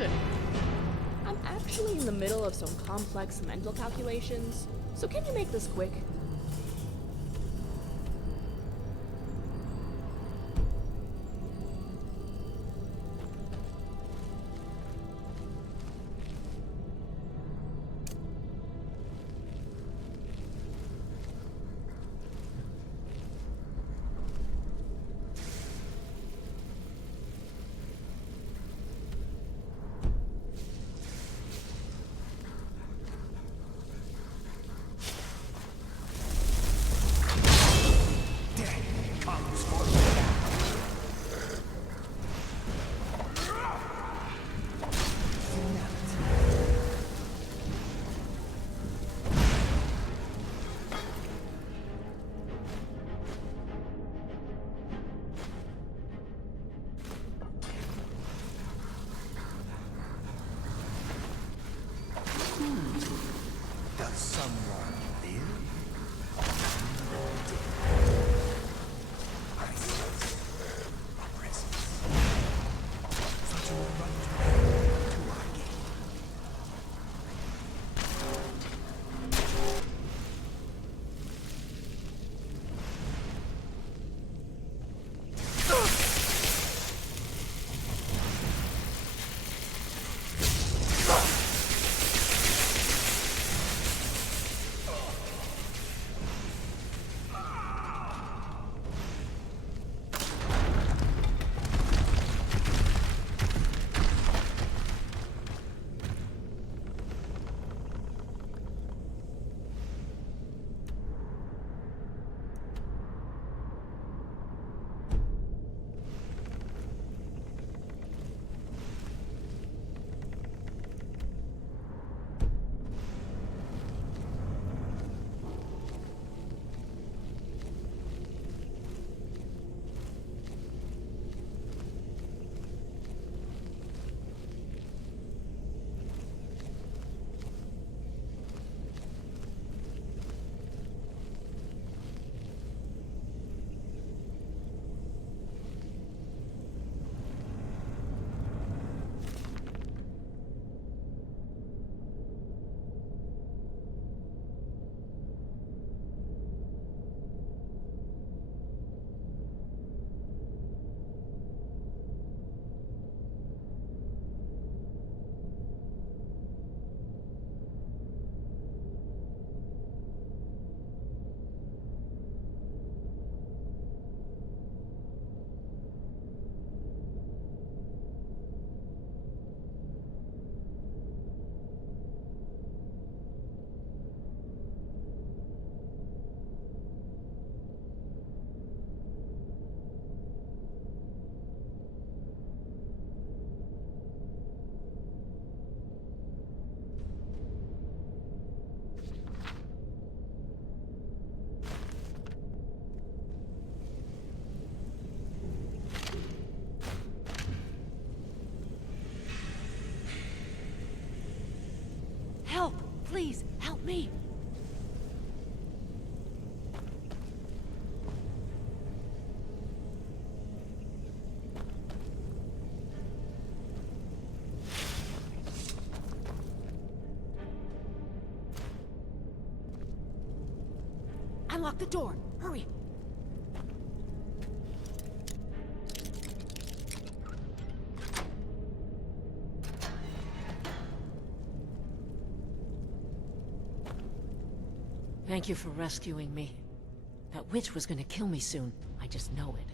happen? I'm actually in the middle of some complex mental calculations, so can you make this quick? Does someone live? Priceless. Priceless. Such a right to our game. Help! Please, help me! Unlock the door! Hurry! Thank you for rescuing me. That witch was gonna kill me soon. I just know it.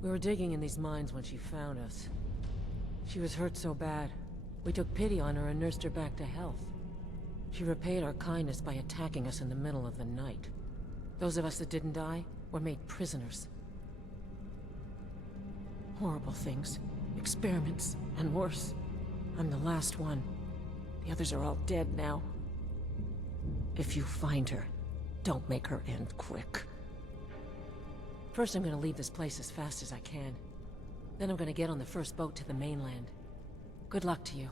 We were digging in these mines when she found us. She was hurt so bad, we took pity on her and nursed her back to health. She repaid our kindness by attacking us in the middle of the night. Those of us that didn't die were made prisoners. Horrible things, experiments, and worse. I'm the last one. The others are all dead now. If you find her, don't make her end quick. First, I'm gonna leave this place as fast as I can. Then I'm gonna get on the first boat to the mainland. Good luck to you.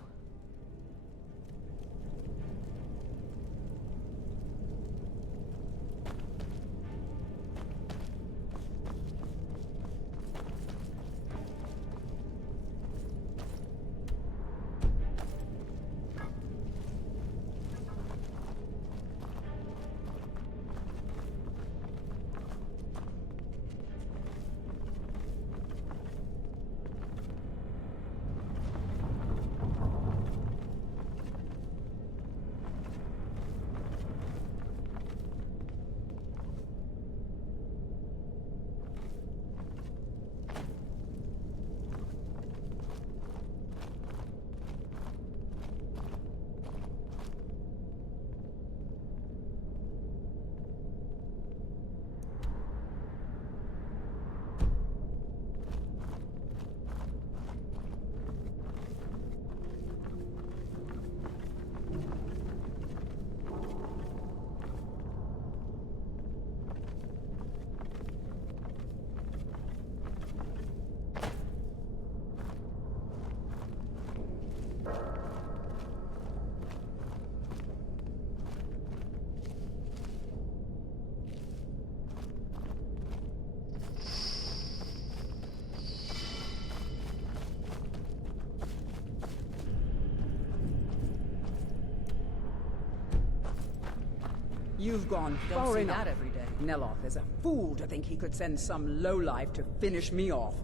You've gone Don't far see enough. that every day. Neloth is a fool to think he could send some lowlife to finish me off.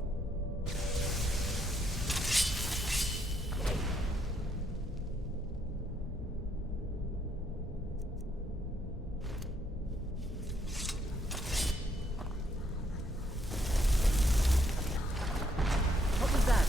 What was that?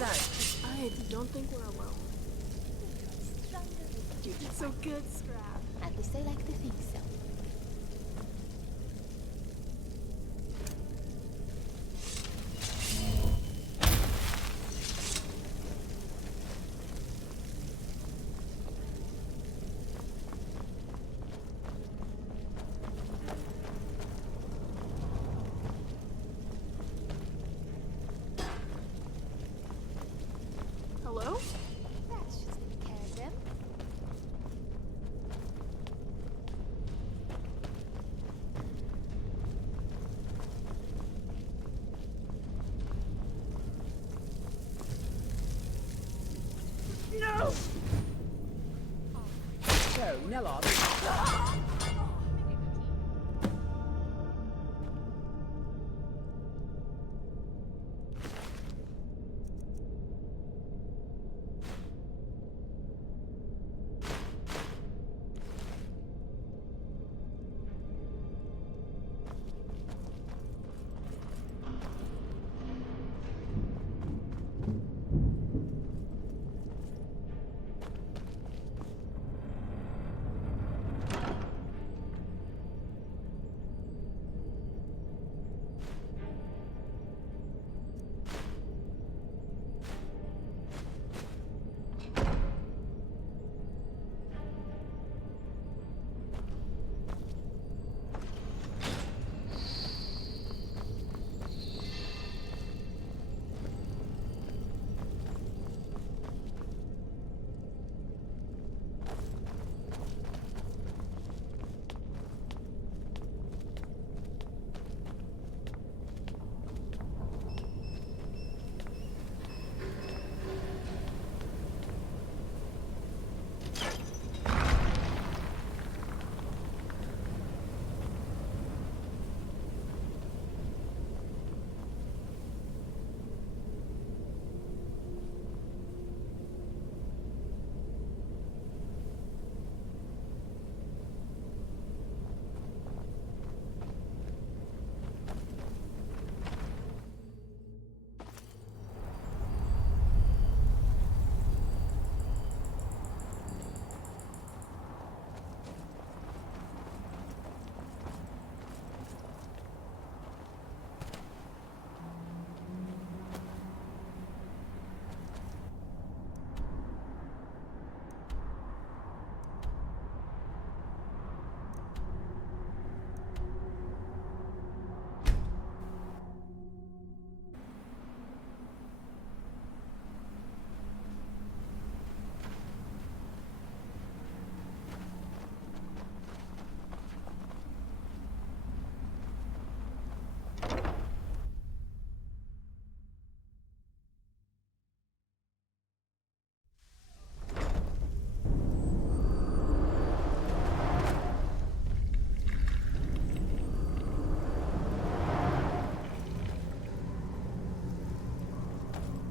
I don't think we're alone. You did so good, Scrap. At least I like to think so. Hello? That's just sarcasm. No! So, Nelloth.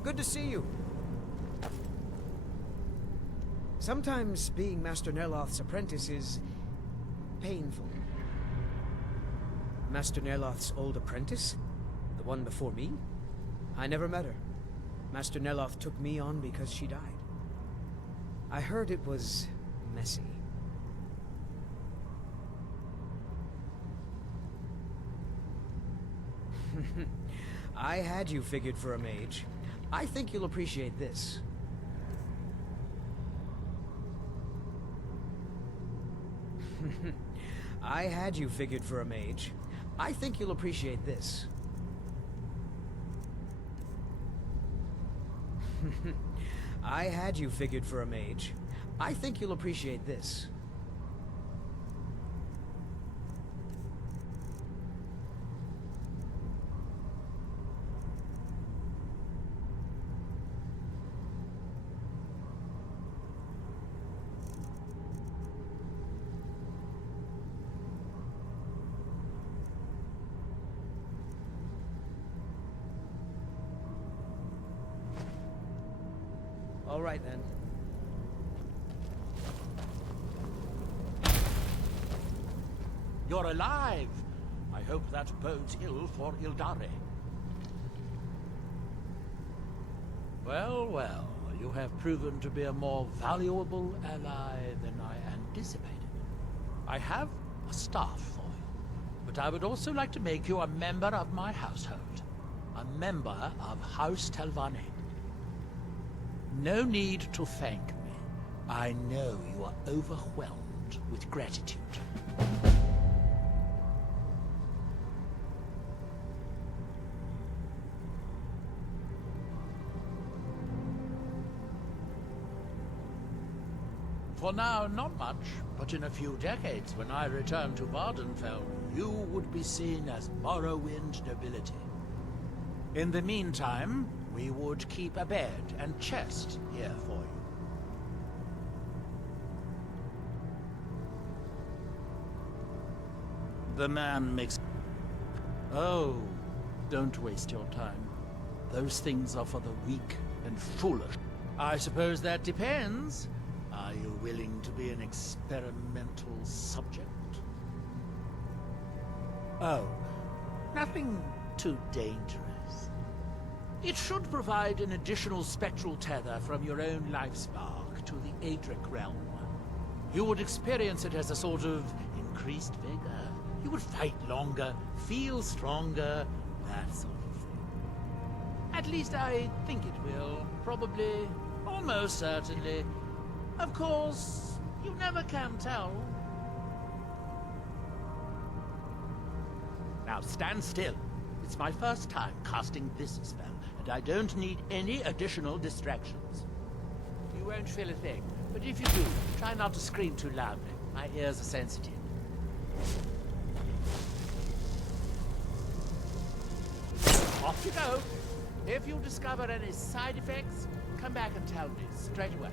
Good to see you. Sometimes being Master Nerloth's apprentice is painful. Master Nerloth's old apprentice? The one before me? I never met her. Master Nerloth took me on because she died. I heard it was messy. I had you figured for a mage. I think you'll appreciate this. I had you figured for a mage. I think you'll appreciate this. I had you figured for a mage. I think you'll appreciate this. All right, then. You're alive! I hope that bodes ill for Ildare. Well, well, you have proven to be a more valuable ally than I anticipated. I have a staff for you, but I would also like to make you a member of my household. A member of House Telvanni. No need to thank me. I know you are overwhelmed with gratitude. For now, not much, but in a few decades, when I return to Vardenfell, you would be seen as Morrowind nobility. In the meantime, we would keep a bed and chest here for you. The man makes... Oh, don't waste your time. Those things are for the weak and foolish. I suppose that depends. Are you willing to be an experimental subject? Oh, nothing too dangerous. It should provide an additional spectral tether from your own life spark to the Adric realm. You would experience it as a sort of increased vigor. You would fight longer, feel stronger, that sort of thing. At least I think it will. Probably, almost certainly. Of course, you never can tell. Now stand still. It's my first time casting this spell, and I don't need any additional distractions. You won't feel a thing, but if you do, try not to scream too loudly. My ears are sensitive. Off you go. If you discover any side effects, come back and tell me straight away.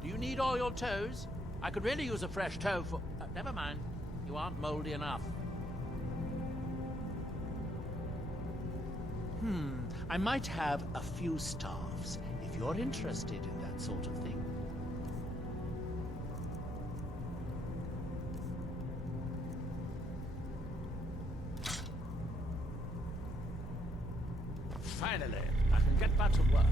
Do you need all your toes? I could really use a fresh toe for... never mind. You aren't moldy enough. I might have a few staffs, if you're interested in that sort of thing. Finally, I can get back to work.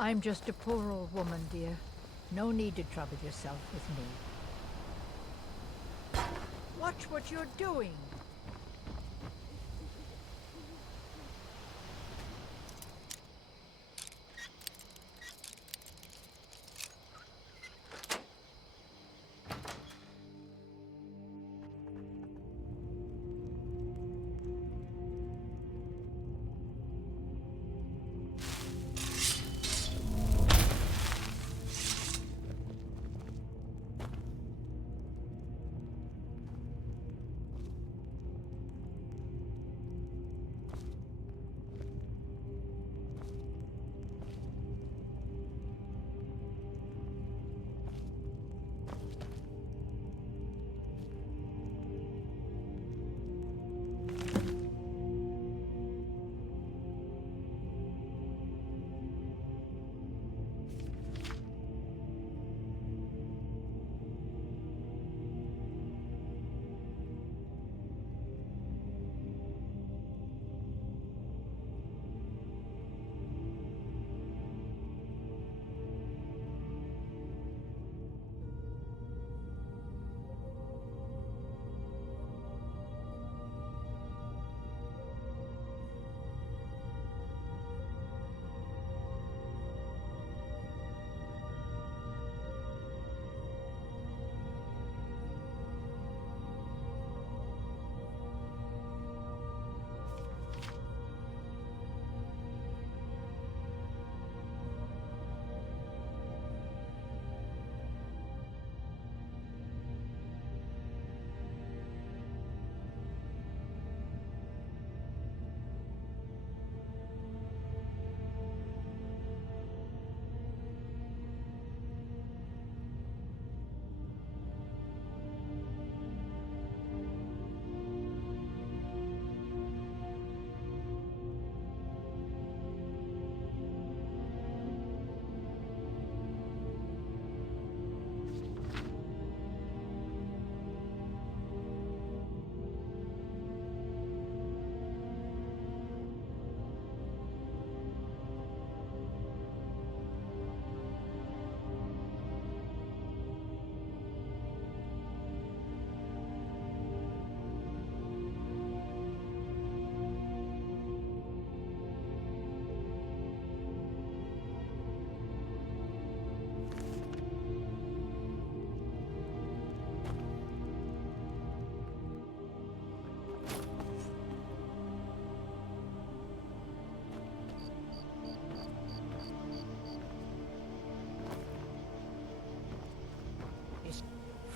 I'm just a poor old woman, dear. No need to trouble yourself with me. Watch what you're doing.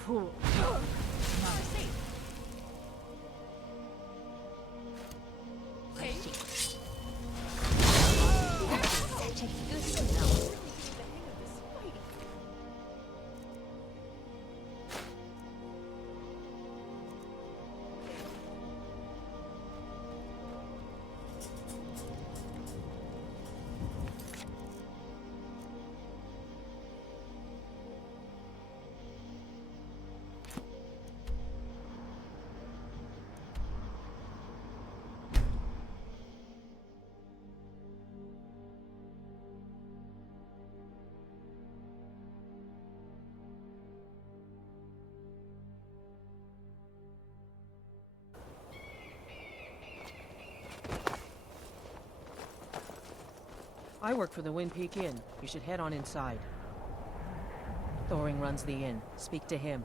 Fool. Such a good smell. I work for the Wind Peak Inn. You should head on inside. Thoring runs the inn. Speak to him.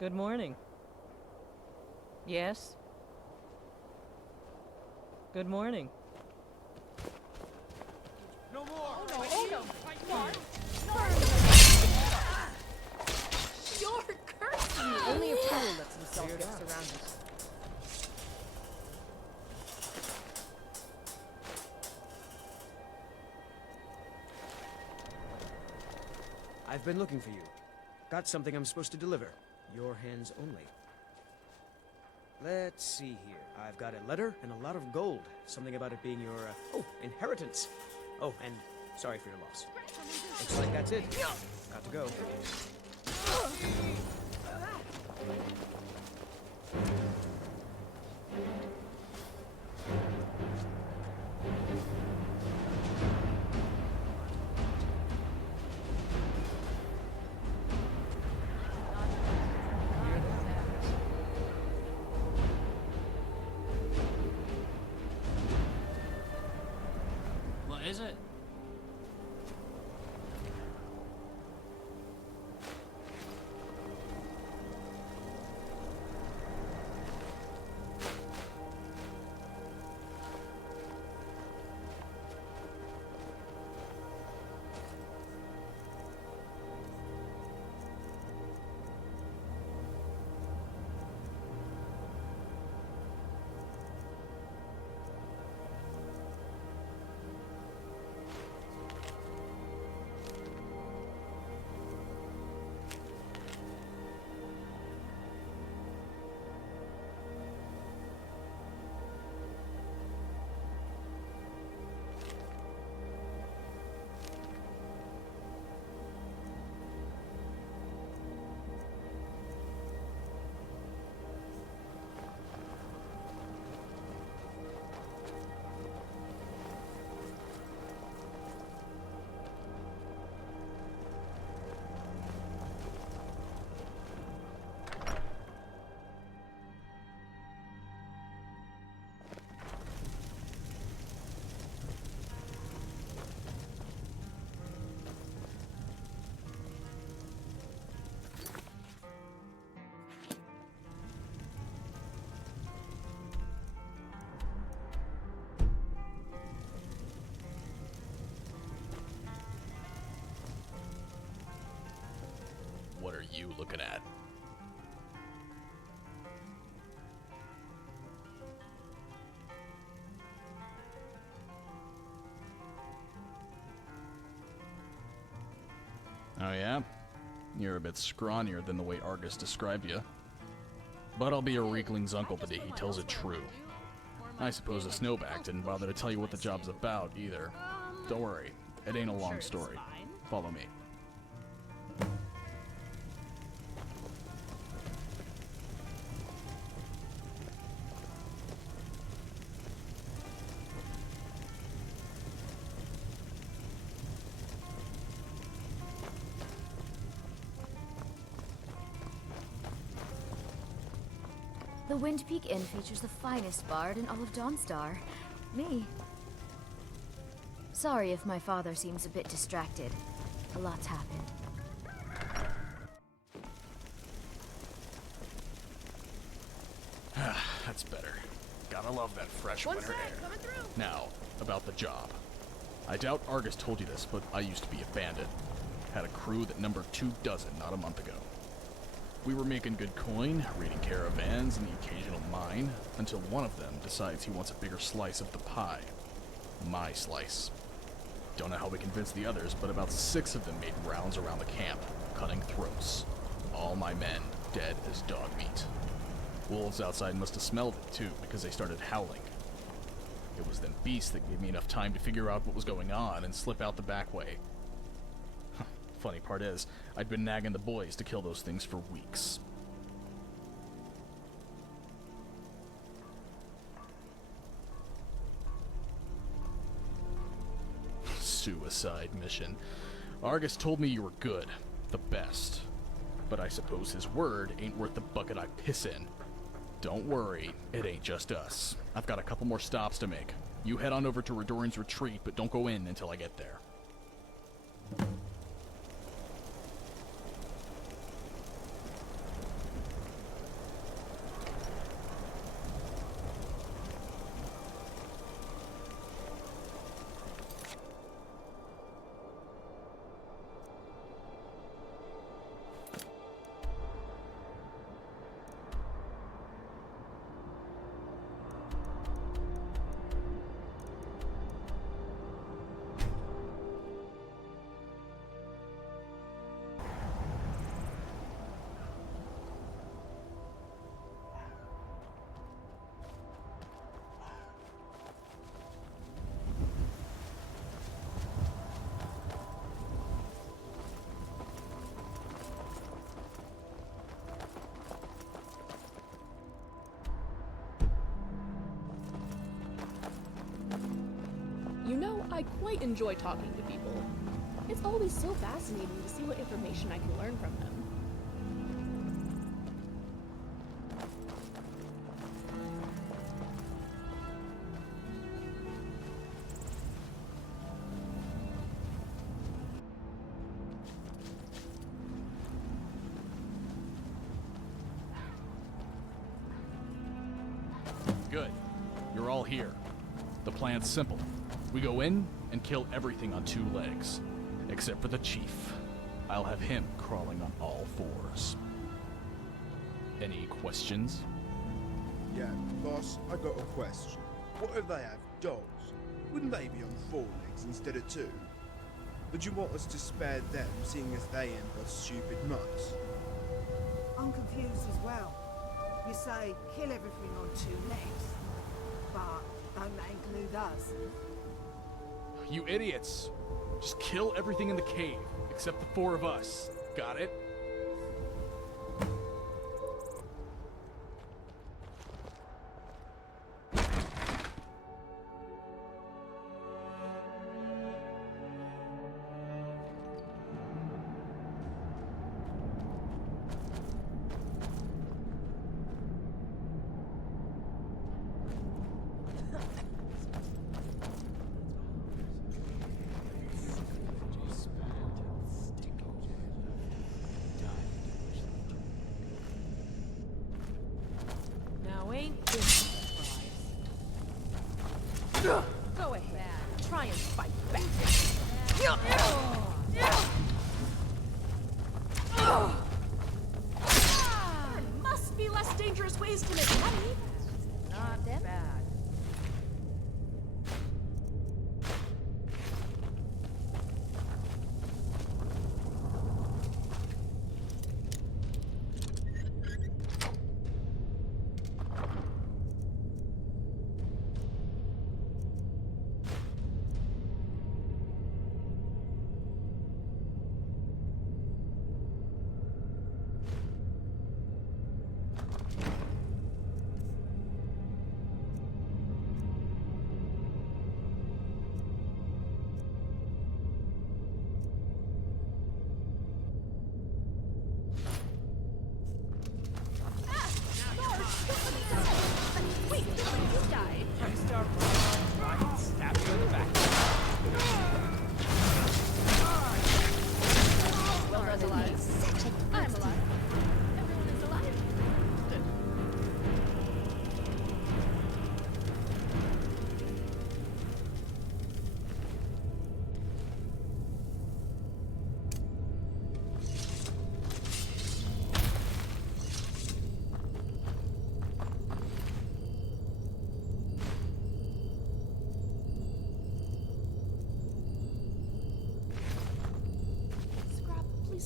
Good morning. Yes? Good morning. No more! You're cursing! Only a fool lets himself get surrounded. I've been looking for you. Got something I'm supposed to deliver. Your hands only. Let's see here. I've got a letter and a lot of gold. Something about it being your, inheritance. Oh, and sorry for your loss. Looks like that's it. Got to go. What are you looking at? Oh yeah? You're a bit scrawnier than the way Argus described you. But I'll be your weakling's uncle the day he tells it true. I suppose the Snowback didn't bother to tell you what the job's about, either. Don't worry, it ain't a long story. Follow me. The Wind Peak Inn features the finest bard in all of Dawnstar. Me. Sorry if my father seems a bit distracted. A lot's happened. That's better. Gotta love that fresh winter air. Now, about the job. I doubt Argus told you this, but I used to be a bandit. Had a crew that numbered 24 not a month ago. We were making good coin, raiding caravans and the occasional mine, until one of them decides he wants a bigger slice of the pie. My slice. Don't know how we convinced the others, but about 6 of them made rounds around the camp, cutting throats. All my men dead as dog meat. Wolves outside must have smelled it too, because they started howling. It was them beasts that gave me enough time to figure out what was going on and slip out the back way. Funny part is, I'd been nagging the boys to kill those things for weeks. Suicide mission. Argus told me you were good, the best. But I suppose his word ain't worth the bucket I piss in. Don't worry, it ain't just us. I've got a couple more stops to make. You head on over to Redoran's retreat, but don't go in until I get there. You know, I quite enjoy talking to people. It's always so fascinating to see what information I can learn from them. Good. You're all here. The plan's simple. We go in and kill everything on 2 legs. Except for the chief. I'll have him crawling on all 4s. Any questions? Yeah, boss, I got a question. What if they have dogs? Wouldn't they be on 4 legs instead of 2? Would you want us to spare them, seeing as they end us stupid mutts? I'm confused as well. You say kill everything on 2 legs, but don't that include us? You idiots! Just kill everything in the cave, except the 4 of us. Got it?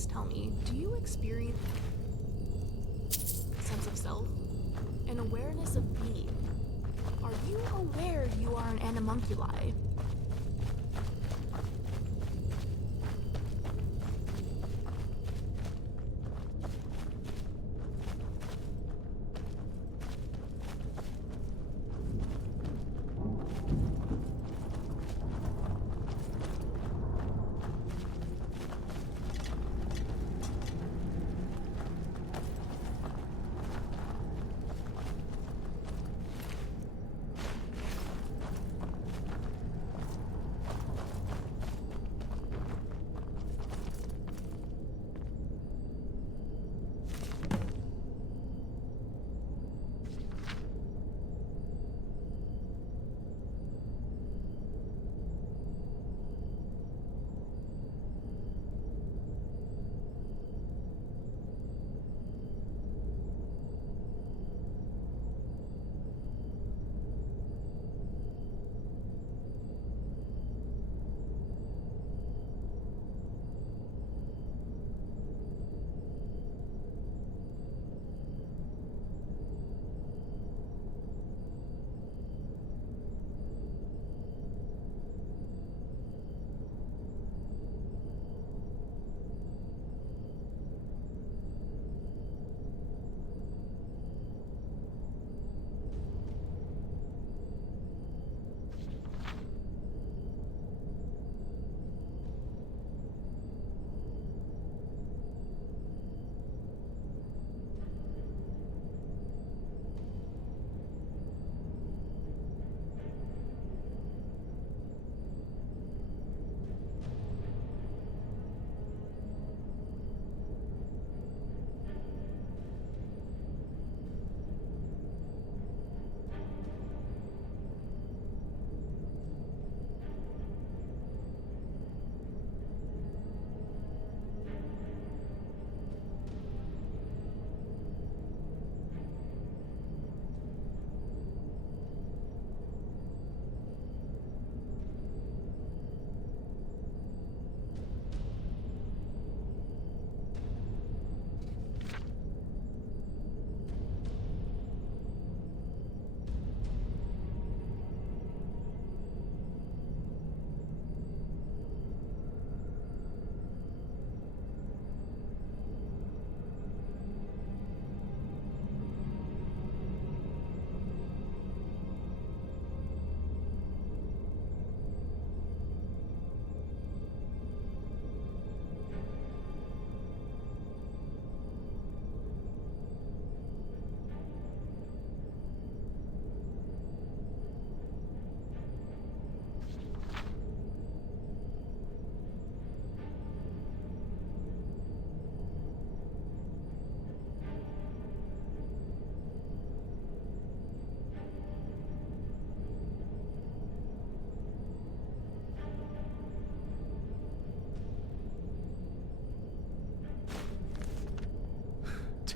Please tell me, do you experience a sense of self? An awareness of being? Are you aware you are an animunculi?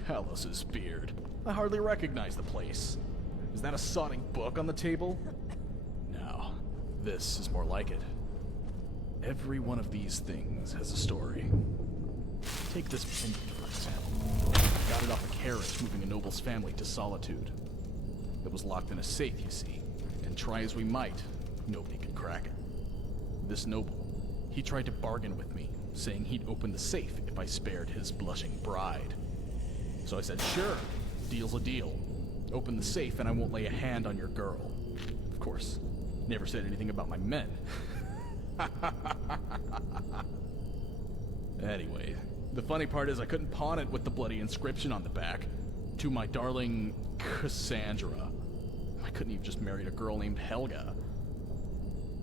Talos' beard. I hardly recognize the place. Is that a sodding book on the table? No, this is more like it. Every one of these things has a story. Take this pendant, for example. Got it off a carriage moving a noble's family to solitude. It was locked in a safe, you see, and try as we might, nobody could crack it. This noble, he tried to bargain with me, saying he'd open the safe if I spared his blushing bride. So I said, sure, deal's a deal. Open the safe and I won't lay a hand on your girl. Of course, never said anything about my men. Anyway, the funny part is I couldn't pawn it with the bloody inscription on the back. To my darling Cassandra. I couldn't even just married a girl named Helga.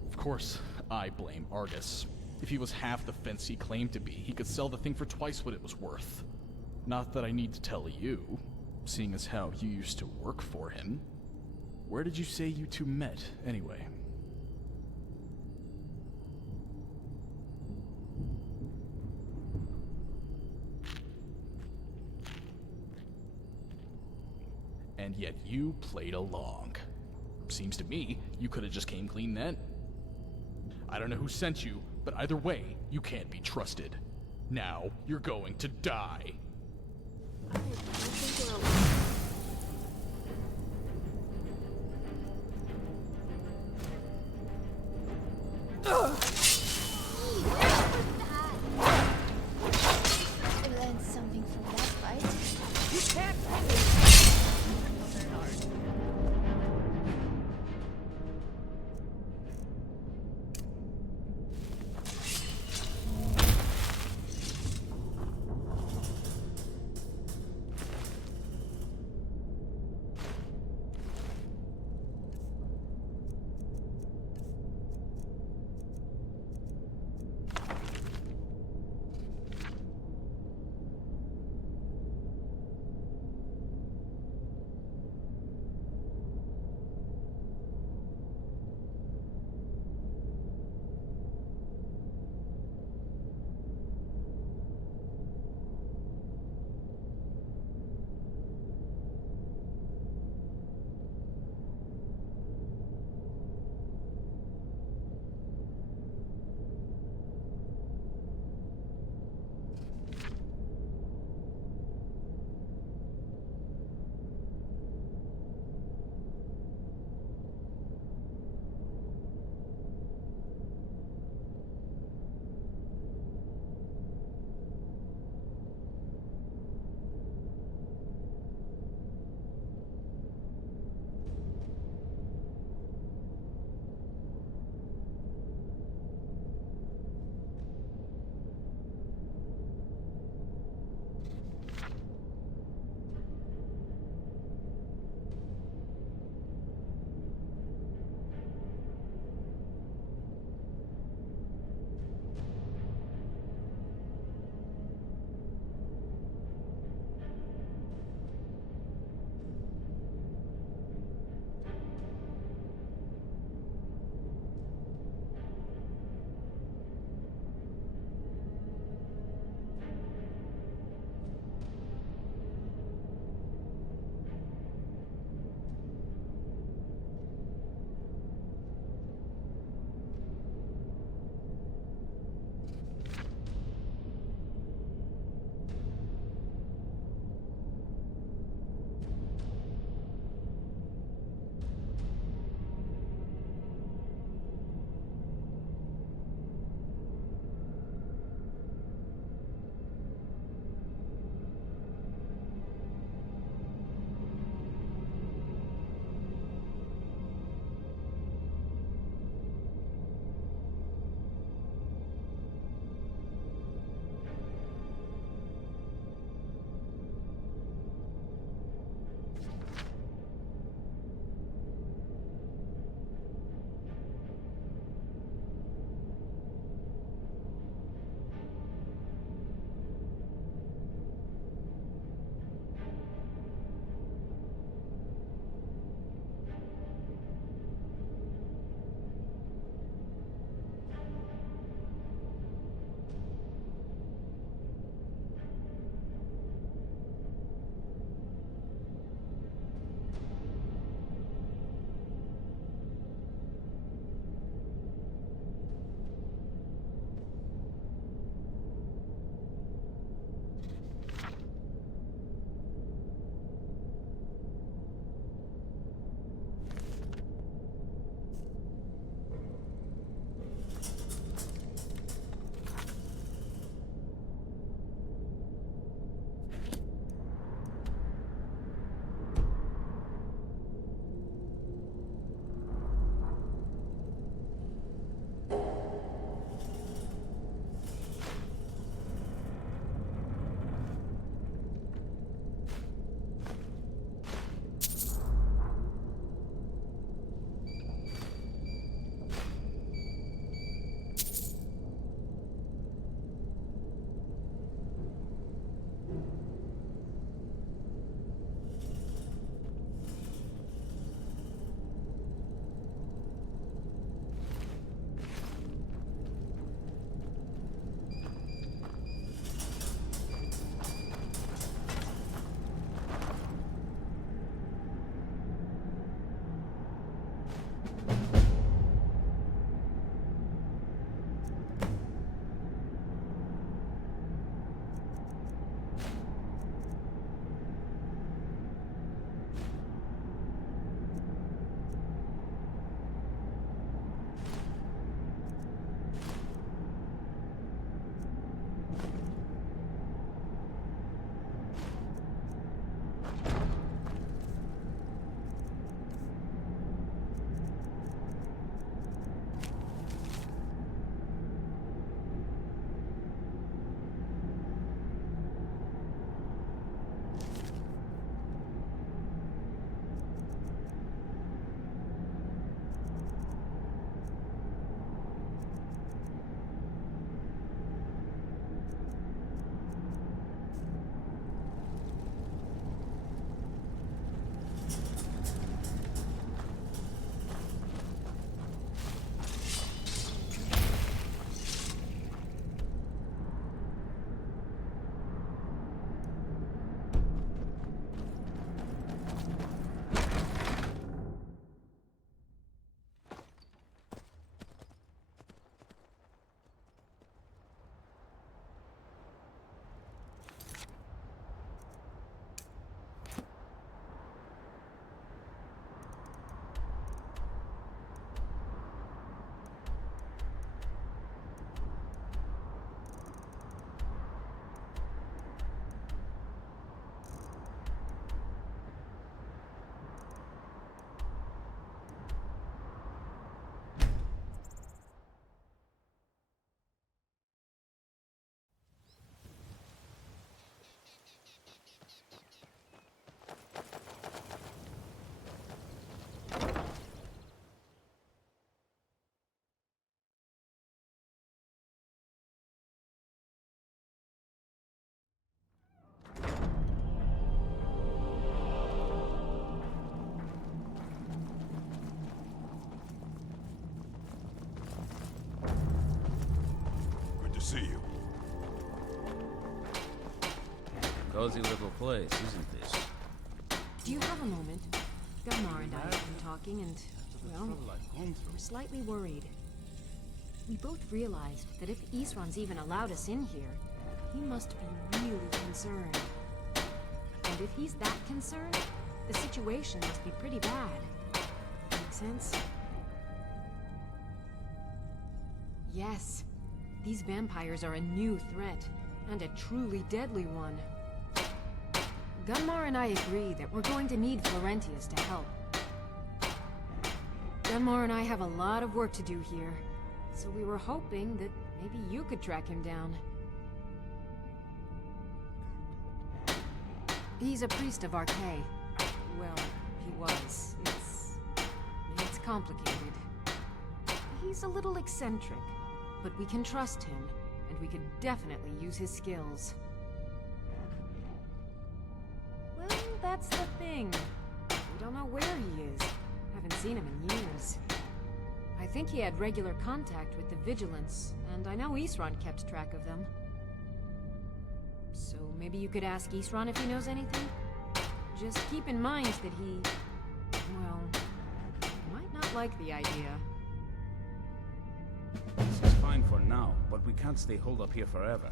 Of course, I blame Argus. If he was half the fence he claimed to be, he could sell the thing for twice what it was worth. Not that I need to tell you, seeing as how you used to work for him. Where did you say you two met, anyway? And yet you played along. Seems to me you could have just came clean then. I don't know who sent you, but either way, you can't be trusted. Now you're going to die. I don't think we're alone. I learned something from that fight. You can't Cozy little place, isn't this? Do you have a moment? Gunmar and I have been talking and, well, we're slightly worried. We both realized that if Isran's even allowed us in here, he must be really concerned. And if he's that concerned, the situation must be pretty bad. Make sense? Yes. These vampires are a new threat, and a truly deadly one. Gunmar and I agree that we're going to need Florentius to help. Gunmar and I have a lot of work to do here, so we were hoping that maybe you could track him down. He's a priest of Arcay. Well, he was. It's complicated. He's a little eccentric, but we can trust him, and we could definitely use his skills. Well, that's the thing. We don't know where he is. Haven't seen him in years. I think he had regular contact with the Vigilance, and I know Isran kept track of them. So maybe you could ask Isran if he knows anything? Just keep in mind that he... well, might not like the idea. This is fine for now, but we can't stay holed up here forever.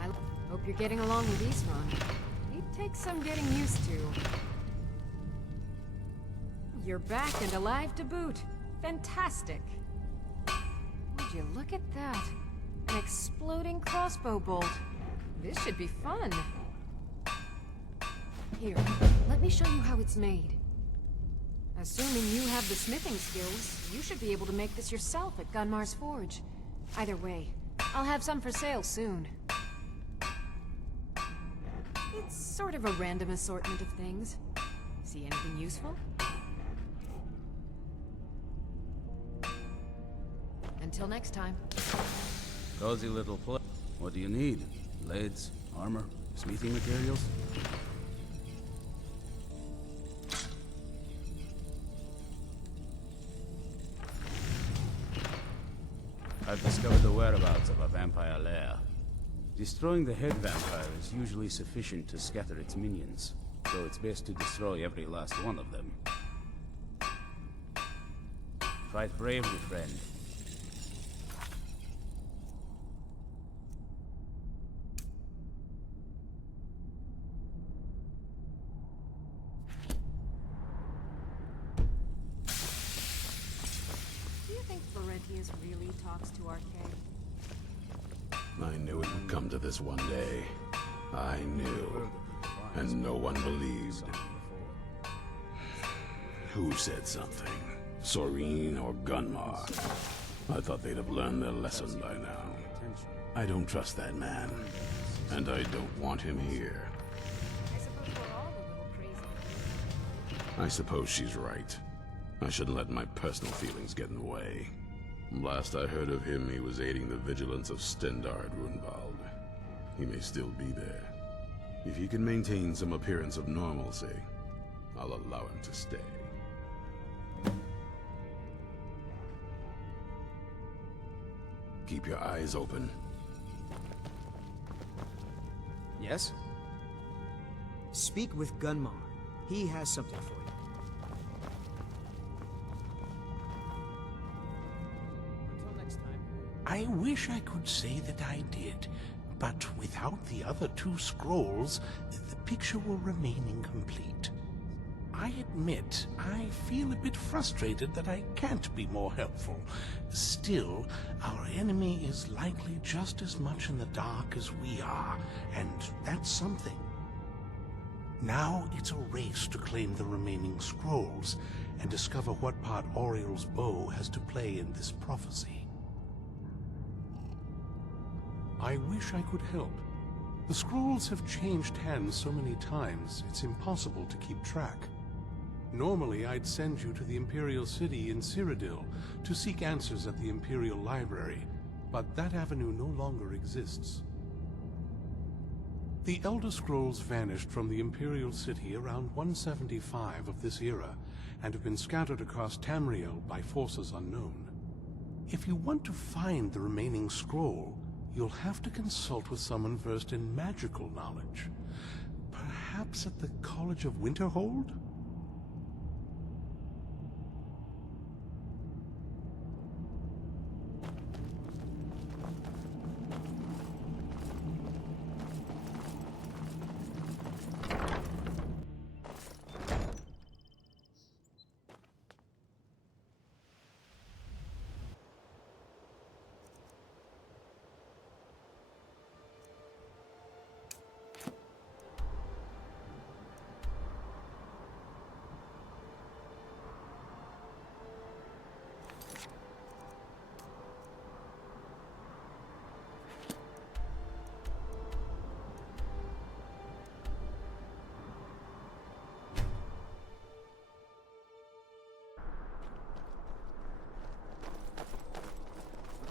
I hope you're getting along with Isran. He'd take some getting used to. You're back and alive to boot. Fantastic. Would you look at that? An exploding crossbow bolt. This should be fun. Here, let me show you how it's made. Assuming you have the smithing skills, you should be able to make this yourself at Gunmar's Forge. Either way, I'll have some for sale soon. It's sort of a random assortment of things. See anything useful? Until next time. Cozy little place. What do you need? Blades, armor, smithing materials? I've discovered the whereabouts of a vampire lair. Destroying the head vampire is usually sufficient to scatter its minions, so it's best to destroy every last one of them. Fight bravely, friend. Florentius really talks to Arcay? I knew it would come to this one day. I knew. And no one believed. Who said something? Soreen or Gunmar? I thought they'd have learned their lesson by now. I don't trust that man. And I don't want him here. I suppose we're all a little crazy. I suppose she's right. I shouldn't let my personal feelings get in the way. Last I heard of him, he was aiding the vigilance of Stendard Runvald. He may still be there. If he can maintain some appearance of normalcy, I'll allow him to stay. Keep your eyes open. Yes? Speak with Gunmar. He has something for you. I wish I could say that I did, but without the other two scrolls, the picture will remain incomplete. I admit, I feel a bit frustrated that I can't be more helpful. Still, our enemy is likely just as much in the dark as we are, and that's something. Now it's a race to claim the remaining scrolls, and discover what part Auriel's bow has to play in this prophecy. I wish I could help. The scrolls have changed hands so many times, it's impossible to keep track. Normally, I'd send you to the Imperial City in Cyrodiil to seek answers at the Imperial Library, but that avenue no longer exists. The Elder Scrolls vanished from the Imperial City around 175 of this era, and have been scattered across Tamriel by forces unknown. If you want to find the remaining scroll, you'll have to consult with someone versed in magical knowledge. Perhaps at the College of Winterhold?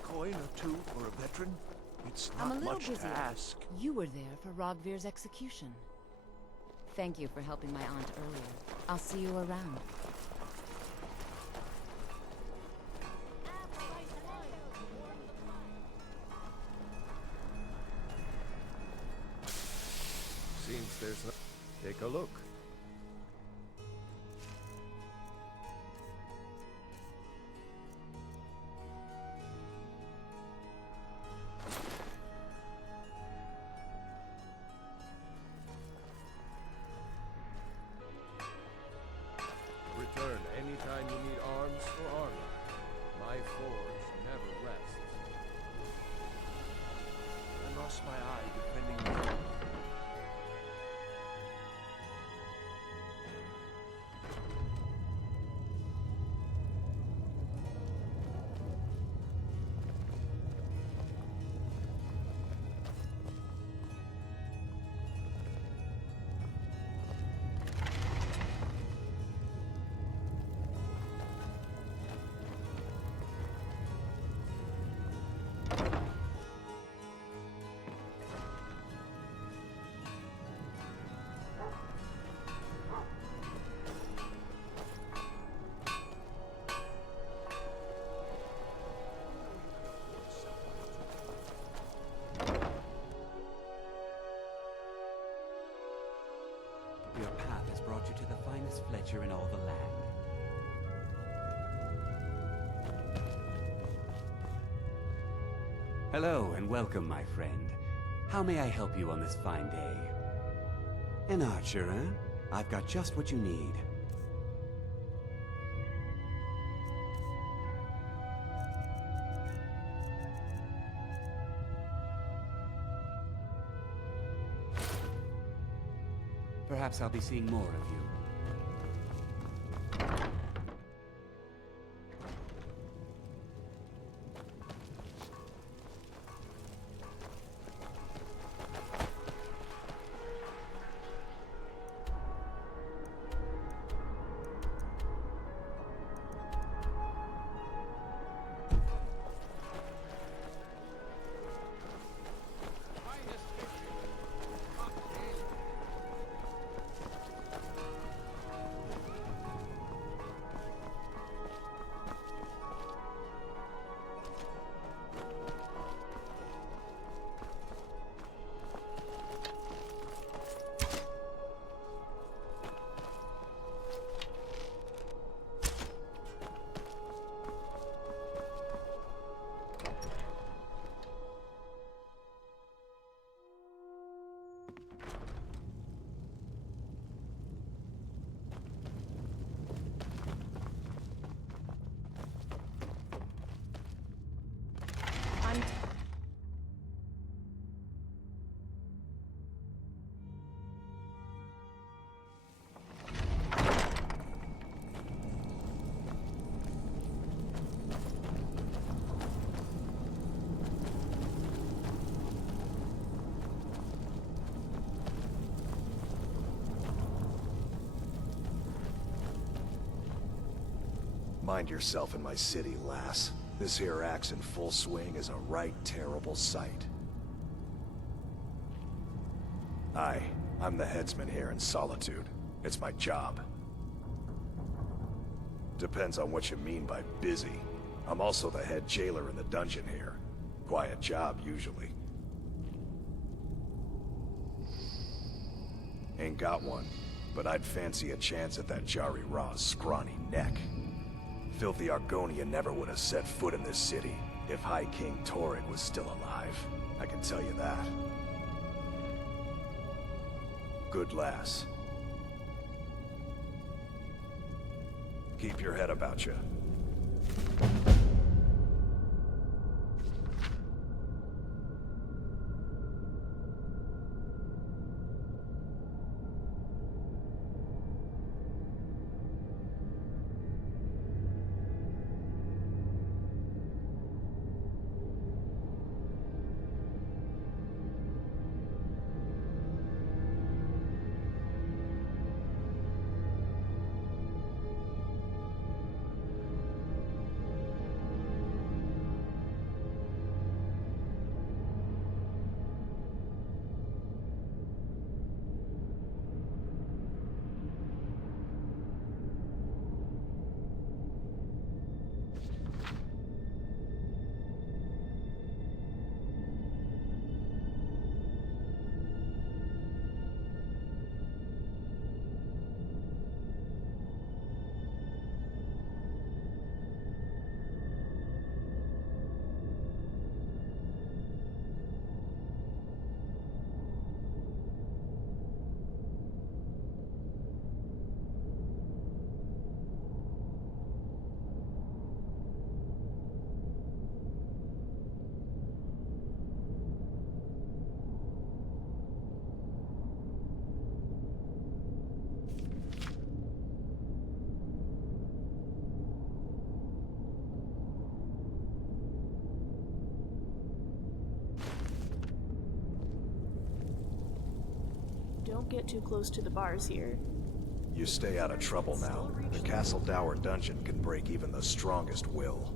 Coin or two for a veteran? It's I'm a not little much busy. to ask. You were there for Rogvir's execution. Thank you for helping my aunt earlier. I'll see you around. Seems there's no... Take a look. Return anytime you need arms or armor. My forge never rests. I lost my eye defending the... Your path has brought you to the finest Fletcher in all the land. Hello and welcome, my friend. How may I help you on this fine day? An archer, eh? I've got just what you need. Perhaps I'll be seeing more of you. Mind yourself in my city, lass. This here axe in full swing is a right terrible sight. I'm the headsman here in Solitude. It's my job. Depends on what you mean by busy. I'm also the head jailer in the dungeon here. Quiet job, usually. Ain't got one, but I'd fancy a chance at that Jari Ra's scrawny neck. Filthy Argonian never would have set foot in this city if High King Torrid was still alive. I can tell you that. Good lass. Keep your head about you. Don't get too close to the bars here. You stay out of trouble now. The Castle Dower dungeon can break even the strongest will.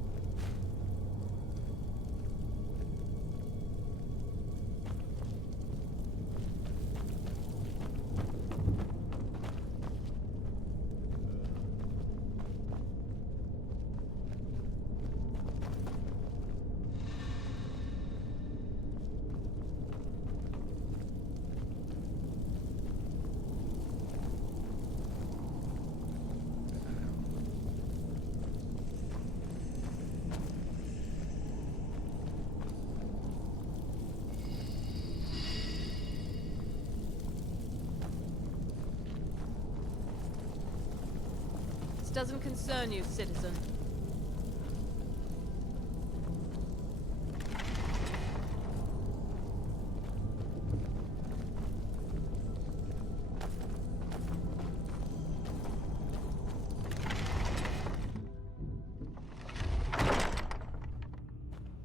This doesn't concern you, citizen.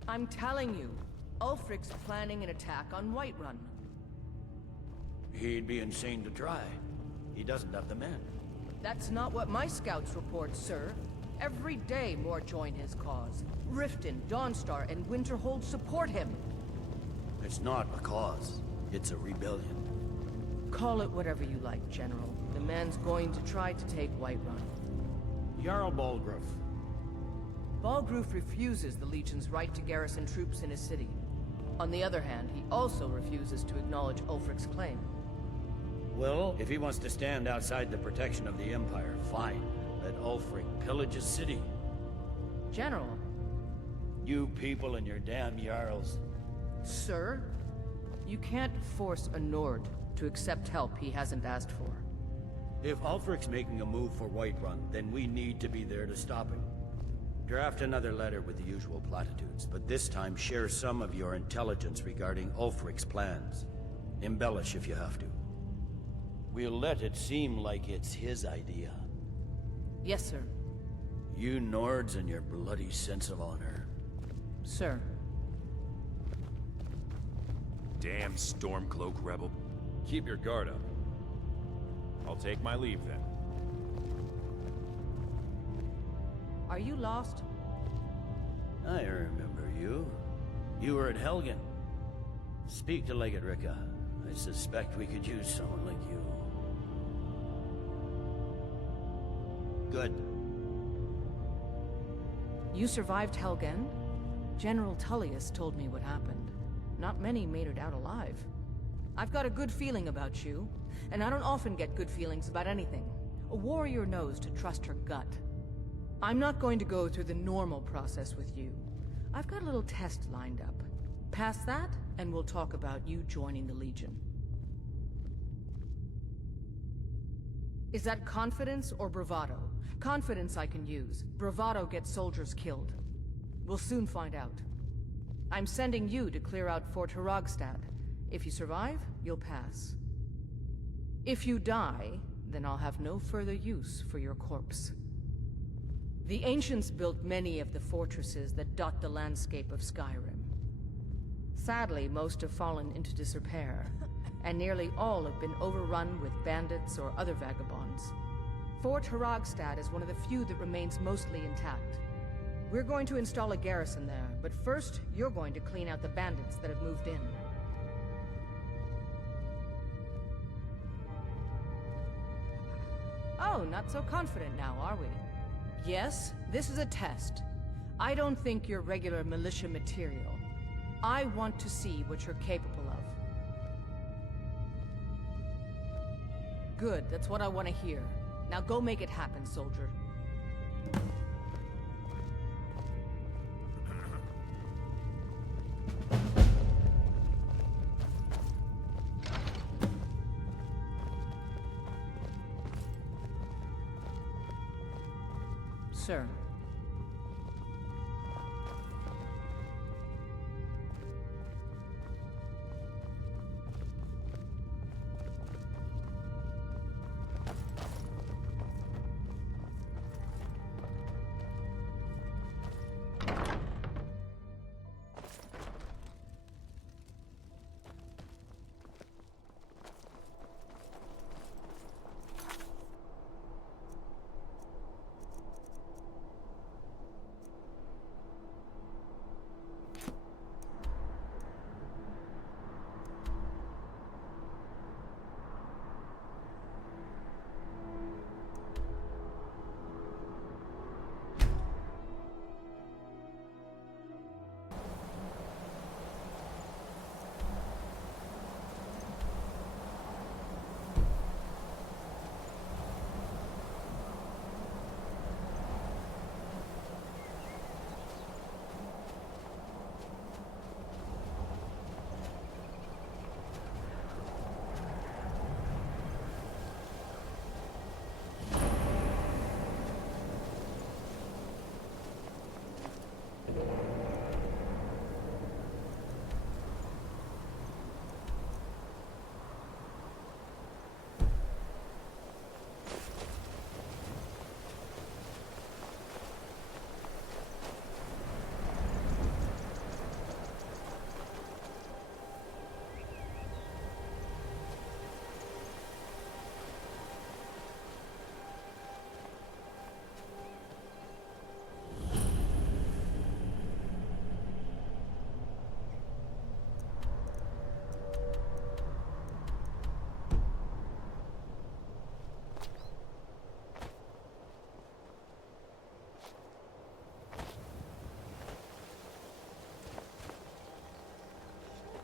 I'm telling you, Ulfric's planning an attack on Whiterun. He'd be insane to try. He doesn't have the men. That's not what my scouts report, sir. Every day more join his cause. Riften, Dawnstar, and Winterhold support him. It's not a cause. It's a rebellion. Call it whatever you like, General. The man's going to try to take Whiterun. Jarl Balgruuf. Balgruuf refuses the Legion's right to garrison troops in his city. On the other hand, he also refuses to acknowledge Ulfric's claim. Well, if he wants to stand outside the protection of the Empire, fine. Let Ulfric pillage his city. General. You people and your damn Jarls. Sir? You can't force a Nord to accept help he hasn't asked for. If Ulfric's making a move for Whiterun, then we need to be there to stop him. Draft another letter with the usual platitudes, but this time share some of your intelligence regarding Ulfric's plans. Embellish if you have to. We'll let it seem like it's his idea. Yes, sir. You Nords and your bloody sense of honor. Sir. Damn Stormcloak rebel. Keep your guard up. I'll take my leave then. Are you lost? I remember you. You were at Helgen. Speak to Legate Ricka. I suspect we could use someone like you. Good. You survived Helgen? General Tullius told me what happened. Not many made it out alive. I've got a good feeling about you, and I don't often get good feelings about anything. A warrior knows to trust her gut. I'm not going to go through the normal process with you. I've got a little test lined up. Pass that, and we'll talk about you joining the Legion. Is that confidence or bravado? Confidence I can use. Bravado gets soldiers killed. We'll soon find out. I'm sending you to clear out Fort Hrogstad. If you survive, you'll pass. If you die, then I'll have no further use for your corpse. The ancients built many of the fortresses that dot the landscape of Skyrim. Sadly, most have fallen into disrepair, and nearly all have been overrun with bandits or other vagabonds. Fort Hrogstad is one of the few that remains mostly intact. We're going to install a garrison there, but first, you're going to clean out the bandits that have moved in. Oh, not so confident now, are we? Yes, this is a test. I don't think you're regular militia material. I want to see what you're capable of. Good, that's what I want to hear. Now go make it happen, soldier. Sir.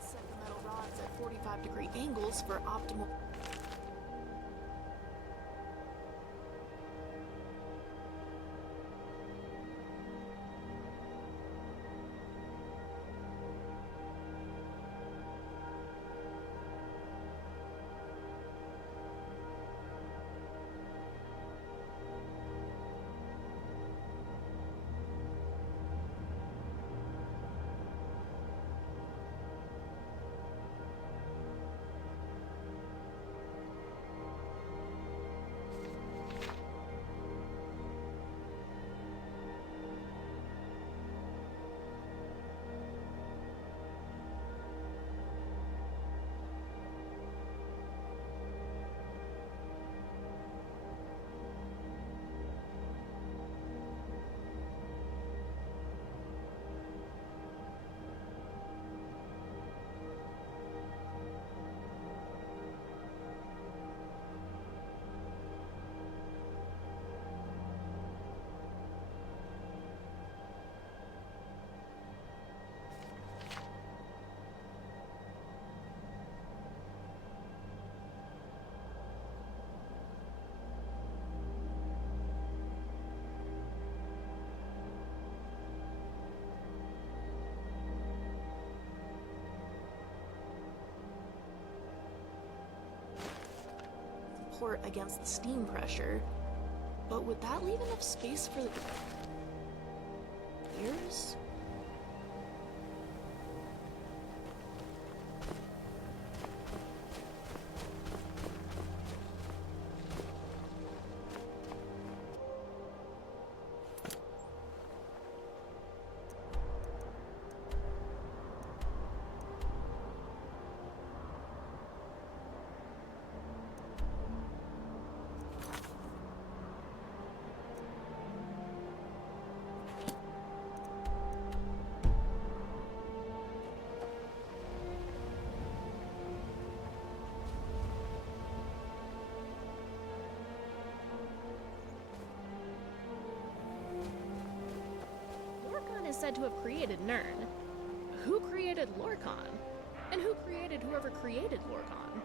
Set the metal rods at 45-degree angles for optimal... support against the steam pressure. But would that leave enough space for ears? Said to have created Nern. Who created Lorcan? And who created whoever created Lorcan?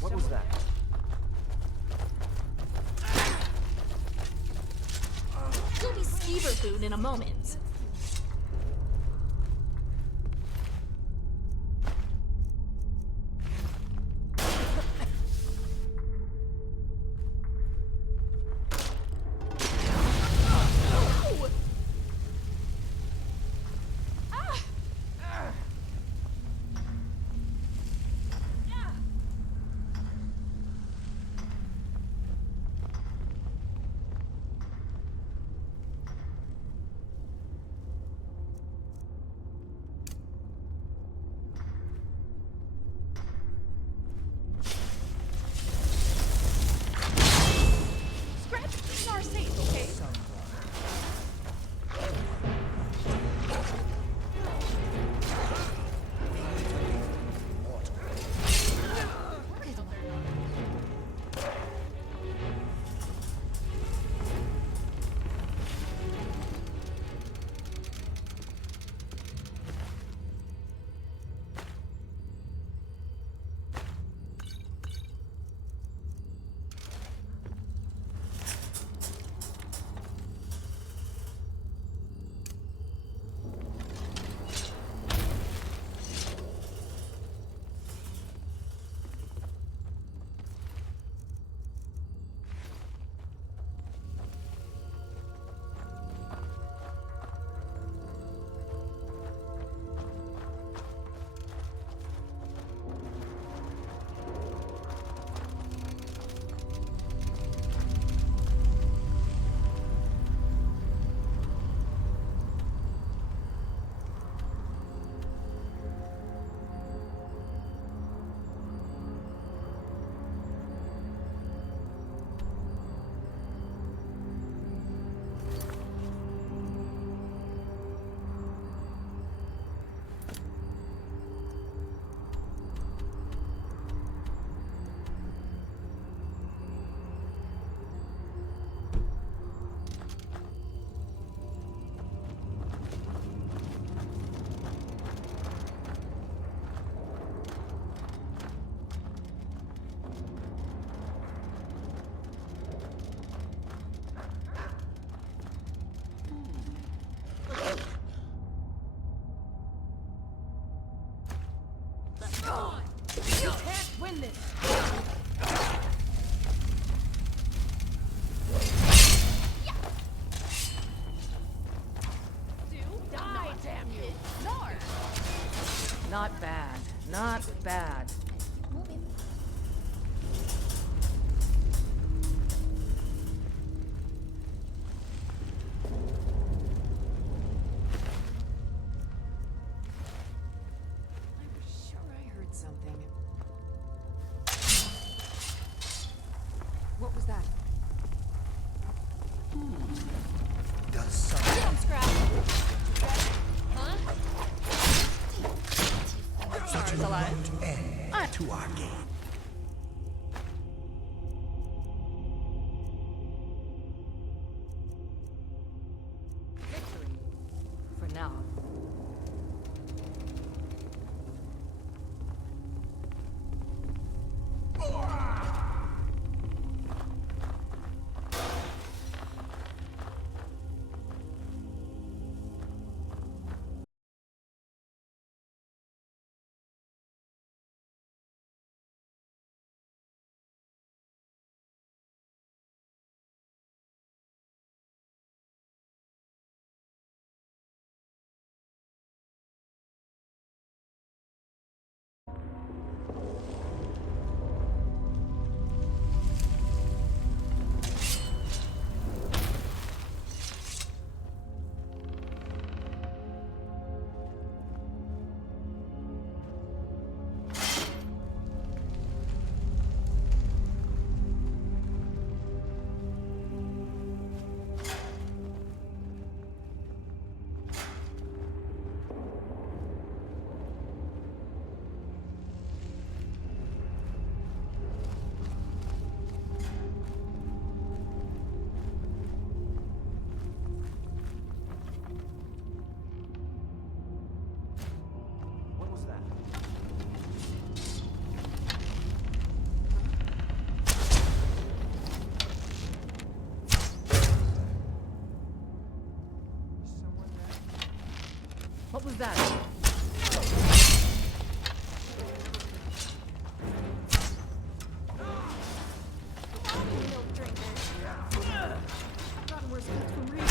What was that? You'll be skeever food in a moment. win this. Die, damn you! Not bad. Not bad. Something. What was that? Does something. Don't scrap. Huh? Such an abrupt end to our game. Victory. For now. What was that? Milk drinkers. I've gotten worse cuts from reading.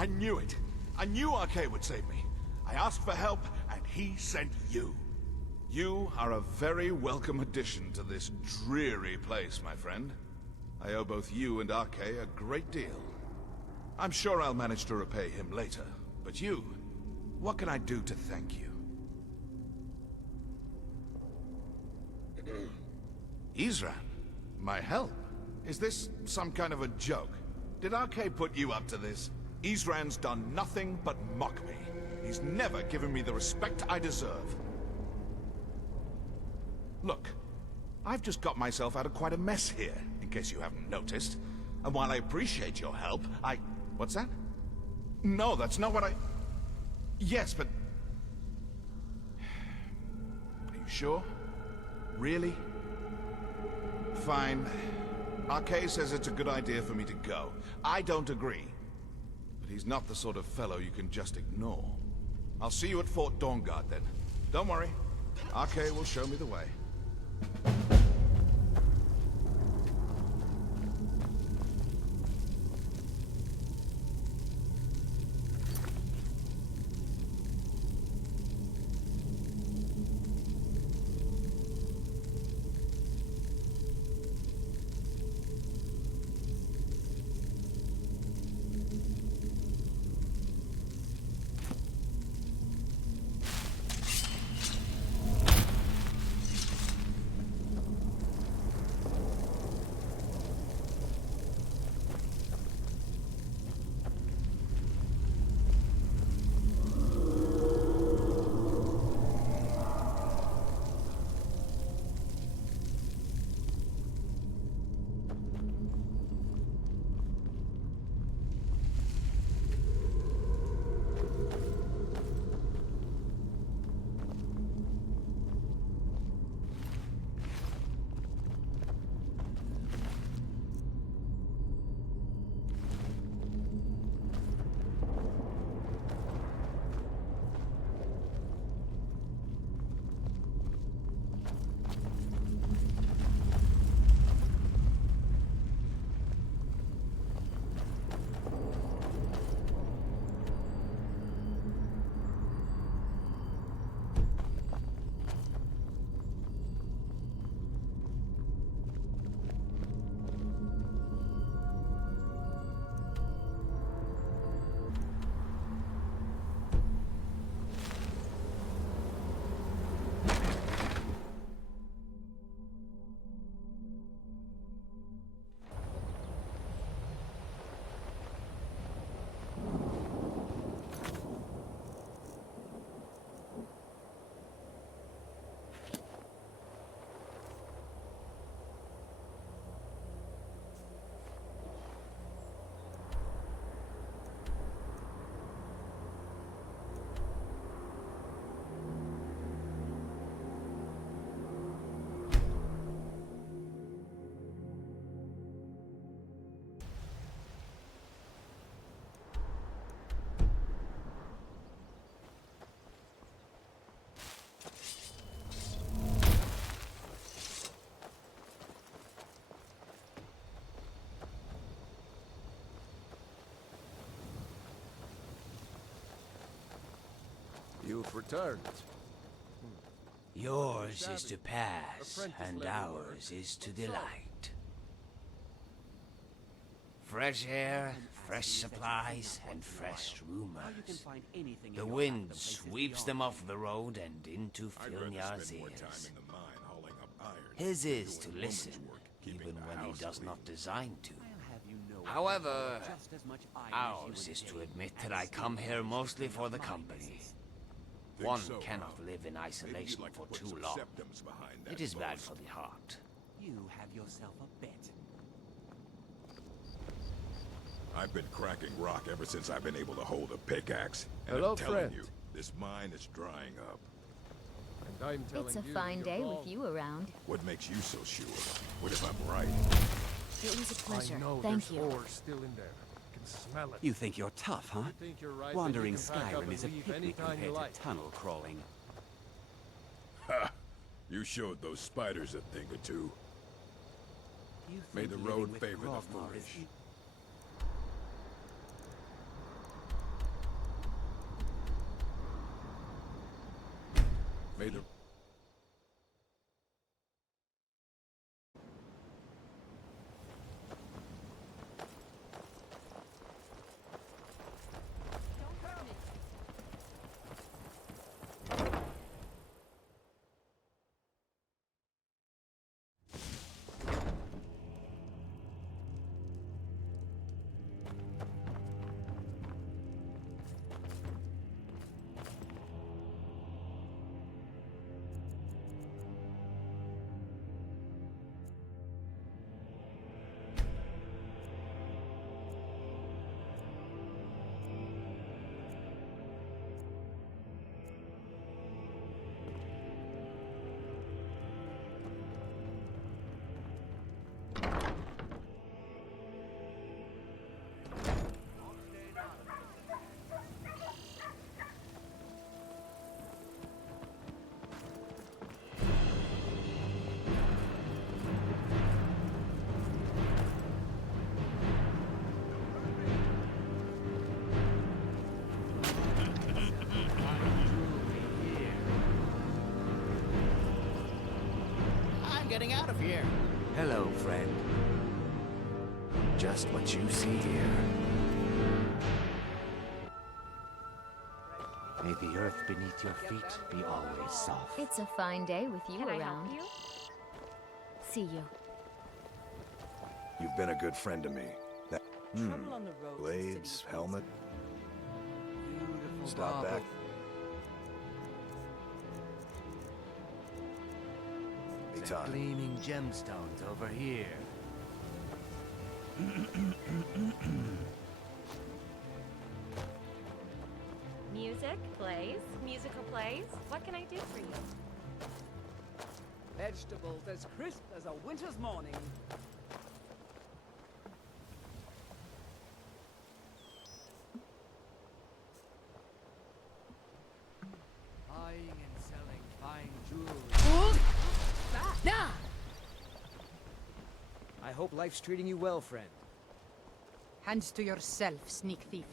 I knew it. I knew RK would save me. I asked for help, and he sent you. You are a very welcome addition to this dreary place, my friend. I owe both you and RK a great deal. I'm sure I'll manage to repay him later. But you, what can I do to thank you? Isran, my help? Is this some kind of a joke? Did RK put you up to this? Isran's done nothing but mock me. He's never given me the respect I deserve. Look, I've just got myself out of quite a mess here, in case you haven't noticed. And while I appreciate your help, What's that? No, that's not what I... Yes, but... Are you sure? Really? Fine. RK says it's a good idea for me to go. I don't agree. But he's not the sort of fellow you can just ignore. I'll see you at Fort Dawnguard then. Don't worry. RK will show me the way. You've returned. Yours is to pass, and ours is to delight. Fresh air, fresh supplies, and fresh rumors. The wind sweeps them off the road and into Filnjar's ears. His is to listen, even when he does not design to. However, ours is to admit that I come here mostly for the company. One cannot live in isolation for too long. It is bad for the heart. You have yourself a bet. I've been cracking rock ever since I've been able to hold a pickaxe. And Hello, I'm telling friend. you, this mine is drying up. And I'm telling It's a you fine you're day wrong. with you around. What makes you so sure? What if I'm right? It was a pleasure. I know Thank there's you. ore still in there. I can smell it. You think you're tough, huh? You think you're right, Wandering then you can pack up Skyrim and is a leave picnic anytime you compared like. to tunnel crawling. Ha! You showed those spiders a thing or two. May the road favor the foolish. May the... Getting out of here. Hello, friend. Just what you see here. May the earth beneath your feet be always soft. It's a fine day with you around. See you. You've been a good friend to me. That blades, helmet. Stop back. Anytime. Gleaming gemstones over here. Music, plays, musical plays. What can I do for you? Vegetables as crisp as a winter's morning. Buying and selling fine jewelry. I hope life's treating you well, friend. Hands to yourself, sneak thief.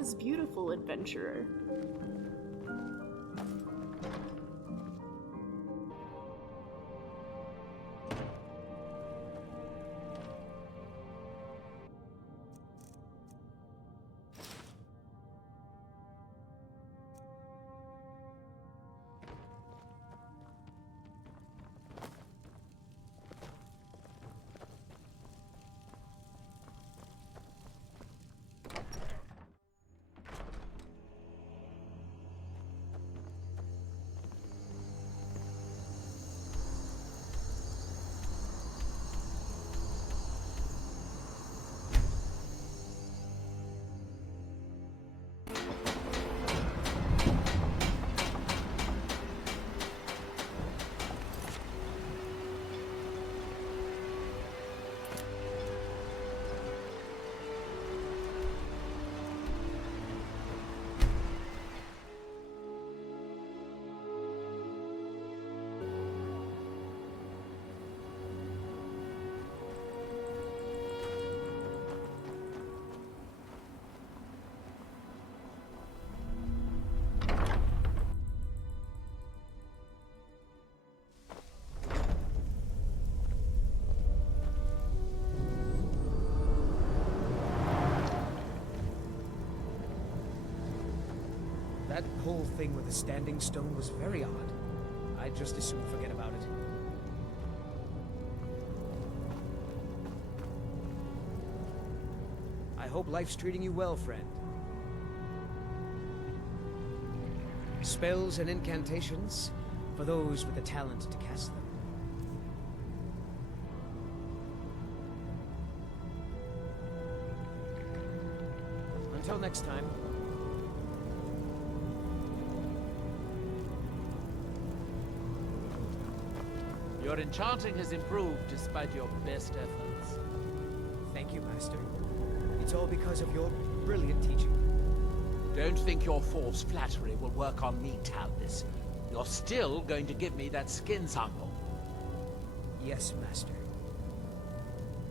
Is beautiful, adventurer. That whole thing with the standing stone was very odd. I'd just as soon forget about it. I hope life's treating you well, friend. Spells and incantations for those with the talent to cast them. Until next time. Your enchanting has improved despite your best efforts. Thank you, Master. It's all because of your brilliant teaching. Don't think your false flattery will work on me, Talbis. You're still going to give me that skin sample. Yes, Master.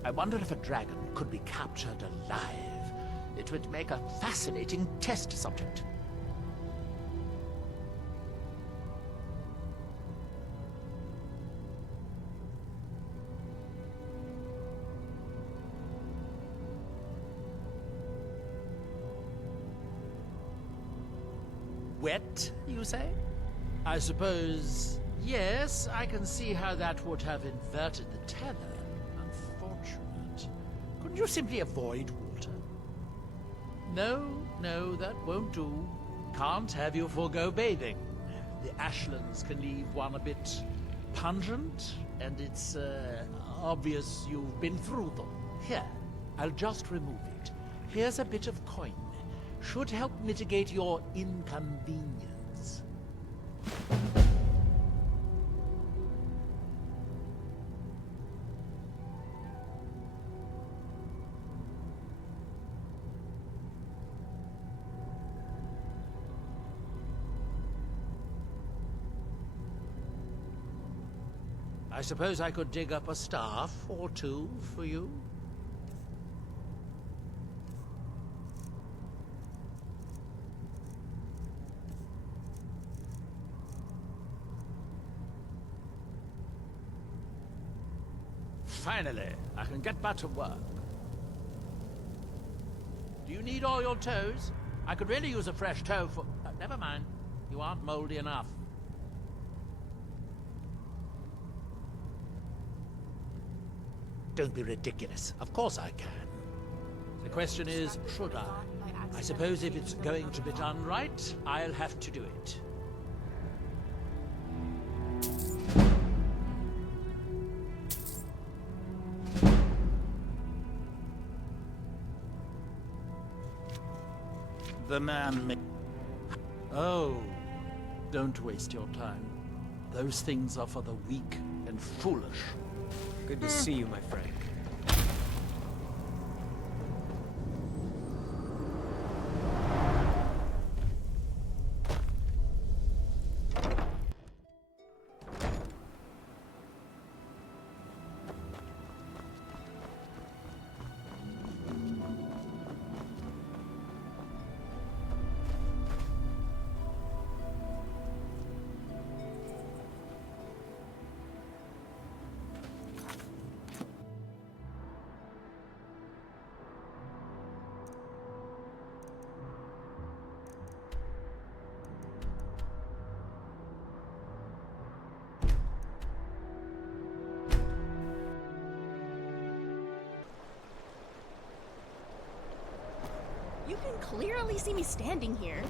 I wonder if a dragon could be captured alive. It would make a fascinating test subject. Wet, you say? I suppose, yes, I can see how that would have inverted the tether. Unfortunate. Couldn't you simply avoid water? No, that won't do. Can't have you forego bathing. The ashlands can leave one a bit pungent, and it's obvious you've been through them. Here, I'll just remove it. Here's a bit of coin. Should help mitigate your inconvenience. I suppose I could dig up a staff or two for you? Finally, I can get back to work. Do you need all your toes? I could really use a fresh toe for... never mind. You aren't moldy enough. Don't be ridiculous. Of course I can. The question is, should I? I suppose if it's going to be done right, I'll have to do it. The man Oh, don't waste your time. Those things are for the weak and foolish. Good to see you, my friend. You can clearly see me standing here.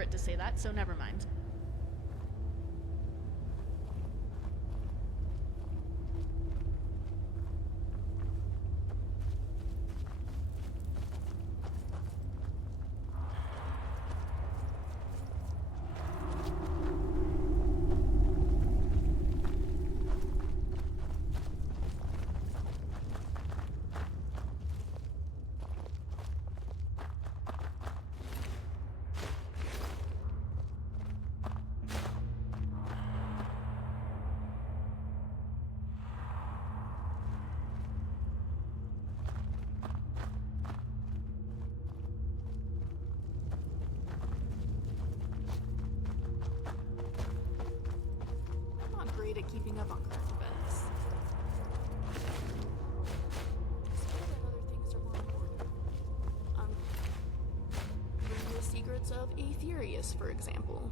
crit to say that, so never mind. At keeping up on current events. Other things are more important. Learning the secrets of Aetherius, for example.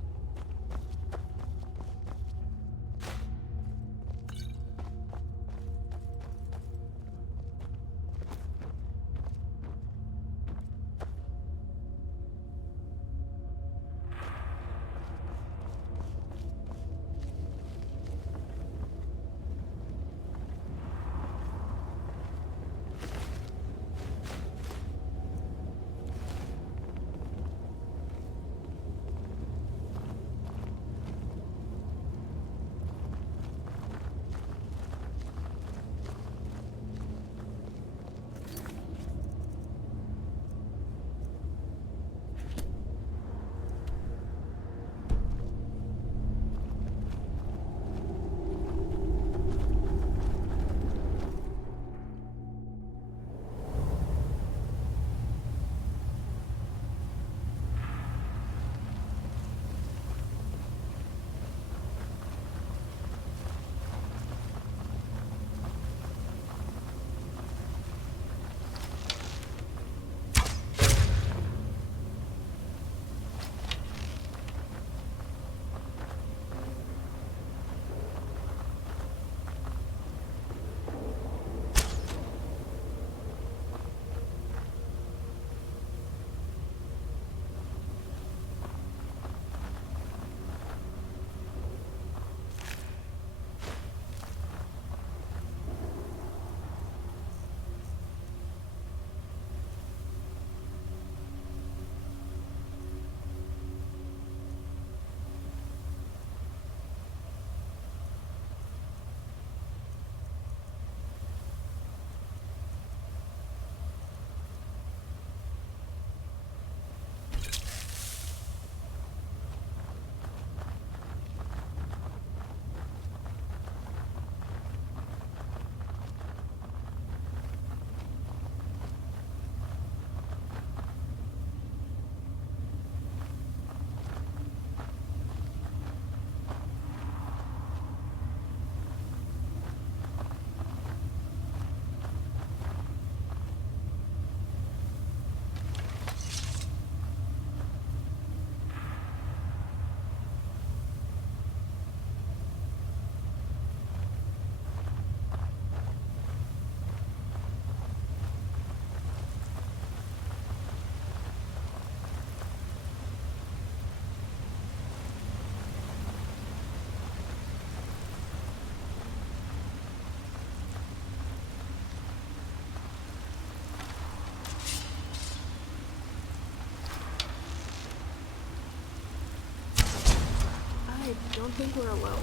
I don't think we're alone.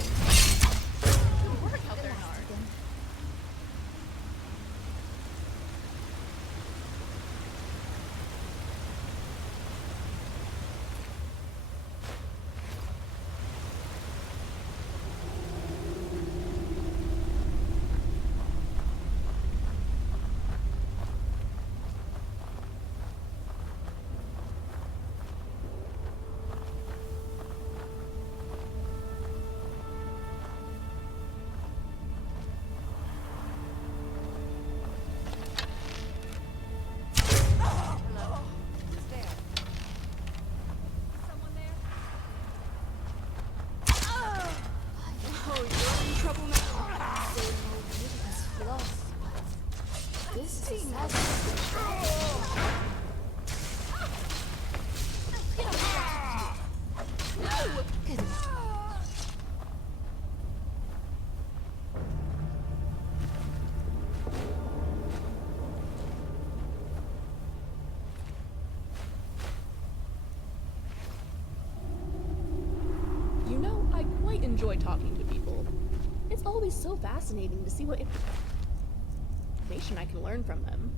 enjoy talking to people. It's always so fascinating to see what information I can learn from them.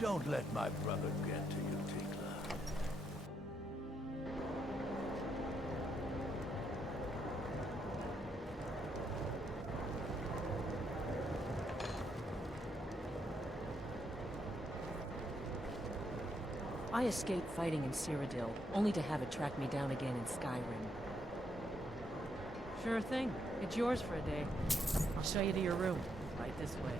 Don't let my brother get to you, Tinkler. I escaped fighting in Cyrodiil, only to have it track me down again in Skyrim. Sure thing. It's yours for a day. I'll show you to your room. Right this way.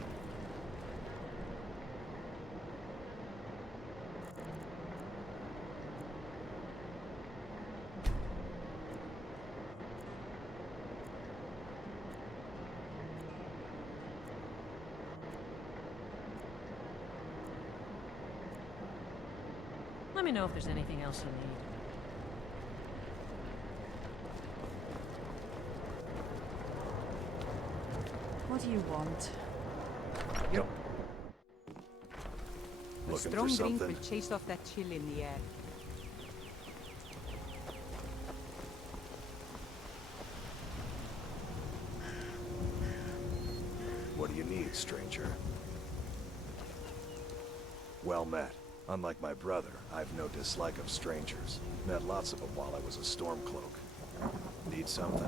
Let me know if there's anything else you need. What do you want? Yep. A Looking strong for drink something? will chase off that chill in the air. What do you need, stranger? Well met. Unlike my brother, I've no dislike of strangers. Met lots of them while I was a Stormcloak. Need something?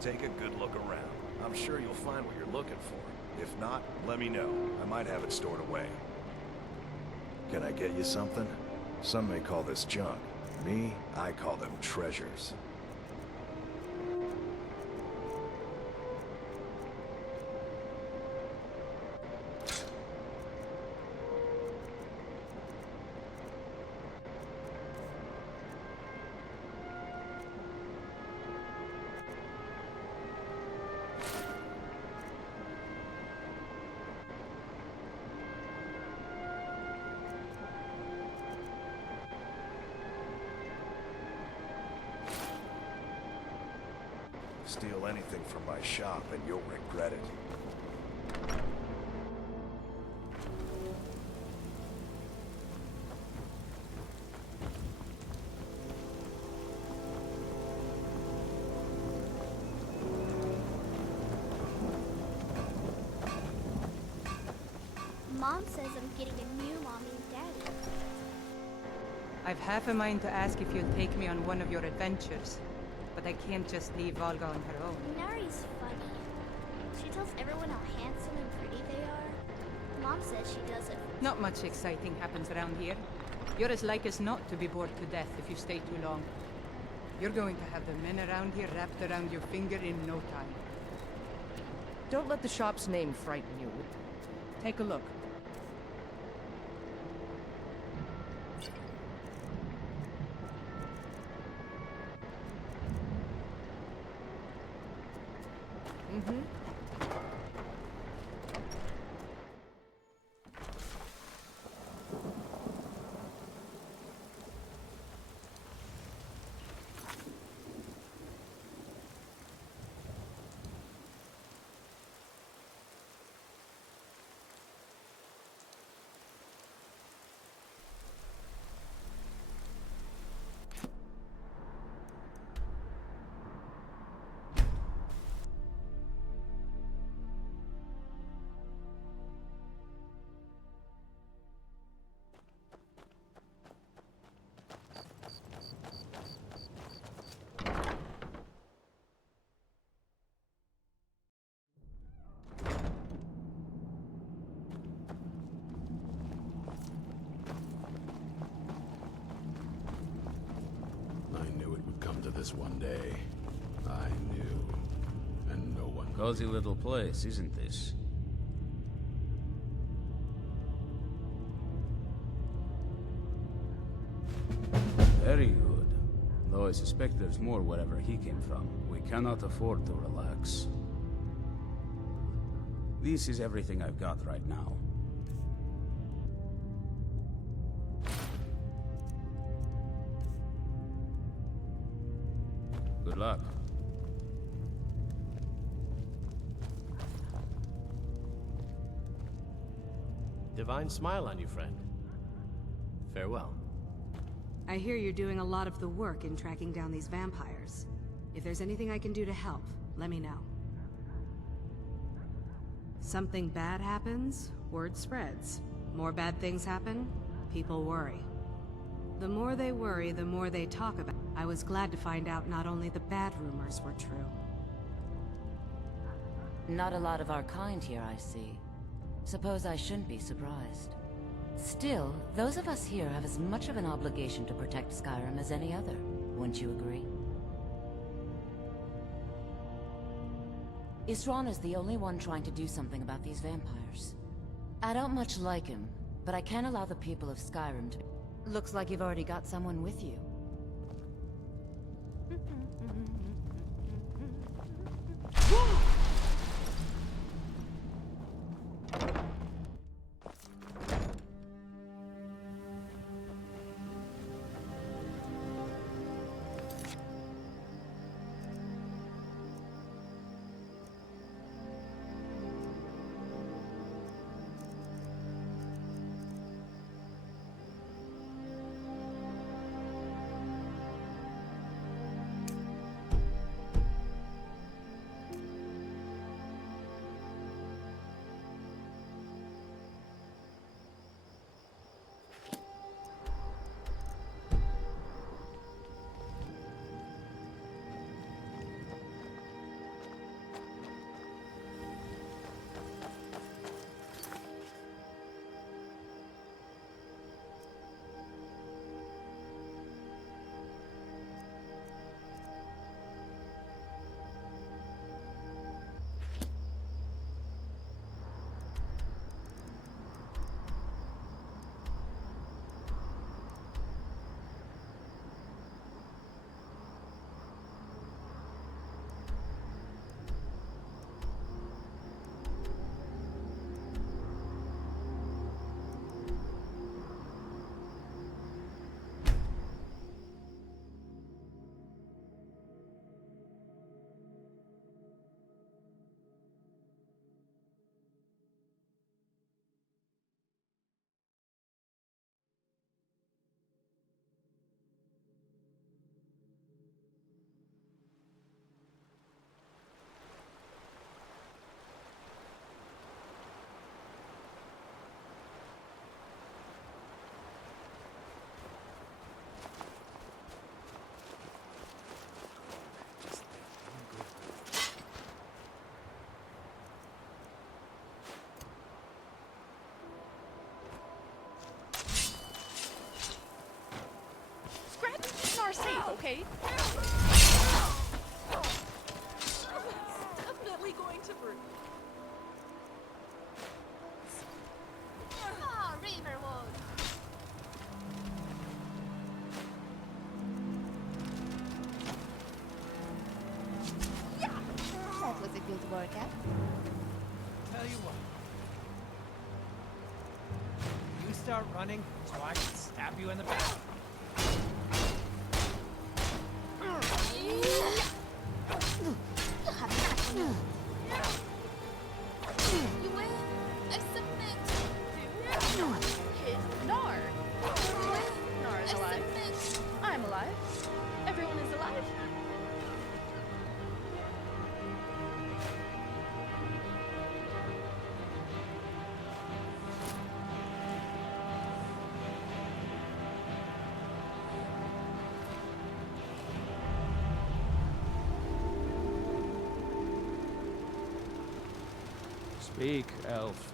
Take a good look around. I'm sure you'll find what you're looking for. If not, let me know. I might have it stored away. Can I get you something? Some may call this junk. Me, I call them treasures. Steal anything from my shop and you'll regret it. Mom says I'm getting a new mommy and daddy. I've half a mind to ask if you'll take me on one of your adventures, but I can't just leave Volga on her own. Nari's funny. She tells everyone how handsome and pretty they are. Mom says she does it. Not much exciting happens around here. You're as like as not to be bored to death if you stay too long. You're going to have the men around here wrapped around your finger in no time. Don't let the shop's name frighten you. Take a look. This one day. I knew. And no one... Cozy little place, isn't this? Very good. Though I suspect there's more wherever he came from. We cannot afford to relax. This is everything I've got right now. Good luck. Divine smile on you, friend. Farewell. I hear you're doing a lot of the work in tracking down these vampires. If there's anything I can do to help, let me know. Something bad happens, word spreads. More bad things happen, people worry. The more they worry, the more they talk about it. I was glad to find out not only the bad rumors were true. Not a lot of our kind here, I see. Suppose I shouldn't be surprised. Still, those of us here have as much of an obligation to protect Skyrim as any other. Wouldn't you agree? Isran is the only one trying to do something about these vampires. I don't much like him, but I can't allow the people of Skyrim to... Looks like you've already got someone with you. Safe, okay? Definitely going to breathe. Ah, Riverwood. That was a good workout. start running so I can stab you in the back. You win. I submit. Hit Nar. Nar is alive. I'm alive. Everyone is alive. Speak, elf.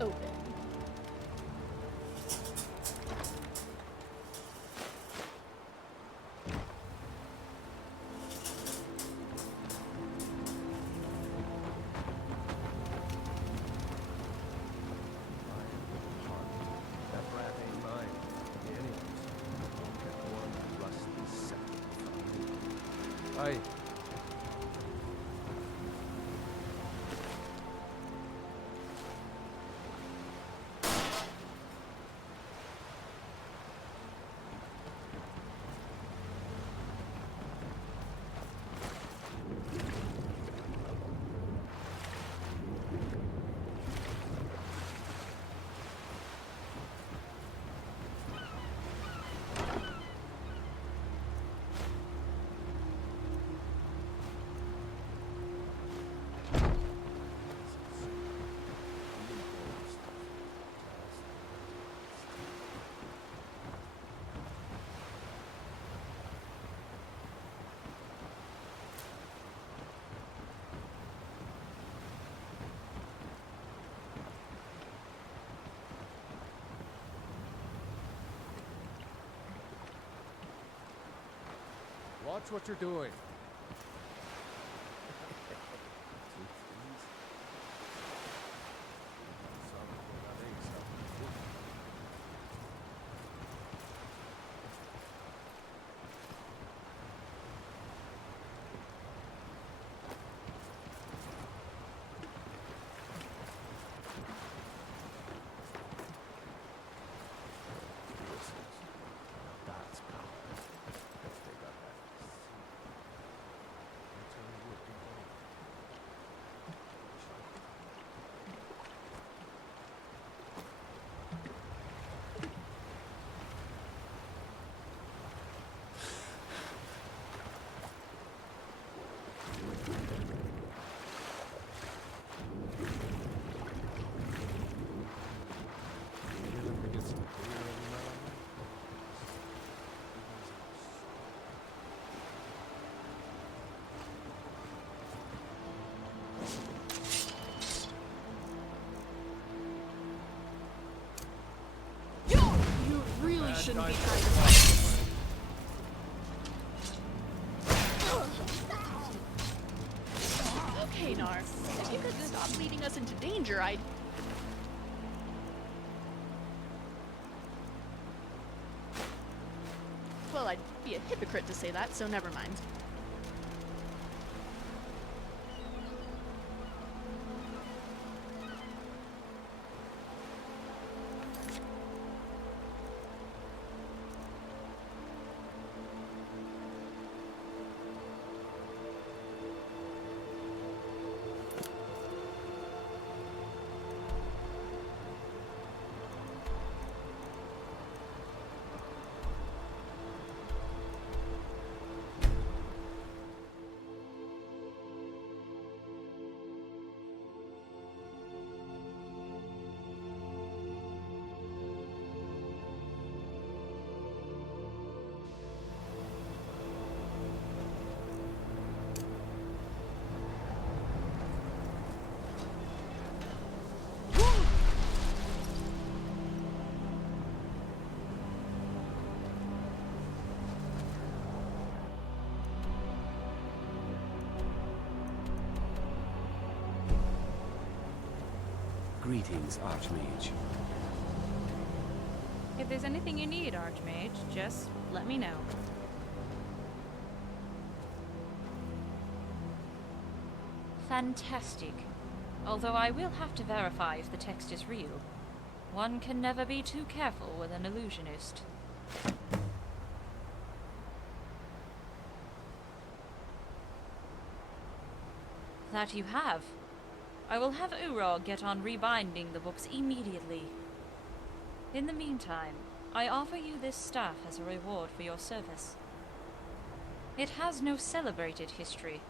Open. That brat ain't mine. Anyways, don't get one rusty second from me. Aye. Watch what you're doing. You really shouldn't be trying to fight this. Okay, Nar. If you could stop leading us into danger, I'd... Well, I'd be a hypocrite to say that, so never mind. Greetings, Archmage. If there's anything you need, Archmage, just let me know. Fantastic. Although I will have to verify if the text is real. One can never be too careful with an illusionist. That you have. I will have Urog get on rebinding the books immediately. In the meantime, I offer you this staff as a reward for your service. It has no celebrated history.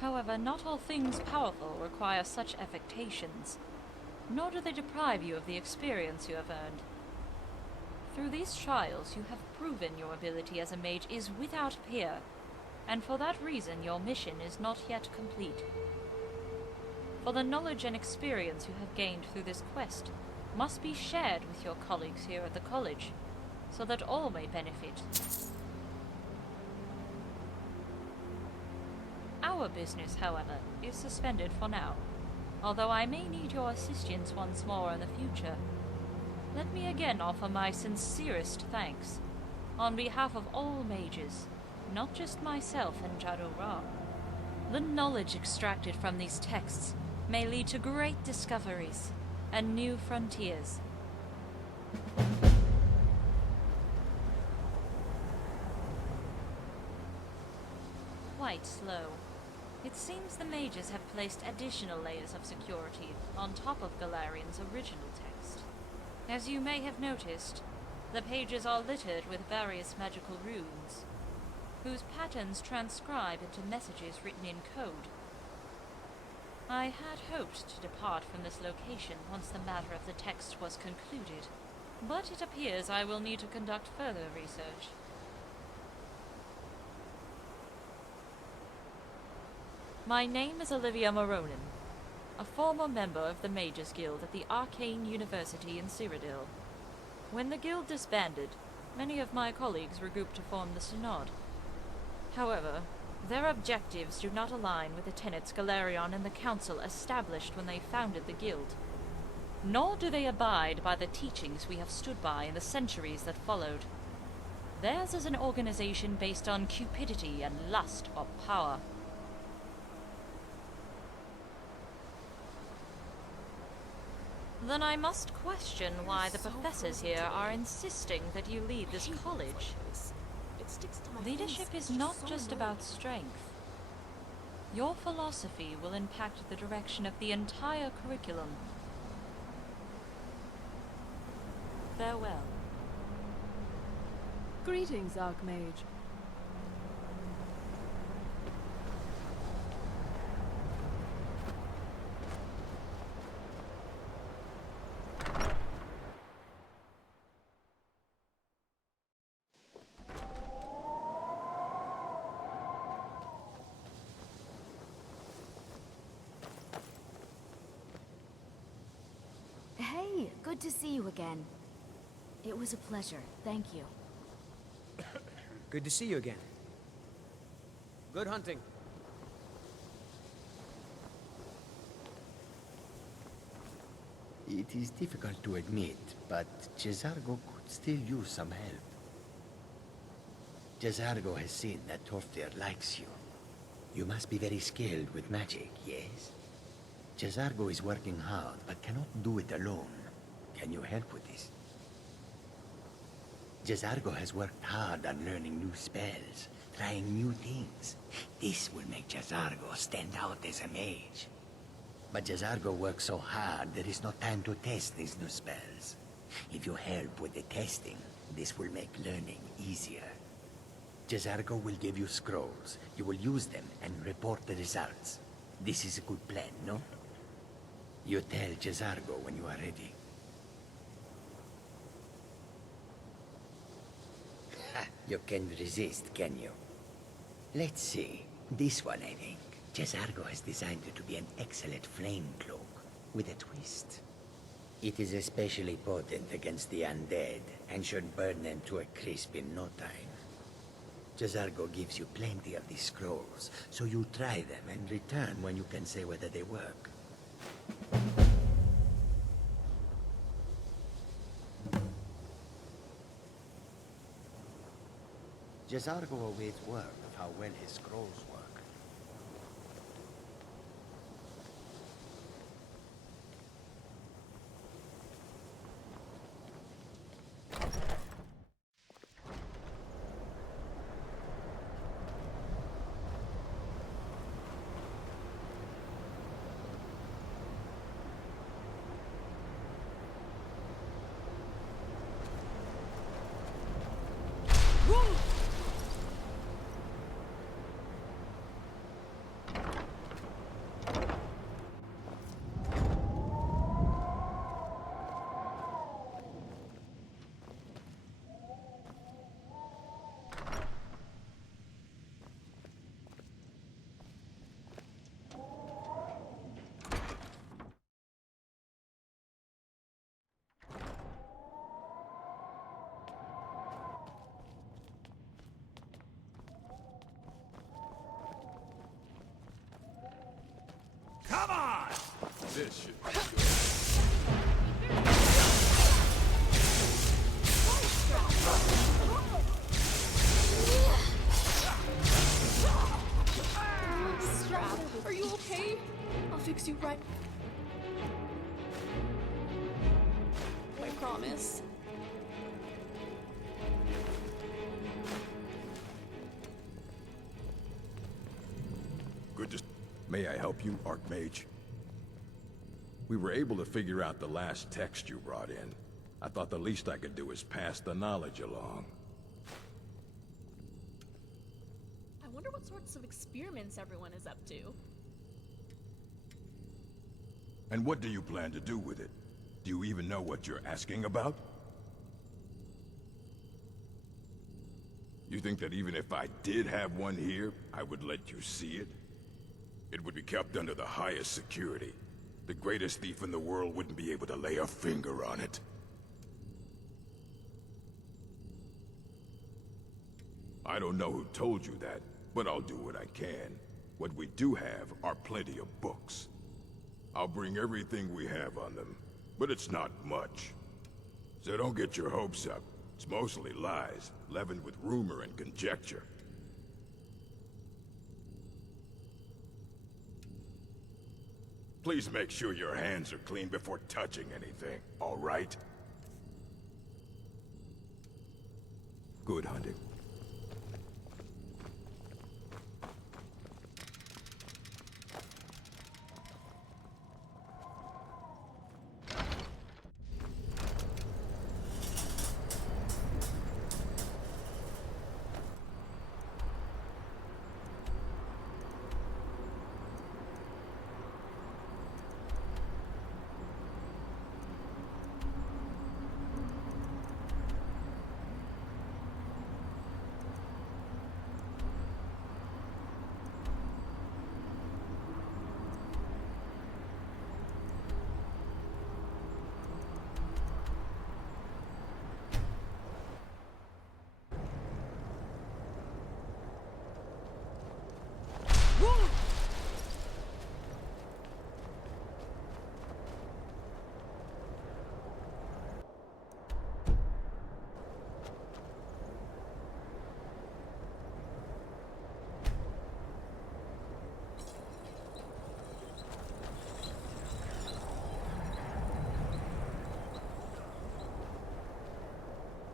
However, not all things powerful require such affectations, nor do they deprive you of the experience you have earned. Through these trials, you have proven your ability as a mage is without peer, and for that reason your mission is not yet complete. For the knowledge and experience you have gained through this quest must be shared with your colleagues here at the college, so that all may benefit. Our business, however, is suspended for now, although I may need your assistance once more in the future. Let me again offer my sincerest thanks, on behalf of all mages, not just myself and Jadu Ra. The knowledge extracted from these texts may lead to great discoveries and new frontiers. Quite slow. It seems the mages have placed additional layers of security on top of Galarian's original text. As you may have noticed, the pages are littered with various magical runes, whose patterns transcribe into messages written in code. I had hoped to depart from this location once the matter of the text was concluded, but it appears I will need to conduct further research. My name is Olivia Moronin, a former member of the Mages Guild at the Arcane University in Cyrodiil. When the guild disbanded, many of my colleagues regrouped to form the Synod. However, their objectives do not align with the tenets Galarian and the Council established when they founded the guild. Nor do they abide by the teachings we have stood by in the centuries that followed. Theirs is an organization based on cupidity and lust for power. Then I must question why the professors here are insisting that you lead this college. Leadership is not just about strength. Your philosophy will impact the direction of the entire curriculum. Farewell. Greetings, Archmage. Hey, good to see you again. It was a pleasure, thank you. Good to see you again. Good hunting. It is difficult to admit, but Jezargo could still use some help. Jezargo has seen that Torftir likes you. You must be very skilled with magic, yes? Jezargo is working hard, but cannot do it alone. Can you help with this? Jezargo has worked hard on learning new spells, trying new things. This will make Jezargo stand out as a mage. But Jezargo works so hard, there is no time to test these new spells. If you help with the testing, this will make learning easier. Jezargo will give you scrolls. You will use them and report the results. This is a good plan, no? You tell Jezargo when you are ready. Ha! You can't resist, can you? Let's see. This one, I think. Jezargo has designed it to be an excellent flame cloak, with a twist. It is especially potent against the undead, and should burn them to a crisp in no time. Jezargo gives you plenty of these scrolls, so you try them and return when you can say whether they work. Jazargo awaits word of how well his scrolls work. Come on! This should be good. Are you okay? I'll fix you right. I promise. Good to... May I help you, Archmage? We were able to figure out the last text you brought in. I thought the least I could do is pass the knowledge along. I wonder what sorts of experiments everyone is up to. And what do you plan to do with it? Do you even know what you're asking about? You think that even if I did have one here, I would let you see it? It would be kept under the highest security. The greatest thief in the world wouldn't be able to lay a finger on it. I don't know who told you that, but I'll do what I can. What we do have are plenty of books. I'll bring everything we have on them, but it's not much. So don't get your hopes up. It's mostly lies, leavened with rumor and conjecture. Please make sure your hands are clean before touching anything, all right? Good hunting.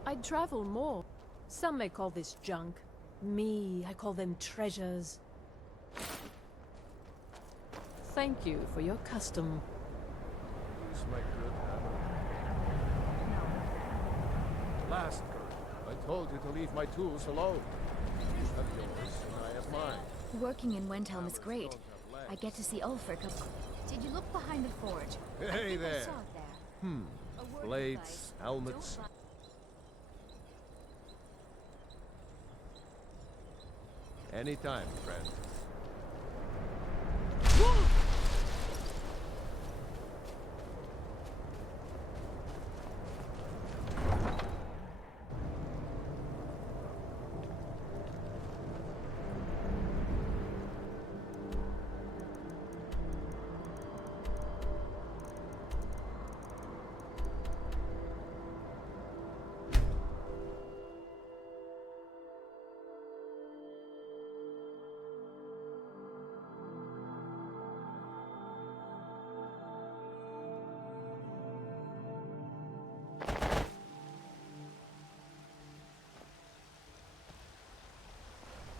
I'd travel more. Some may call this junk. Me, I call them treasures. Thank you for your custom. Use my good hammer. Last girl, I told you to leave my tools alone. You have yours, and I have mine. Working in Wendhelm is great. I get to see Ulfric up. Did you look behind the forge? Hey I there. saw it there. A word of Blades, advice, helmets. don't Anytime, friend.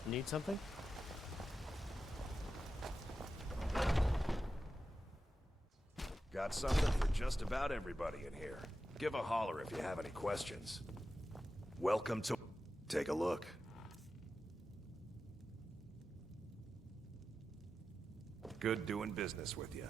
Need something? Got something for just about everybody in here. Give a holler if you have any questions. Welcome to... Take a look. Good doing business with you.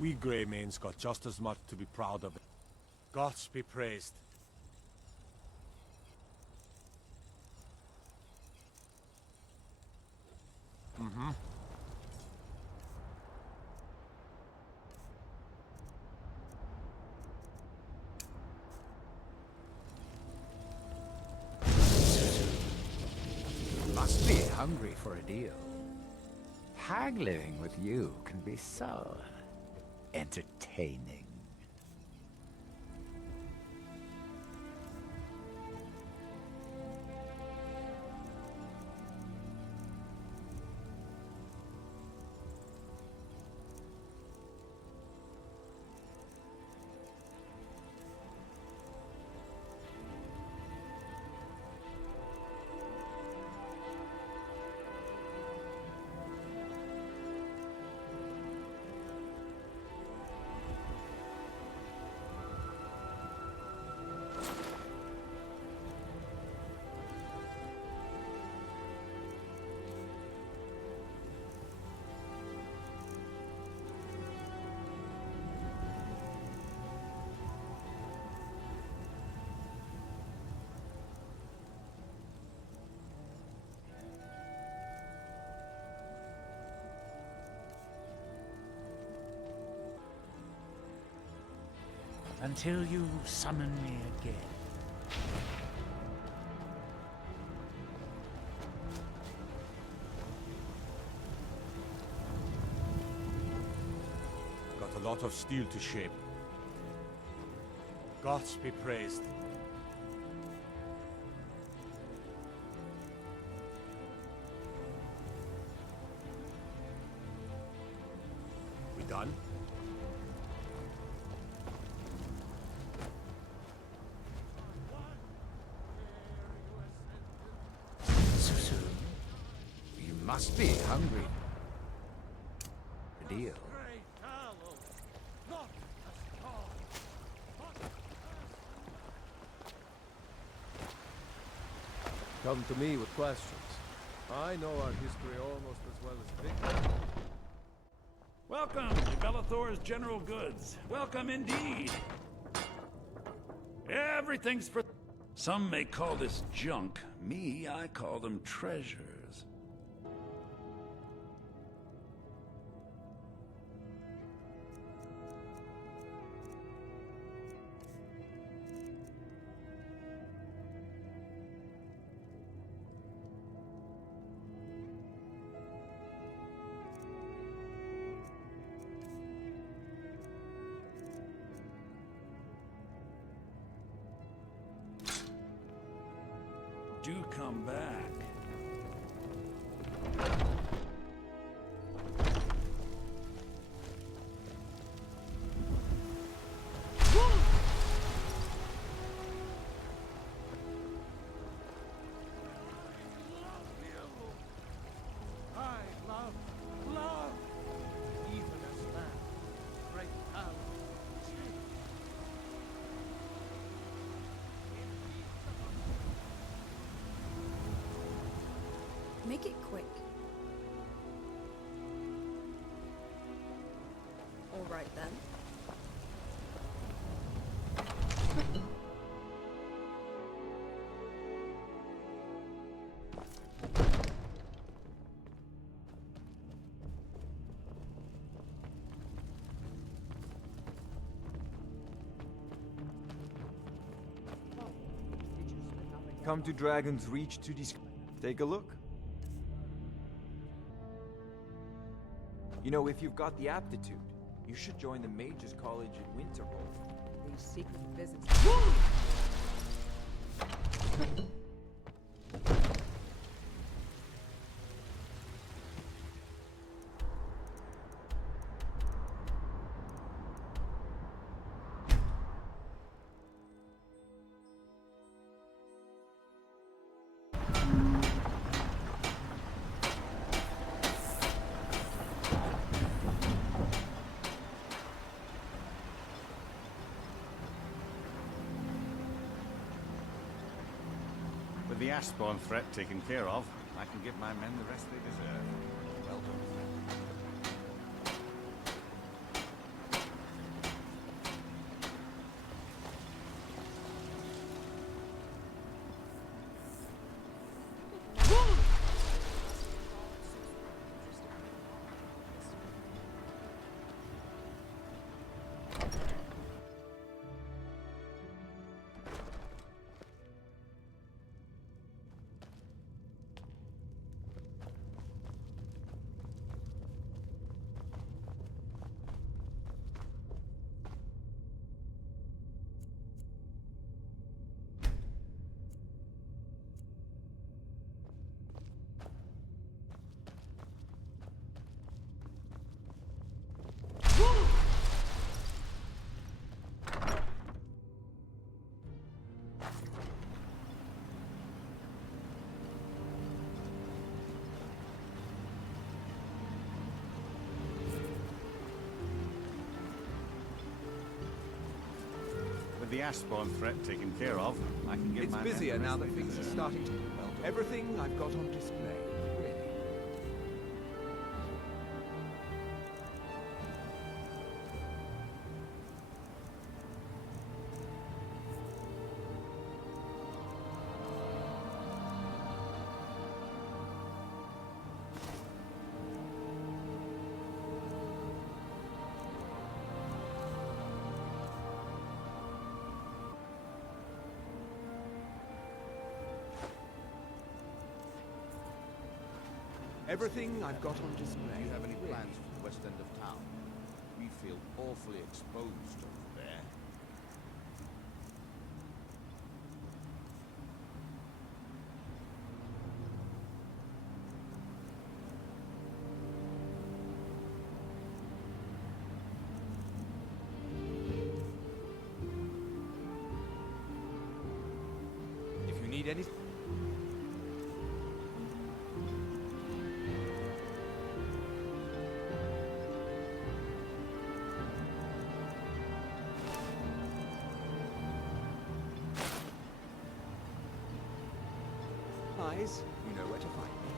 We Greymanes got just as much to be proud of. Gods be praised. Mm-hmm. Must be hungry for a deal. Haggling with you can be so entertaining. Until you summon me again. Got a lot of steel to shape. Gods be praised. We done? You must be hungry. A deal. Come to me with questions. I know our history almost as well as Vic. Welcome to Bellathor's General Goods. Welcome indeed. Everything's for... Some may call this junk. Me, I call them treasures. Do come back. Love, even as man, great power. Make it quick. All right then. Come to Dragon's Reach to take a look. You know, if you've got the aptitude, you should join the Mages College at Winterhold. These secret visits. With the Ashbourne threat taken care of, I can give my men the rest they deserve. Well done, friend. With the Ashbourne threat taken care of, I can give It's my men busier the now rest that they things are deserve. starting to... Everything I've got on display, really. Everything I've got on display. Do you have any plans for the west end of town? We feel awfully exposed over there. If you need anything... You know where to find me.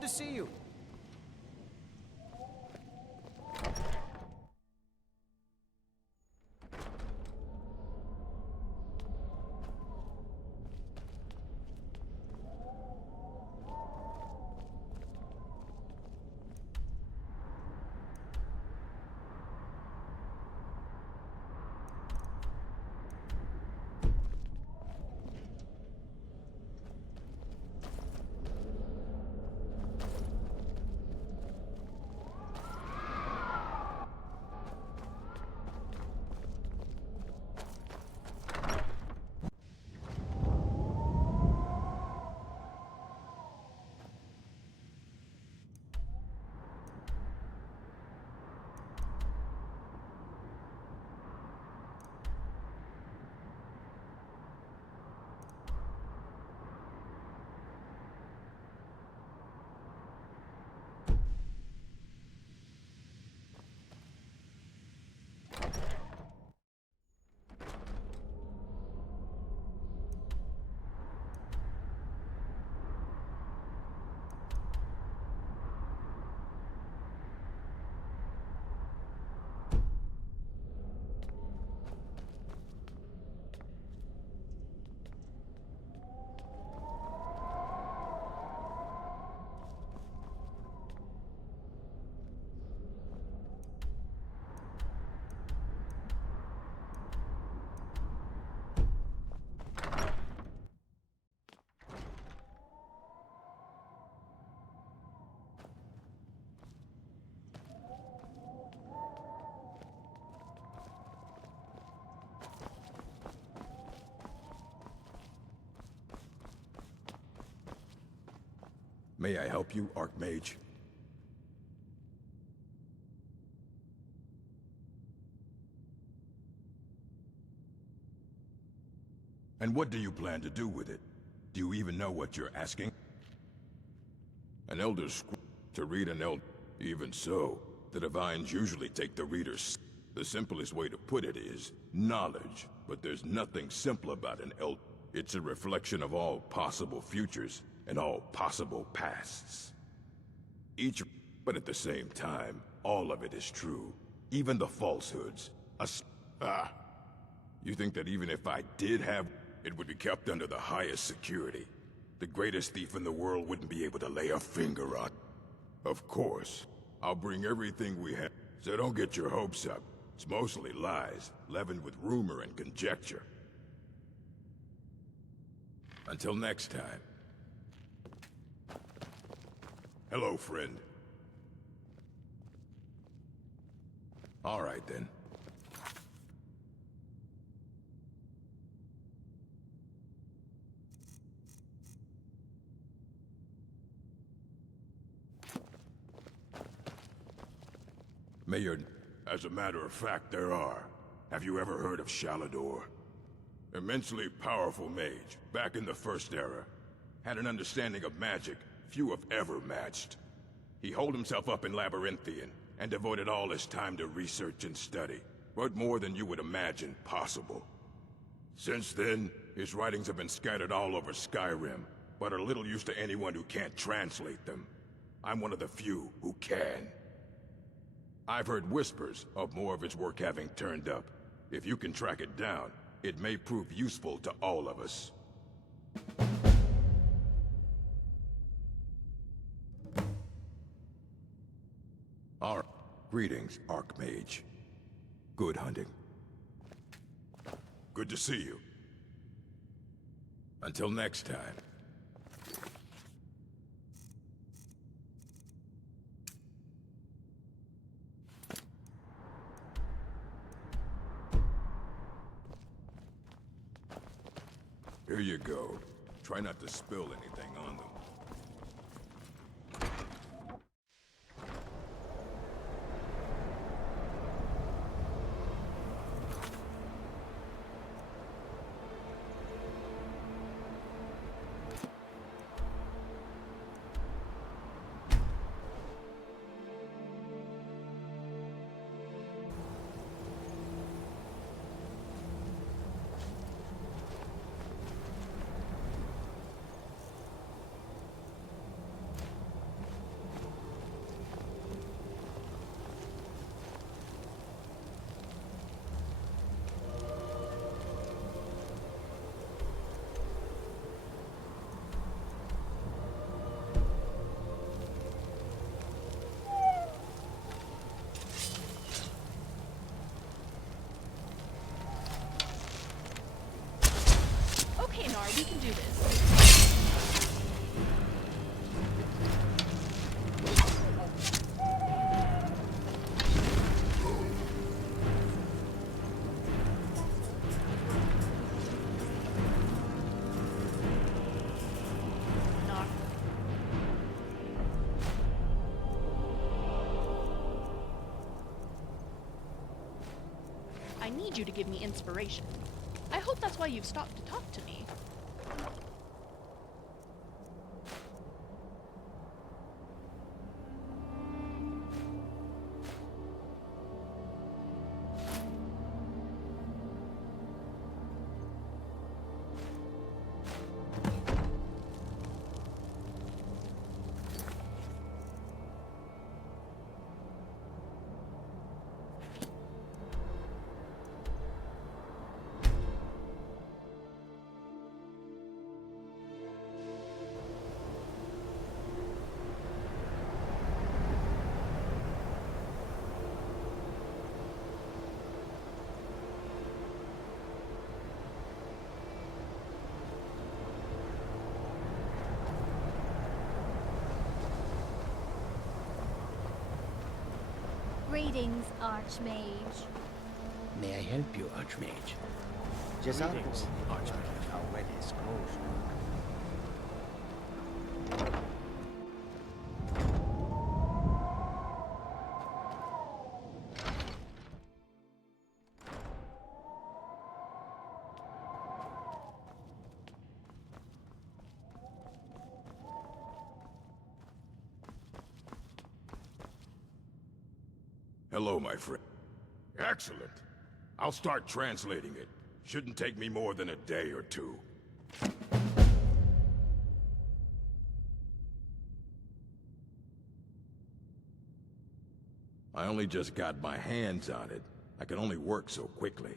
Good to see you. May I help you, Archmage? And what do you plan to do with it? Do you even know what you're asking? An elder's scroll to read an elder. Even so, the divines usually take the reader's. The simplest way to put it is knowledge, but there's nothing simple about an elder. It's a reflection of all possible futures and all possible pasts. But at the same time, all of it is true. Even the falsehoods. You think that even if I did have, it would be kept under the highest security? The greatest thief in the world wouldn't be able to lay a finger on. Of course, I'll bring everything we have, so don't get your hopes up. It's mostly lies, leavened with rumor and conjecture. Until next time. Hello, friend. All right, then. Mayor, as a matter of fact, there are. Have you ever heard of Shalador? Immensely powerful mage, back in the First Era. Had an understanding of magic few have ever matched. He holed himself up in Labyrinthian, and devoted all his time to research and study. But more than you would imagine possible. Since then, his writings have been scattered all over Skyrim, but are little use to anyone who can't translate them. I'm one of the few who can. I've heard whispers of more of his work having turned up. If you can track it down, it may prove useful to all of us. Greetings, Archmage. Good hunting. Good to see you. Until next time. Here you go. Try not to spill anything on them. I need you to give me inspiration. I hope that's why you've stopped to talk to me. Greetings, Archmage. May I help you, Archmage? Jazargo, Archmage, how well his clothes look. Hello, my friend. Excellent. I'll start translating it. Shouldn't take me more than a day or two. I only just got my hands on it. I can only work so quickly.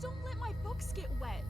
Don't let my books get wet.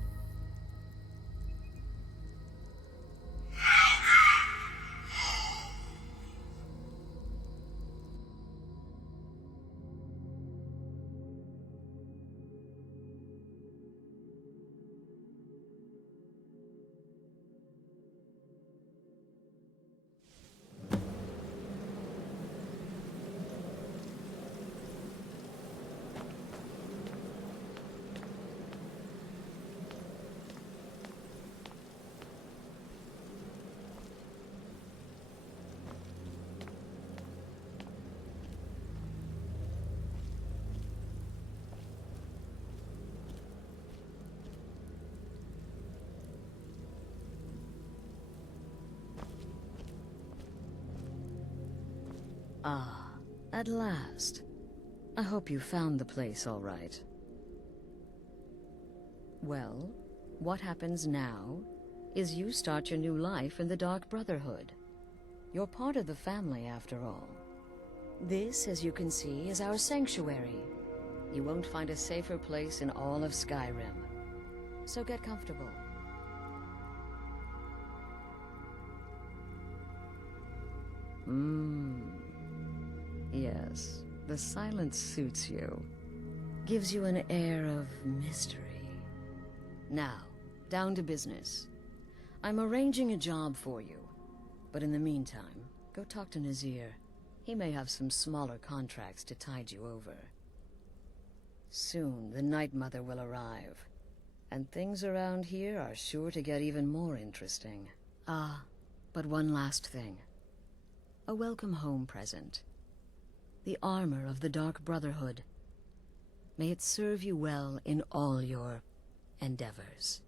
Ah, at last. I hope you found the place all right. Well, what happens now is you start your new life in the Dark Brotherhood. You're part of the family, after all. This, as you can see, is our sanctuary. You won't find a safer place in all of Skyrim. So get comfortable. Yes, the silence suits you. Gives you an air of mystery. Now, down to business. I'm arranging a job for you. But in the meantime, go talk to Nazir. He may have some smaller contracts to tide you over. Soon, the Night Mother will arrive. And things around here are sure to get even more interesting. Ah, but one last thing. A welcome home present. The armor of the Dark Brotherhood. May it serve you well in all your endeavors.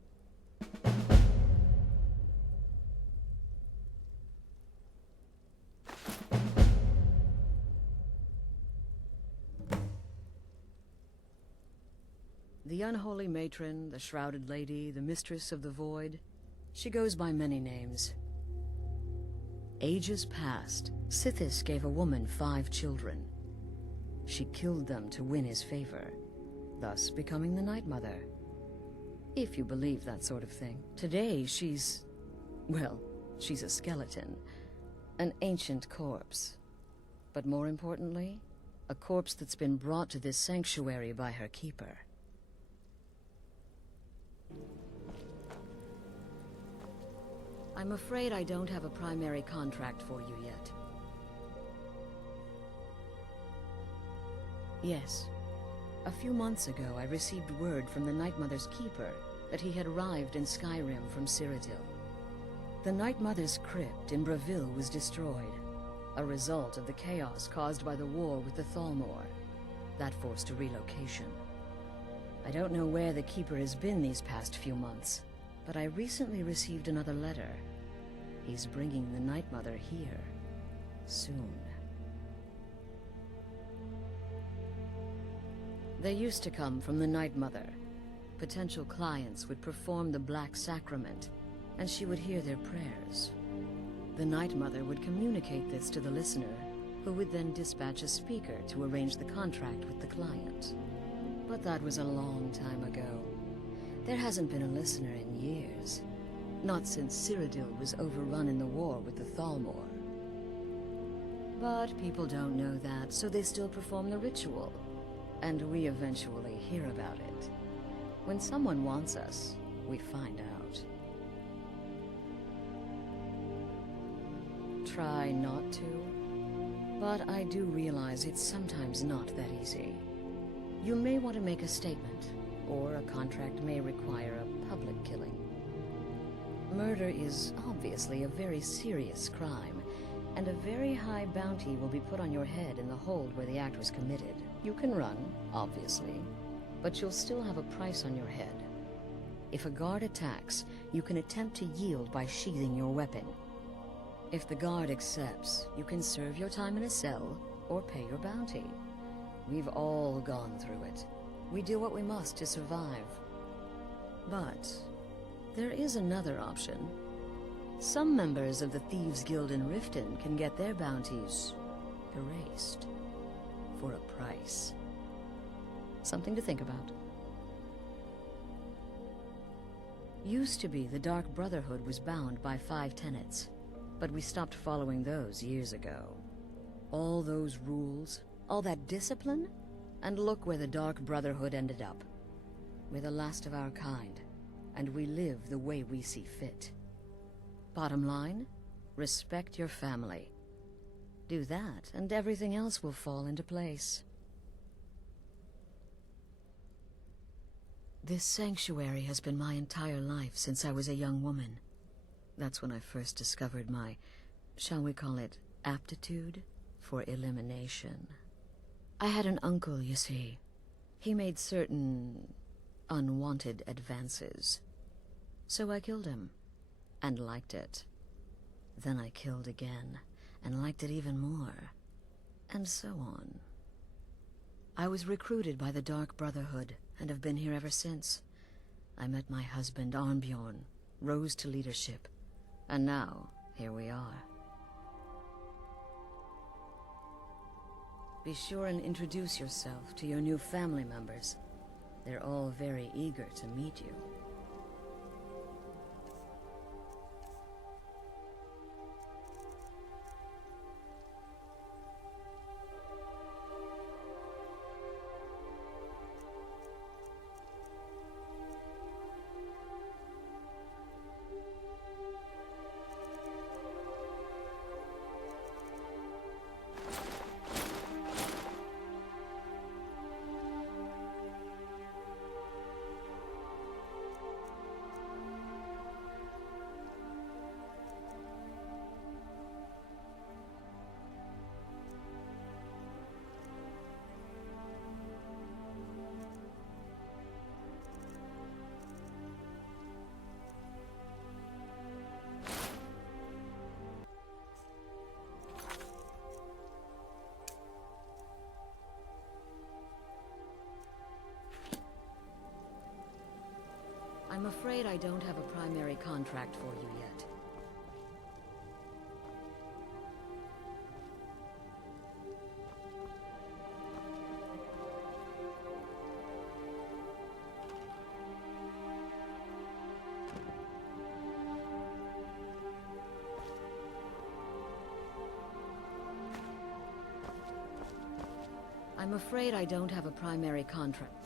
The unholy matron, the shrouded lady, the mistress of the void. She goes by many names. Ages past, Sithis gave a woman 5 children. She killed them to win his favor, thus becoming the Night Mother. If you believe that sort of thing. Today she's... well, she's a skeleton. An ancient corpse. But more importantly, a corpse that's been brought to this sanctuary by her keeper. I'm afraid I don't have a primary contract for you yet. Yes. A few months ago, I received word from the Night Mother's keeper that he had arrived in Skyrim from Cyrodiil. The Night Mother's crypt in Breville was destroyed, a result of the chaos caused by the war with the Thalmor. That forced a relocation. I don't know where the keeper has been these past few months, but I recently received another letter. He's bringing the Night Mother here. Soon. They used to come from the Night Mother. Potential clients would perform the Black Sacrament, and she would hear their prayers. The Night Mother would communicate this to the listener, who would then dispatch a speaker to arrange the contract with the client. But that was a long time ago. There hasn't been a listener in years. Not since Cyrodiil was overrun in the war with the Thalmor. But people don't know that, so they still perform the ritual. And we eventually hear about it. When someone wants us, we find out. Try not to, but I do realize it's sometimes not that easy. You may want to make a statement, or a contract may require a public killing. Murder is obviously a very serious crime, and a very high bounty will be put on your head in the hold where the act was committed. You can run, obviously, but you'll still have a price on your head. If a guard attacks, you can attempt to yield by sheathing your weapon. If the guard accepts, you can serve your time in a cell, or pay your bounty. We've all gone through it. We do what we must to survive. But there is another option. Some members of the Thieves' Guild in Riften can get their bounties erased for a price. Something to think about. Used to be the Dark Brotherhood was bound by 5 tenets, but we stopped following those years ago. All those rules, all that discipline, and look where the Dark Brotherhood ended up. We're the last of our kind, and we live the way we see fit. Bottom line, respect your family. Do that, and everything else will fall into place. This sanctuary has been my entire life since I was a young woman. That's when I first discovered my, shall we call it, aptitude for elimination. I had an uncle, you see. He made certain unwanted advances. So I killed him, and liked it. Then I killed again, and liked it even more, and so on. I was recruited by the Dark Brotherhood, and have been here ever since. I met my husband, Arnbjorn, rose to leadership, and now, here we are. Be sure and introduce yourself to your new family members. They're all very eager to meet you. afraid I don't have a primary contract for you yet. I'm afraid I don't have a primary contract.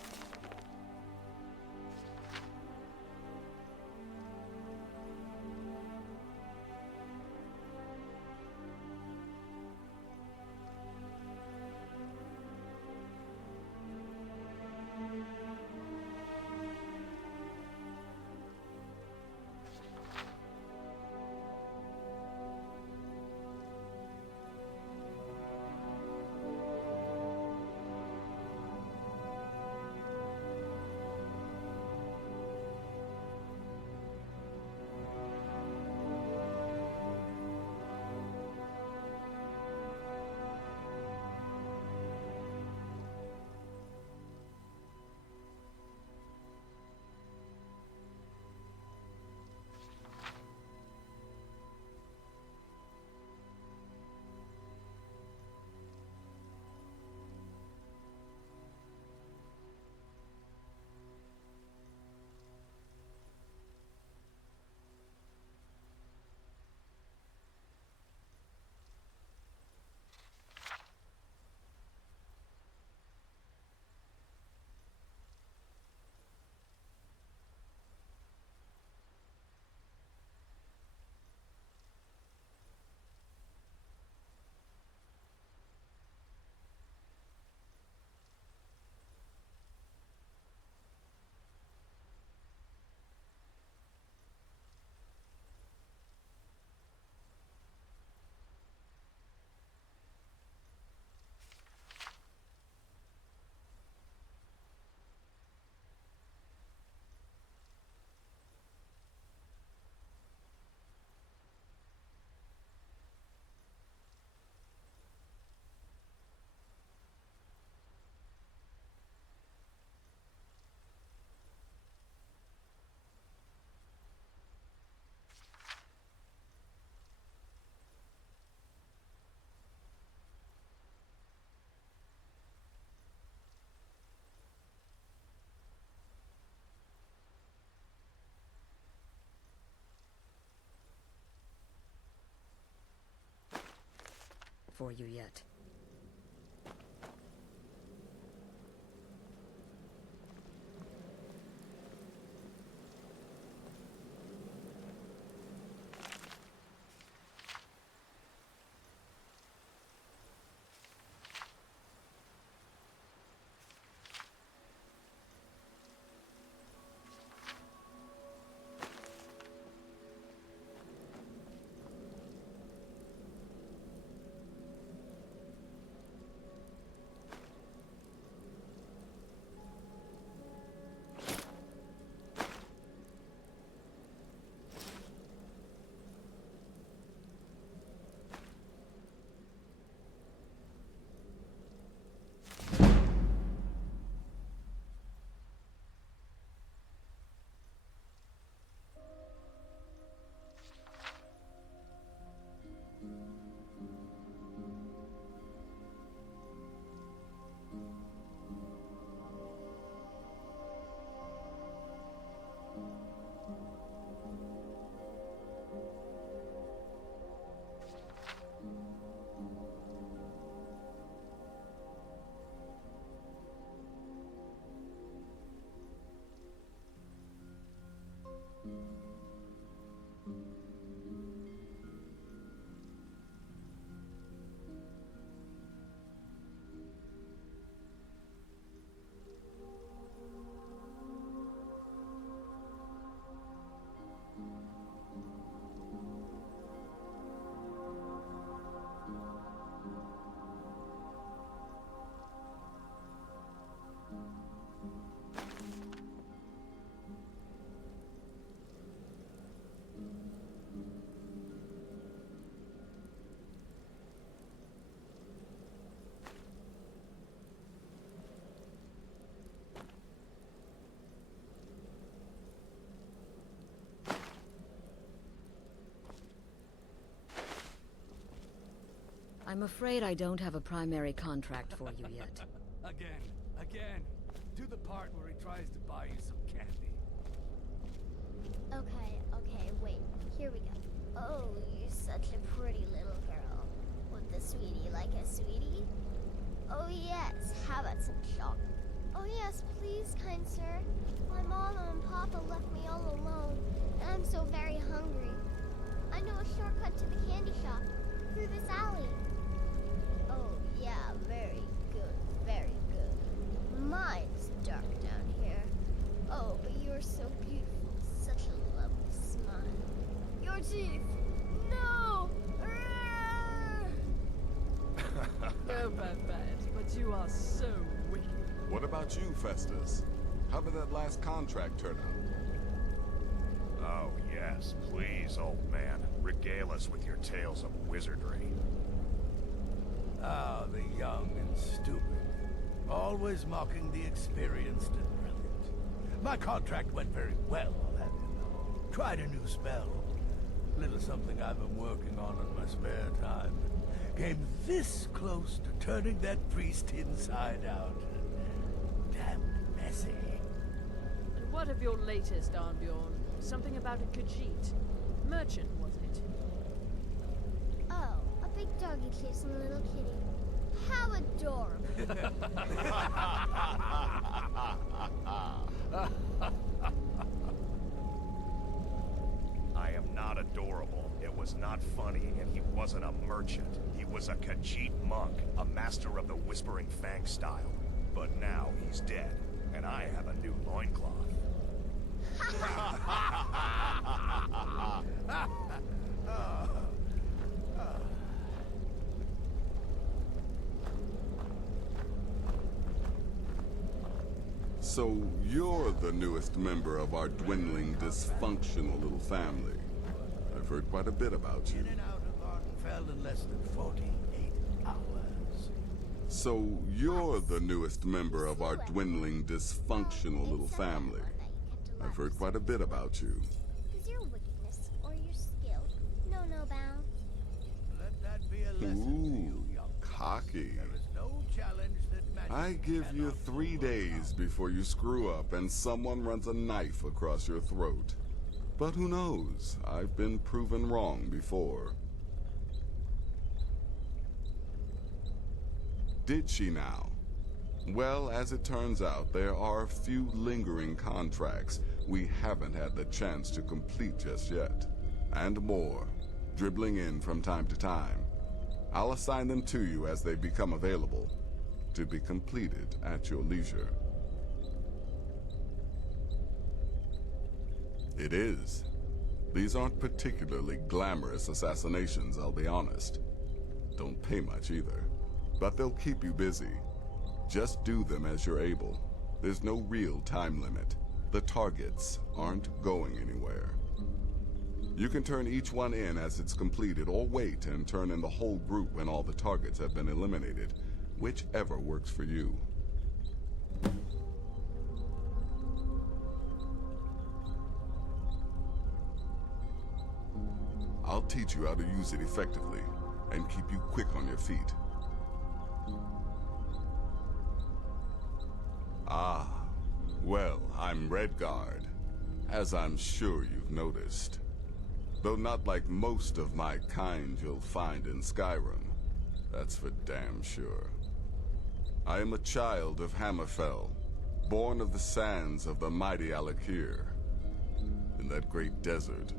For you yet. I'm afraid I don't have a primary contract for you yet. Again. Do the part where he tries to buy you some candy. Okay, wait. Here we go. Oh, you're such a pretty little girl. With the sweetie like a sweetie? Oh yes, how about some chocolate? Oh yes, please, kind sir. My mama and papa left me all alone, and I'm so very hungry. I know a shortcut to the candy shop, through this alley. Oh yeah, very good, very good. Mine's dark down here. Oh, but you're so beautiful, such a lovely smile. Your teeth! No! No, Bad, but you are so wicked. What about you, Festus? How did that last contract turn out? Oh, yes, please, old man. Regale us with your tales of wizardry. Ah, the young and stupid. Always mocking the experienced and brilliant. My contract went very well, I'll have you know. Tried a new spell. Little something I've been working on in my spare time. Came this close to turning that priest inside out. Damn messy. And what of your latest, Arnbjorn? Something about a Khajiit. Merchant, wasn't it? Oh, a big doggy chasing a little kitty. How adorable. I am not adorable. It was not funny, and he wasn't a merchant. He was a Khajiit monk, a master of the Whispering Fang style. But now he's dead, and I have a new loincloth. So you're the newest member of our dwindling, dysfunctional little family. I've heard quite a bit about you. In and out of Ardenfell in less than 48 hours. So you're the newest member of our dwindling, dysfunctional little family. I've heard quite a bit about you. Is your wickedness or your skill no bound? Let that be a lesson to you, young. Cocky. There is no challenge that magic I give you 3 days before you screw up and someone runs a knife across your throat. But who knows? I've been proven wrong before. Did she now? Well, as it turns out, there are a few lingering contracts we haven't had the chance to complete just yet. And more, dribbling in from time to time. I'll assign them to you as they become available, to be completed at your leisure. It is. These aren't particularly glamorous assassinations, I'll be honest. Don't pay much either. But they'll keep you busy. Just do them as you're able. There's no real time limit. The targets aren't going anywhere. You can turn each one in as it's completed, or wait and turn in the whole group when all the targets have been eliminated. Whichever works for you. I'll teach you how to use it effectively, and keep you quick on your feet. Ah, well, I'm Redguard, as I'm sure you've noticed. Though not like most of my kind you'll find in Skyrim, that's for damn sure. I am a child of Hammerfell, born of the sands of the mighty Alakir. In that great desert,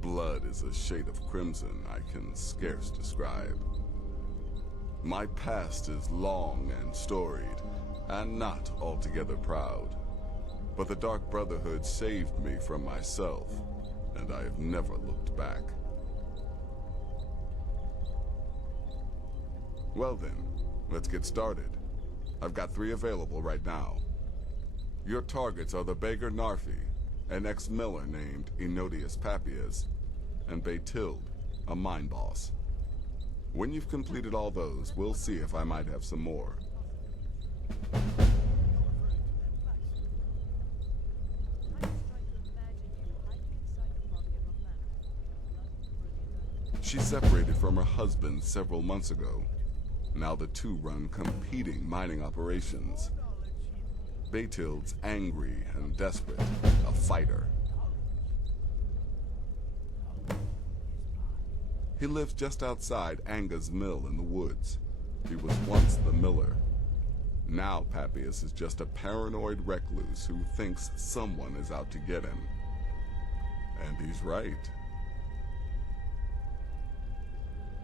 blood is a shade of crimson I can scarce describe. My past is long and storied, and not altogether proud. But the Dark Brotherhood saved me from myself, and I have never looked back. Well then, let's get started. I've got 3 available right now. Your targets are the Beggar Narfi, an ex-miller named Enodius Papias, and Baytild, a mine boss. When you've completed all those, we'll see if I might have some more. She separated from her husband several months ago. Now the two run competing mining operations. Baetild's angry and desperate, a fighter. He lives just outside Anga's mill in the woods. He was once the miller. Now Papias is just a paranoid recluse who thinks someone is out to get him. And he's right.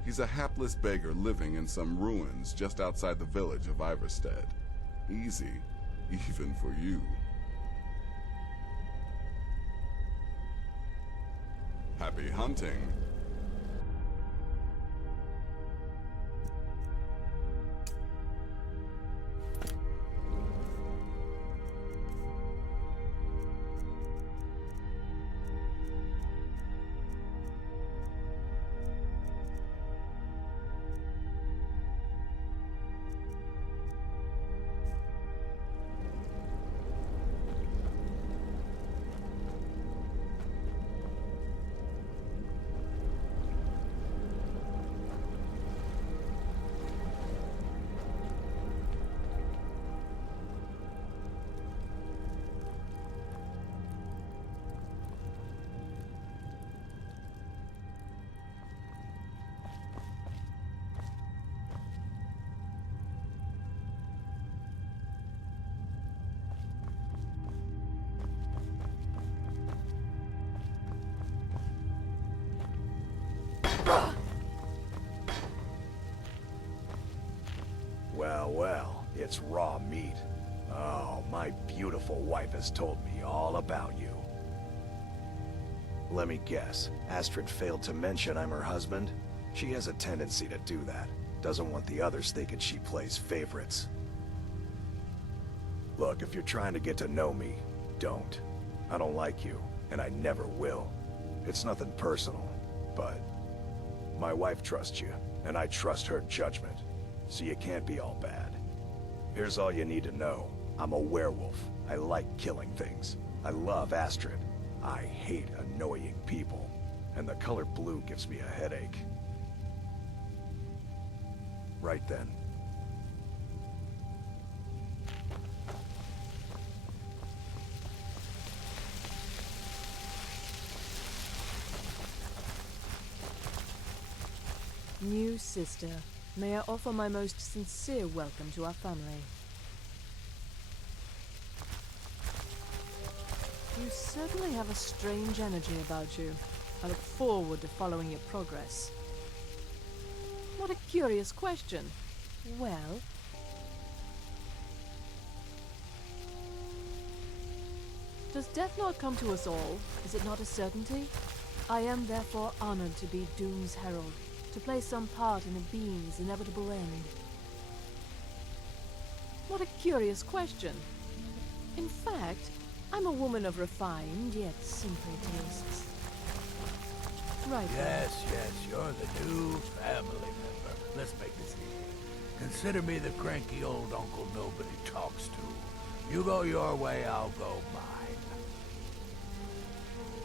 He's a hapless beggar living in some ruins just outside the village of Iverstead. Easy, even for you. Happy hunting. Well, well, it's raw meat. Oh, my beautiful wife has told me all about you. Let me guess. Astrid failed to mention I'm her husband? She has a tendency to do that. Doesn't want the others thinking she plays favorites. Look, if you're trying to get to know me, don't. I don't like you, and I never will. It's nothing personal, but my wife trusts you, and I trust her judgment. So you can't be all bad. Here's all you need to know. I'm a werewolf. I like killing things. I love Astrid. I hate annoying people. And the color blue gives me a headache. Right then. New sister. May I offer my most sincere welcome to our family. You certainly have a strange energy about you. I look forward to following your progress. What a curious question. Well... does death not come to us all? Is it not a certainty? I am therefore honored to be Doom's herald, to play some part in a being's inevitable end. What a curious question. In fact, I'm a woman of refined yet simple tastes. Right. Yes, you're the new family member. Let's make this easy. Consider me the cranky old uncle nobody talks to. You go your way, I'll go mine.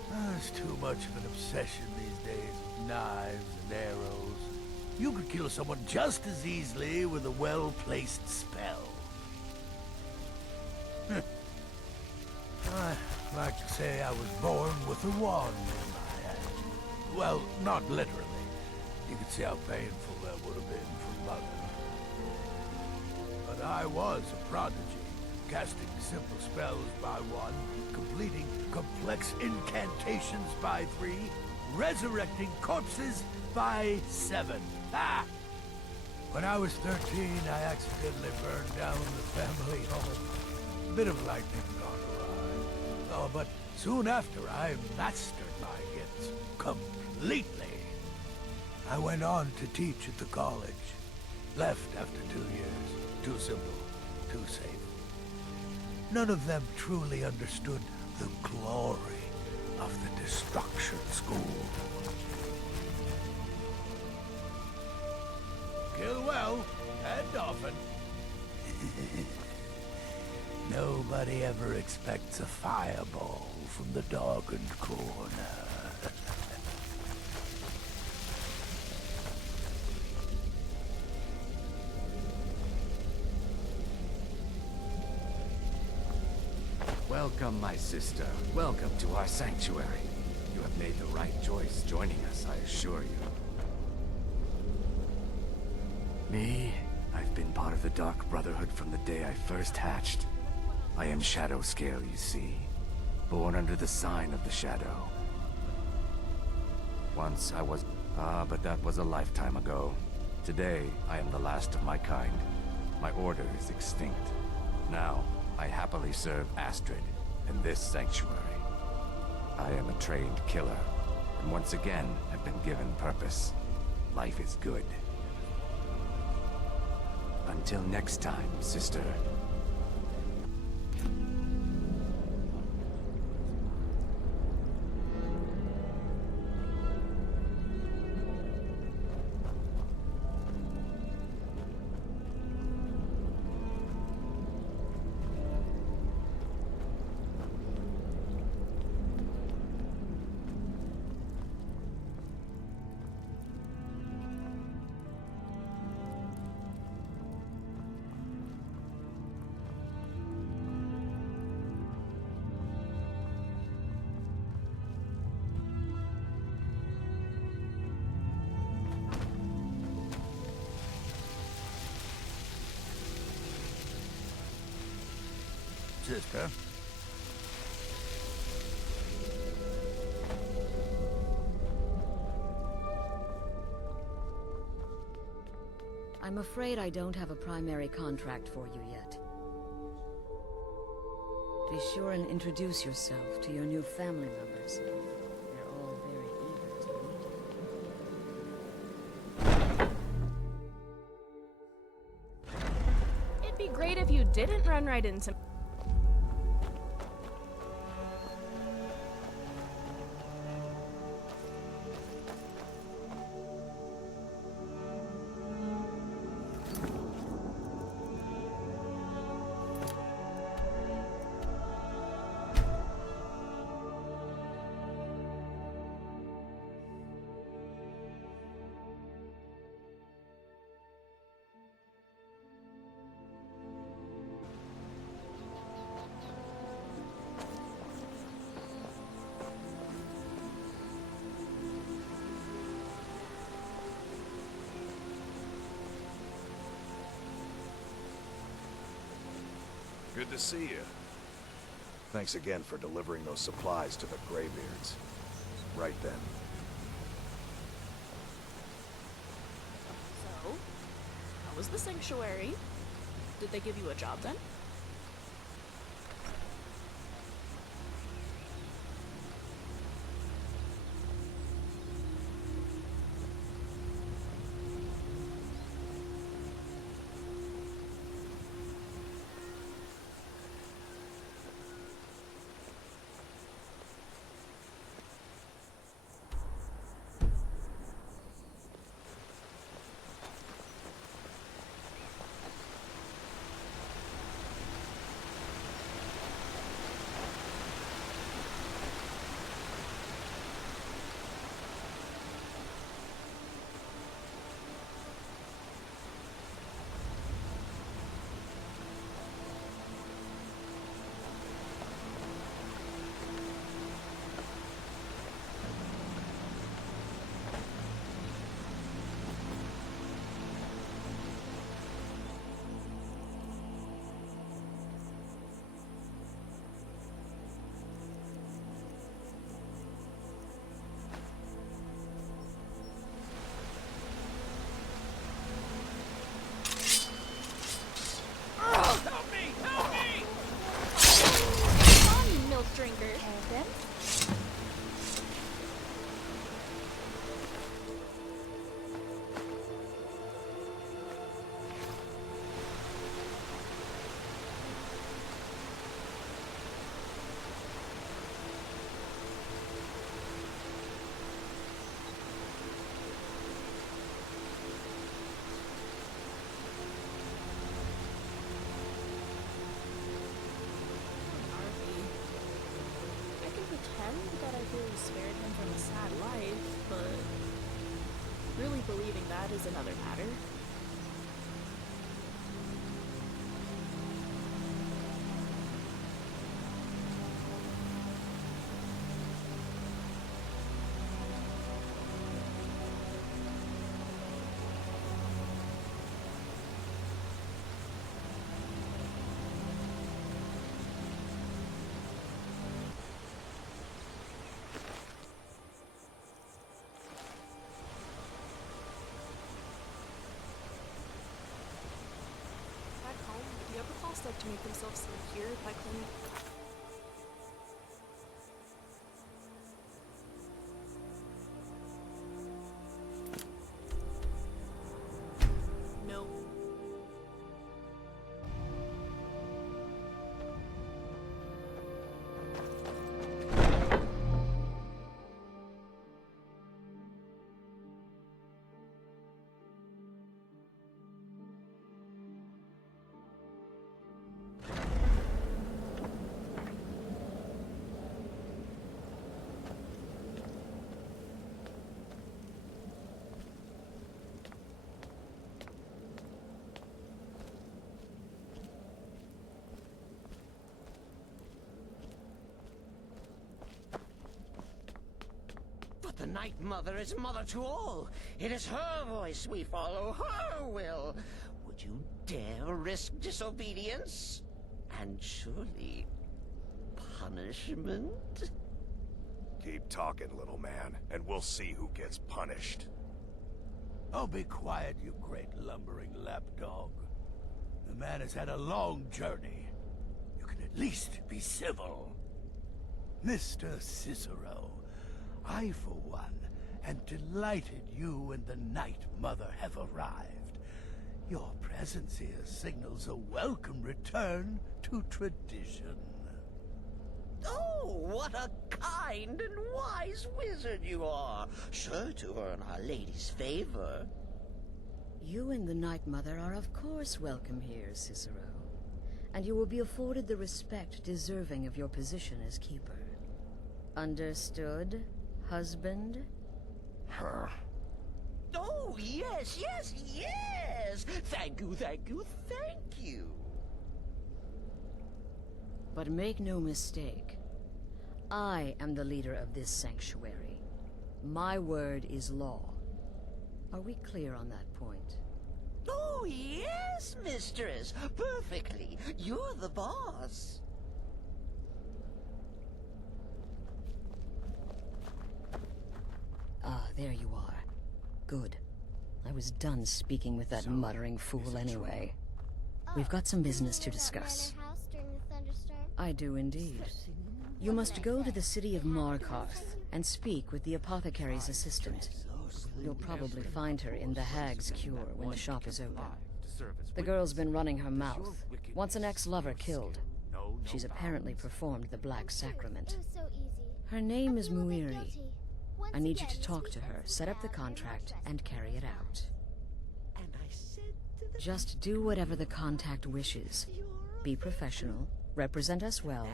There's too much of an obsession these days with knives and arrows. You could kill someone just as easily with a well-placed spell. I like to say I was born with a wand in my hand. Well, not literally. You could see how painful that would have been for Mother. But I was a prodigy, casting simple spells by one, completing complex incantations by 3, resurrecting corpses by 7. Ah! When I was 13, I accidentally burned down the family home. Bit of lightning gone awry. Oh, but soon after, I mastered my gifts completely. I went on to teach at the college. Left after 2 years. Too simple, too safe. None of them truly understood the glory of the Destruction School. Kill well, and often. Nobody ever expects a fireball from the darkened corner. Welcome, my sister. Welcome to our sanctuary. You have made the right choice joining us, I assure you. Me? I've been part of the Dark Brotherhood from the day I first hatched. I am Shadow Scale, you see. Born under the sign of the Shadow. Once I was... but that was a lifetime ago. Today, I am the last of my kind. My order is extinct. Now, I happily serve Astrid in this sanctuary. I am a trained killer, and once again have been given purpose. Life is good. Until next time, sister. Sister? I'm afraid I don't have a primary contract for you yet. Be sure and introduce yourself to your new family members. They're all very eager to meet you. It'd be great if you didn't run right into... Good to see you. Thanks again for delivering those supplies to the Greybeards. Right then. So, how was the sanctuary? Did they give you a job then? That I really spared him from a sad life, but really believing that is another matter. just like to make themselves secure by claiming... No. But the Night Mother is mother to all. It is her voice we follow, her will. Would you dare risk disobedience? And surely punishment? Keep talking, little man, and we'll see who gets punished. Oh, be quiet, you great lumbering lapdog. The man has had a long journey. You can at least be civil. Mr. Cicero, I, for one, am delighted you and the Night Mother have arrived. Your presence here signals a welcome return to tradition. Oh, what a kind and wise wizard you are! Sure to earn Our Lady's favor. You and the Night Mother are of course welcome here, Cicero. And you will be afforded the respect deserving of your position as keeper. Understood, husband? Her. Oh, yes, yes, yes! Thank you, thank you, thank you! But make no mistake, I am the leader of this sanctuary. My word is law. Are we clear on that point? Oh, yes, mistress! Perfectly! You're the boss! Ah, there you are. Good. I was done speaking with that muttering fool anyway. We've got some business to discuss. I do indeed. You must go to the city of Markarth and speak with the apothecary's assistant. You'll probably find her in the Hag's Cure when the shop is open. The girl's been running her mouth. Wants an ex-lover killed. She's apparently performed the Black Sacrament. Her name is Muiri. I need you to talk to her, set up the contract, and carry it out. Just do whatever the contact wishes. Be professional, represent us well,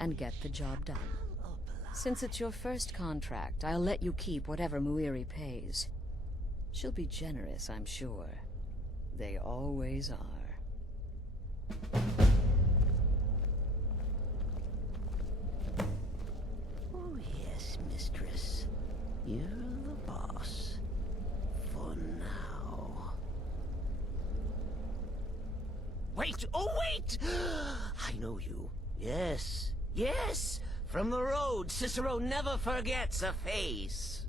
and get the job done. Since it's your first contract, I'll let you keep whatever Muiri pays. She'll be generous, I'm sure. They always are. Oh, yes, mistress. You're the boss. For now. Wait! Oh, wait! I know you. Yes. Yes! From the road, Cicero never forgets a face.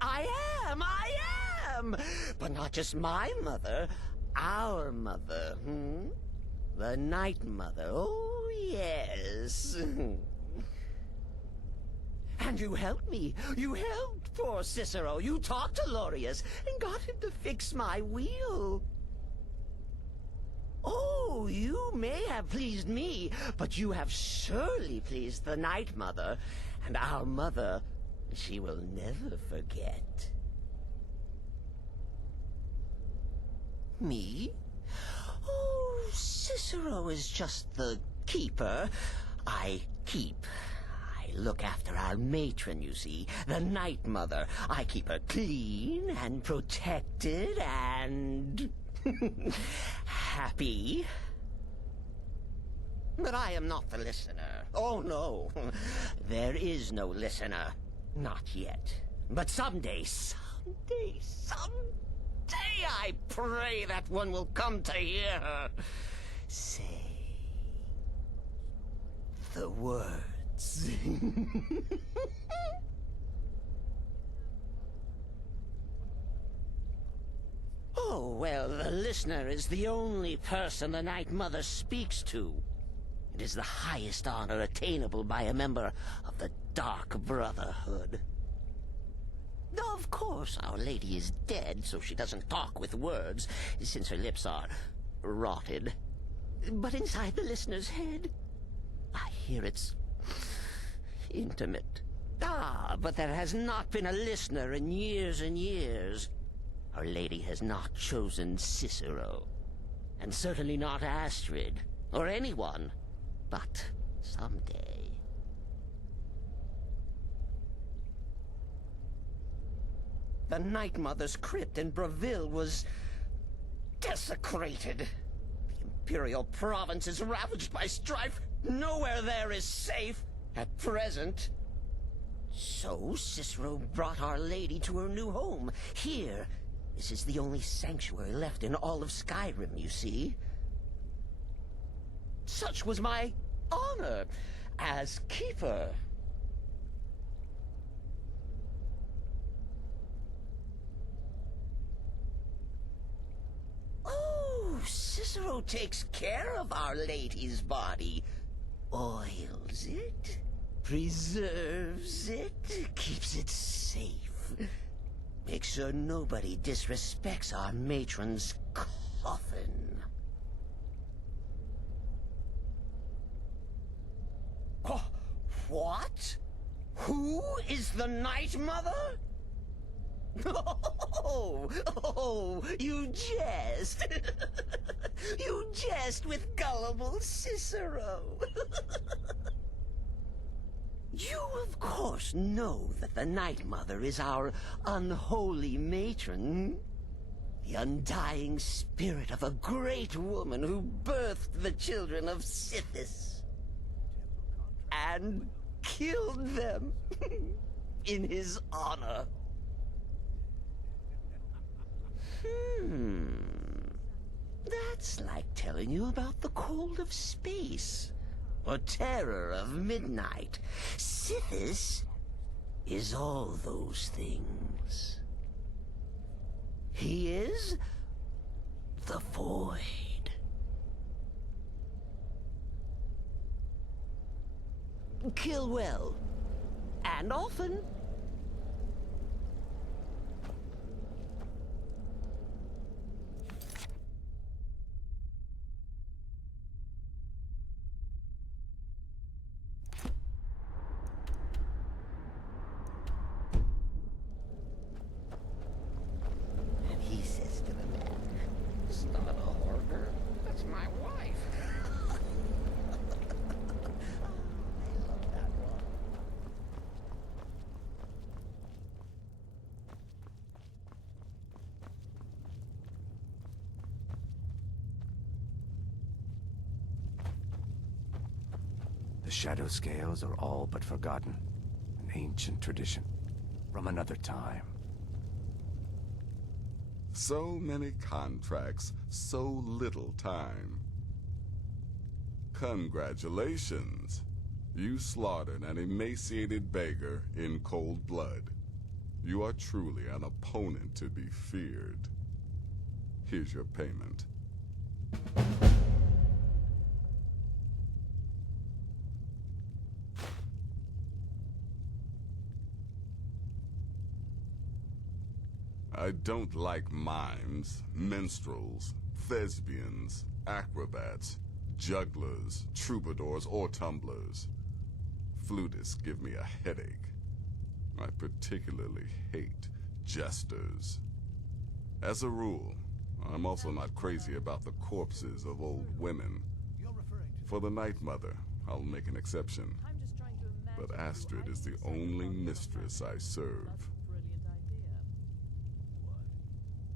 I am! But not just my mother. Our mother, The Night Mother. Oh, yes. And you helped me. You helped poor Cicero. You talked to Lorius and got him to fix my wheel. Oh, you may have pleased me, but you have surely pleased the Night Mother. And our mother, she will never forget. Me? Oh, Cicero is just the keeper. I keep. Look after our matron, you see, the Night Mother. I keep her clean and protected and happy. But I am not the listener. Oh, no. There is no listener. Not yet. But someday, I pray that one will come to hear her say the words. Oh, well, the listener is the only person the Night Mother speaks to. It is the highest honor attainable by a member of the Dark Brotherhood. Of course, Our Lady is dead, so she doesn't talk with words, since her lips are rotted. But inside the listener's head, I hear it's intimate. Ah, but there has not been a listener in years and years. Our Lady has not chosen Cicero, and certainly not Astrid, or anyone. But someday... The Night Mother's crypt in Breville was desecrated. The Imperial province is ravaged by strife. Nowhere there is safe at present. So Cicero brought Our Lady to her new home. Here, this is the only sanctuary left in all of Skyrim, you see. Such was my honor as keeper. Oh, Cicero takes care of Our Lady's body. Oils it, preserves it, keeps it safe. Make sure nobody disrespects our matron's coffin. Oh, what? Who is the Night Mother? Oh, you jest. You jest with gullible Cicero. You, of course, know that the Night Mother is our unholy matron. The undying spirit of a great woman who birthed the children of Sithis. And killed them in his honor. That's like telling you about the cold of space, or terror of midnight. Sithis is all those things. He is the Void. Kill well, and often. And he says to the man, "It's not a hoarder, that's my wife." The shadow scales are all but forgotten. An ancient tradition from another time. So many contracts, so little time. Congratulations. You slaughtered an emaciated beggar in cold blood. You are truly an opponent to be feared. Here's your payment. I don't like mimes, minstrels, thespians, acrobats, jugglers, troubadours, or tumblers. Flutists give me a headache. I particularly hate jesters. As a rule, I'm also not crazy about the corpses of old women. For the Night Mother, I'll make an exception. But Astrid is the only mistress I serve.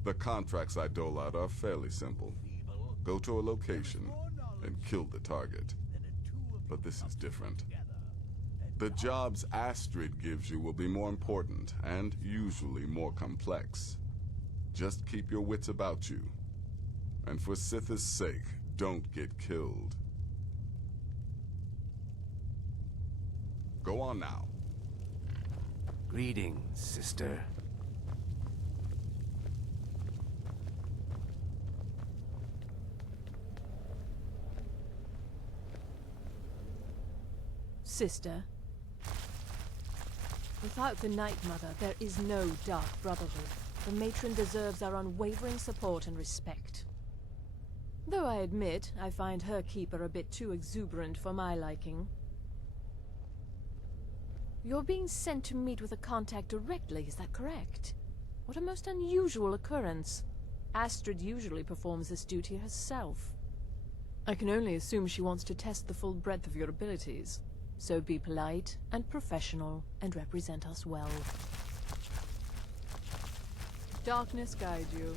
The contracts I dole out are fairly simple. Go to a location and kill the target. But this is different. The jobs Astrid gives you will be more important and usually more complex. Just keep your wits about you. And for Sithis' sake, don't get killed. Go on now. Greetings, sister. Sister, without the Night Mother, there is no Dark Brotherhood. The matron deserves our unwavering support and respect. Though I admit, I find her keeper a bit too exuberant for my liking. You're being sent to meet with a contact directly, is that correct? What a most unusual occurrence. Astrid usually performs this duty herself. I can only assume she wants to test the full breadth of your abilities. So be polite and professional and represent us well. Darkness guide you.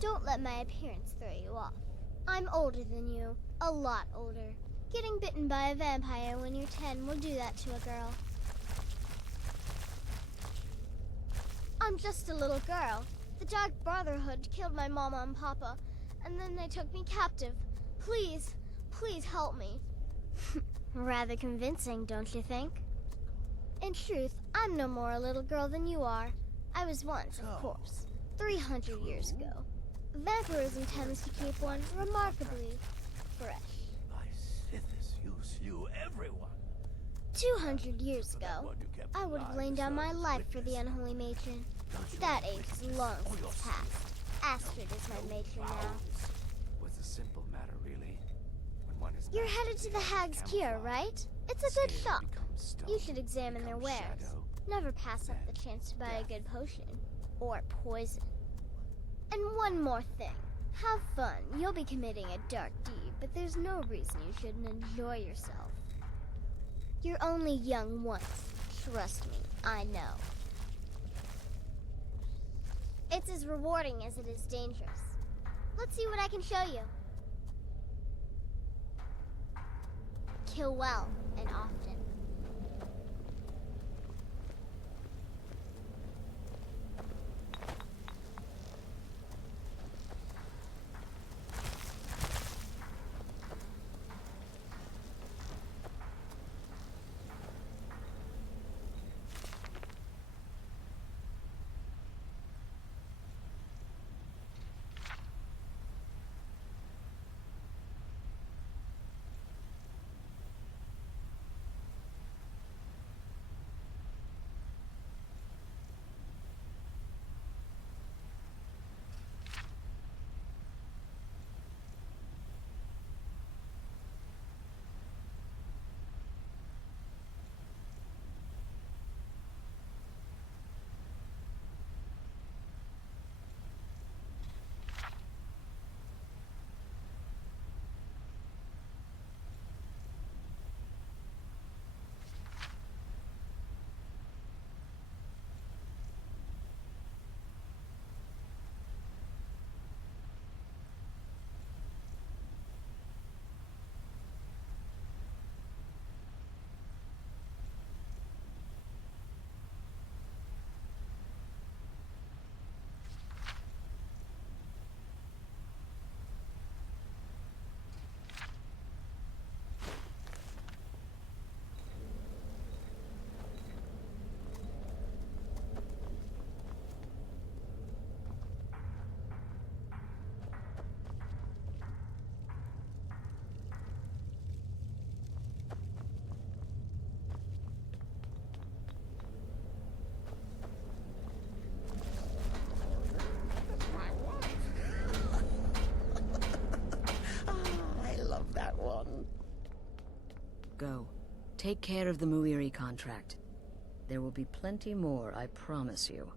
Don't let my appearance throw you off. I'm older than you. A lot older. Getting bitten by a vampire when you're 10 will do that to a girl. I'm just a little girl. The Dark Brotherhood killed my mama and papa, and then they took me captive. Please, please help me. Rather convincing, don't you think? In truth, I'm no more a little girl than you are. I was once, of course, 300 years ago. Vampirism tends to keep one remarkably fresh. By Sithis, you slew everyone. 200 years ago, I would have laid down my life for the unholy matron. That age is long since past. Astrid is my matron now. Was a simple matter, really. When one is You're headed to the Hag's Cure, right? It's a good shop. You should examine their wares. Never pass up the chance to buy a good potion. Or poison. And one more thing. Have fun. You'll be committing a dark deed, but there's no reason you shouldn't enjoy yourself. You're only young once. Trust me, I know. It's as rewarding as it is dangerous. Let's see what I can show you. Kill well and often. Go. Take care of the Muiri contract. There will be plenty more, I promise you.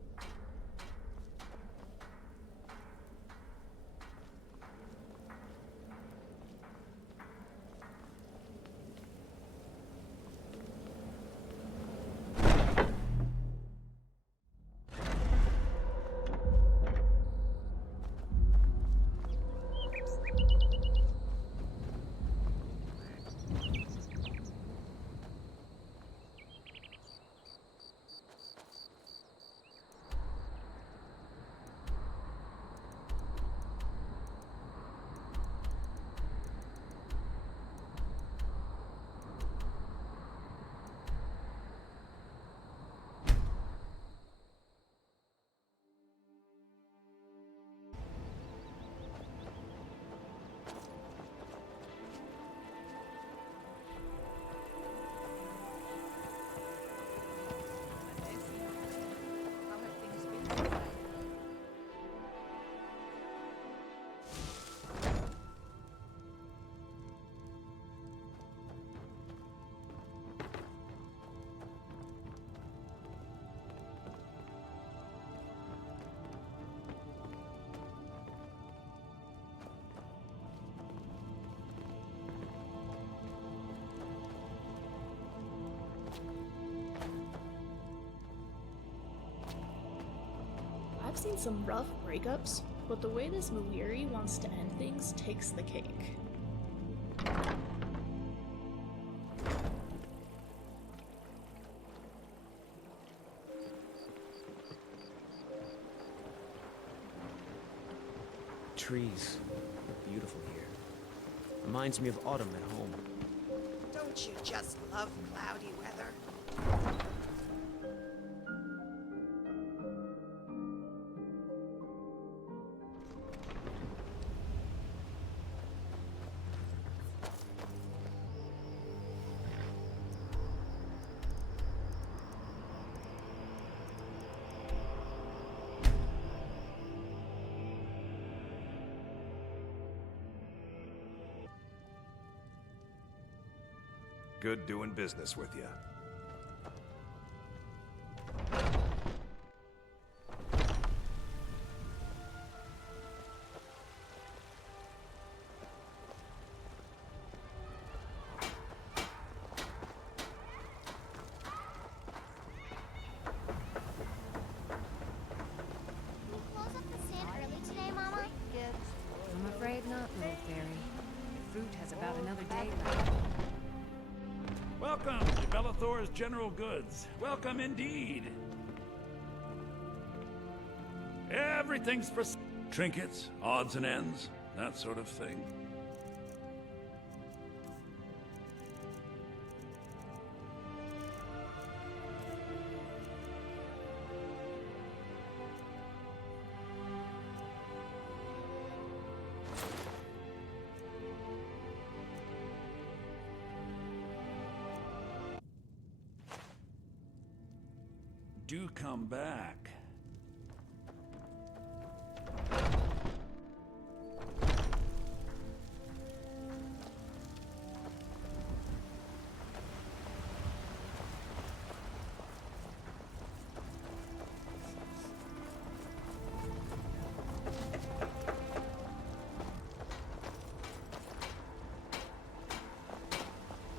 I've seen some rough breakups, but the way this Muiri wants to end things takes the cake. Trees. They're beautiful here. Reminds me of autumn at home. Don't you just love cloudy weather? Good doing business with you. You close up the stand early today, Mama? I'm afraid not, little fairy. The fruit has about another day left. Welcome to Bellathor's General Goods. Welcome indeed. Everything's for trinkets, odds and ends, that sort of thing. Do come back.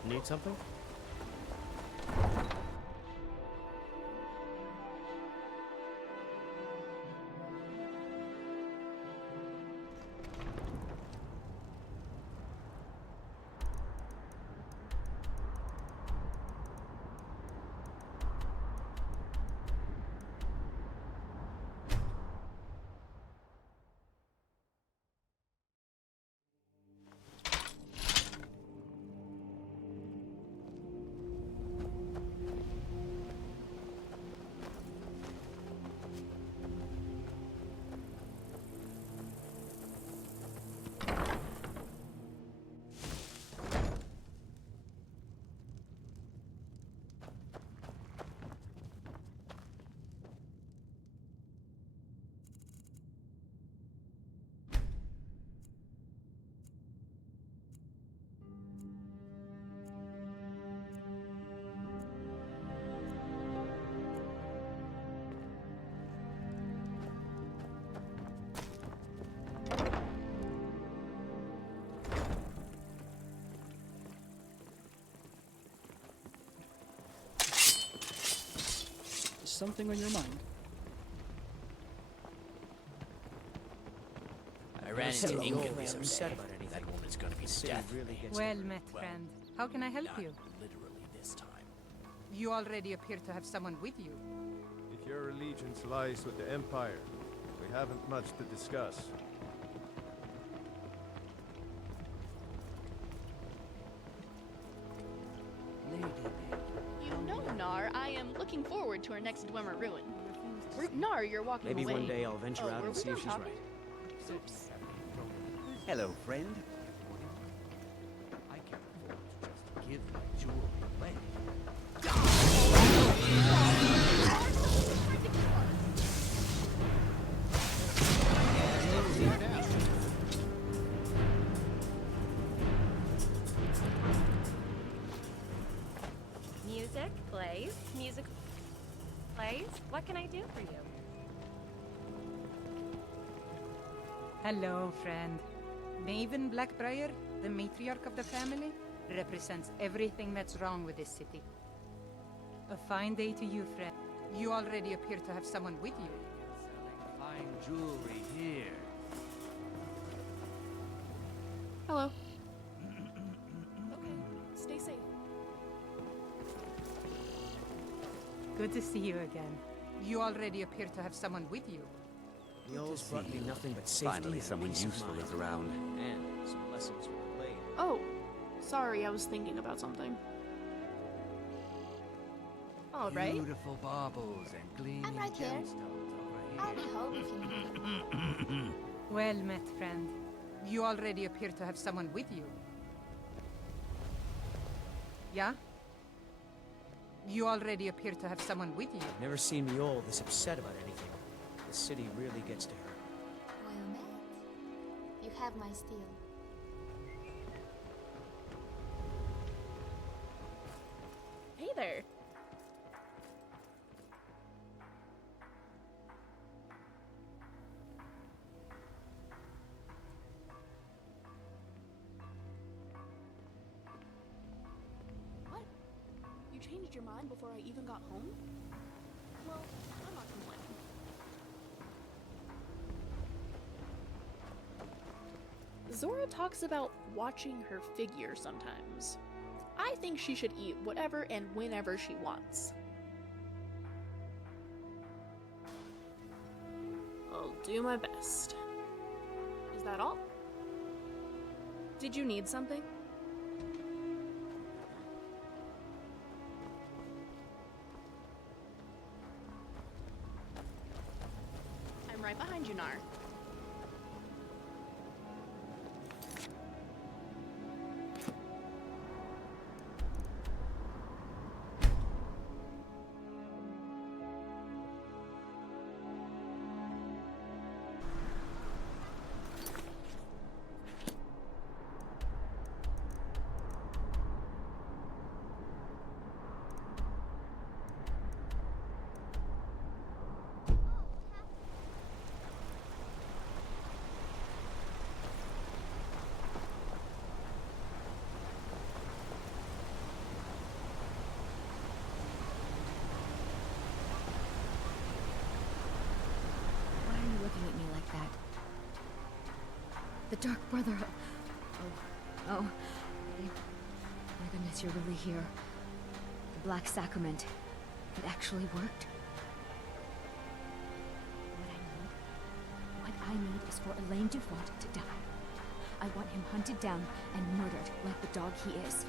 Need something? Something on your mind? I ran into Hello. Inga Well, the other said day. about anything. That woman's gonna be death. Well met, friend. How can I help you? Literally this time. You already appear to have someone with you. If your allegiance lies with the Empire, we haven't much to discuss. You know, Nar, I am looking forward to our next Dwemer ruin. Nar, you're walking Maybe away. one day I'll venture out were and we see done if she's talking? right. Oops. Hello, friend. I can't afford to just give my jewelry away. Music plays. Music plays. What can I do for you? Hello, friend. Maven Blackbriar, the matriarch of the family, represents everything that's wrong with this city. A fine day to you, friend. You already appear to have someone with you. fine jewelry here. Hello. Okay, stay safe. Good to see you again. You already appear to have someone with you. The alls brought me nothing but safety. Finally, and someone peace of useful mind. is around. And some lessons from the blade. Oh, sorry, I was thinking about something. All right. Beautiful baubles and gleaming I'm right here. gemstones I'll over be here. home if you need me. Well met, friend. You already appear to have someone with you. Yeah? You already appear to have someone with you. Never seen me all this upset about anything. The city really gets to her. Well met. You have my steel. Hey there. What? You changed your mind before I even got home? Well, I'm not complaining. Zora talks about watching her figure sometimes. I think she should eat whatever and whenever she wants. I'll do my best. Is that all? Did you need something? I'm right behind you, Nar. Why are you looking at me like that? The Dark Brotherhood. Oh. My goodness, you're really here. The Black Sacrament. It actually worked. What I need is for Elaine Dufont to die. I want him hunted down and murdered like the dog he is.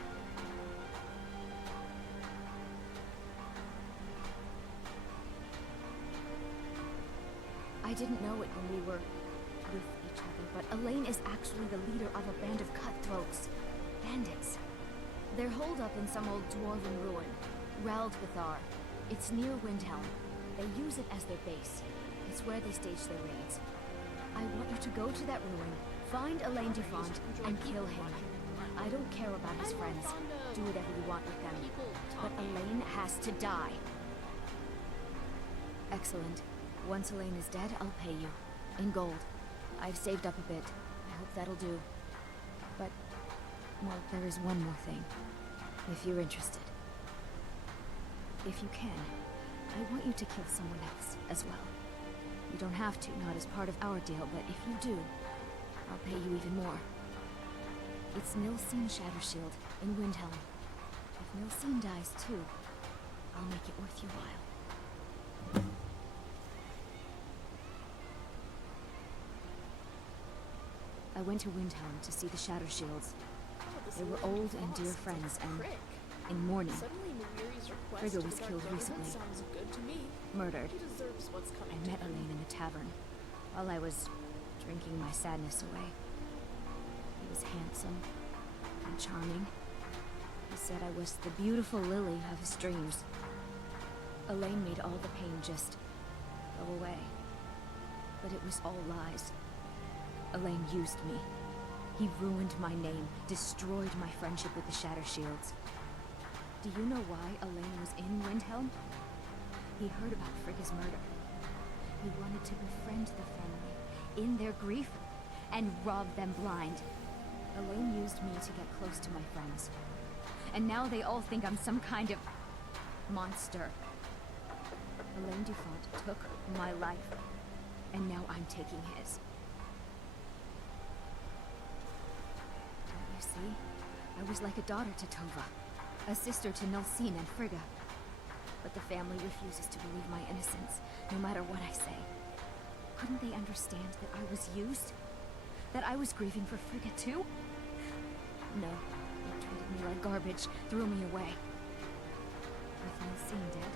I didn't know it when we were with each other, but Elaine is actually the leader of a band of cutthroats. Bandits. They're holed up in some old dwarven ruin. Raldbithar. It's near Windhelm. They use it as their base. It's where they stage their raids. I want you to go to that ruin, find Elaine Dufont, and kill him. I don't care about his friends. Do whatever you want with them. But Elaine has to die. Excellent. Once Elaine is dead, I'll pay you. In gold. I've saved up a bit. I hope that'll do. But, well, there is one more thing. If you're interested. If you can, I want you to kill someone else as well. You don't have to, not as part of our deal, but if you do, I'll pay you even more. It's Nilsine Shattershield in Windhelm. If Nilsine dies too, I'll make it worth your while. I went to Windhelm to see the Shattershields. They were old and dear friends, and in mourning. Frigga was killed recently. Murdered. I met Elaine in the tavern, while I was drinking my sadness away. He was handsome and charming. He said I was the beautiful lily of his dreams. Elaine made all the pain just go away. But it was all lies. Elaine used me. He ruined my name, destroyed my friendship with the Shattershields. Do you know why Elaine was in Windhelm? He heard about Frigga's murder. He wanted to befriend the family in their grief and rob them blind. Elaine used me to get close to my friends. And now they all think I'm some kind of monster. Elaine Dufont took my life. and now I'm taking his. Don't you see? I was like a daughter to Tova, a sister to Nulcine and Frigga. But the family refuses to believe my innocence, no matter what I say. Couldn't they understand that I was used? That I was grieving for Frigga too? No, they treated me like garbage, threw me away. With Nulcine dead,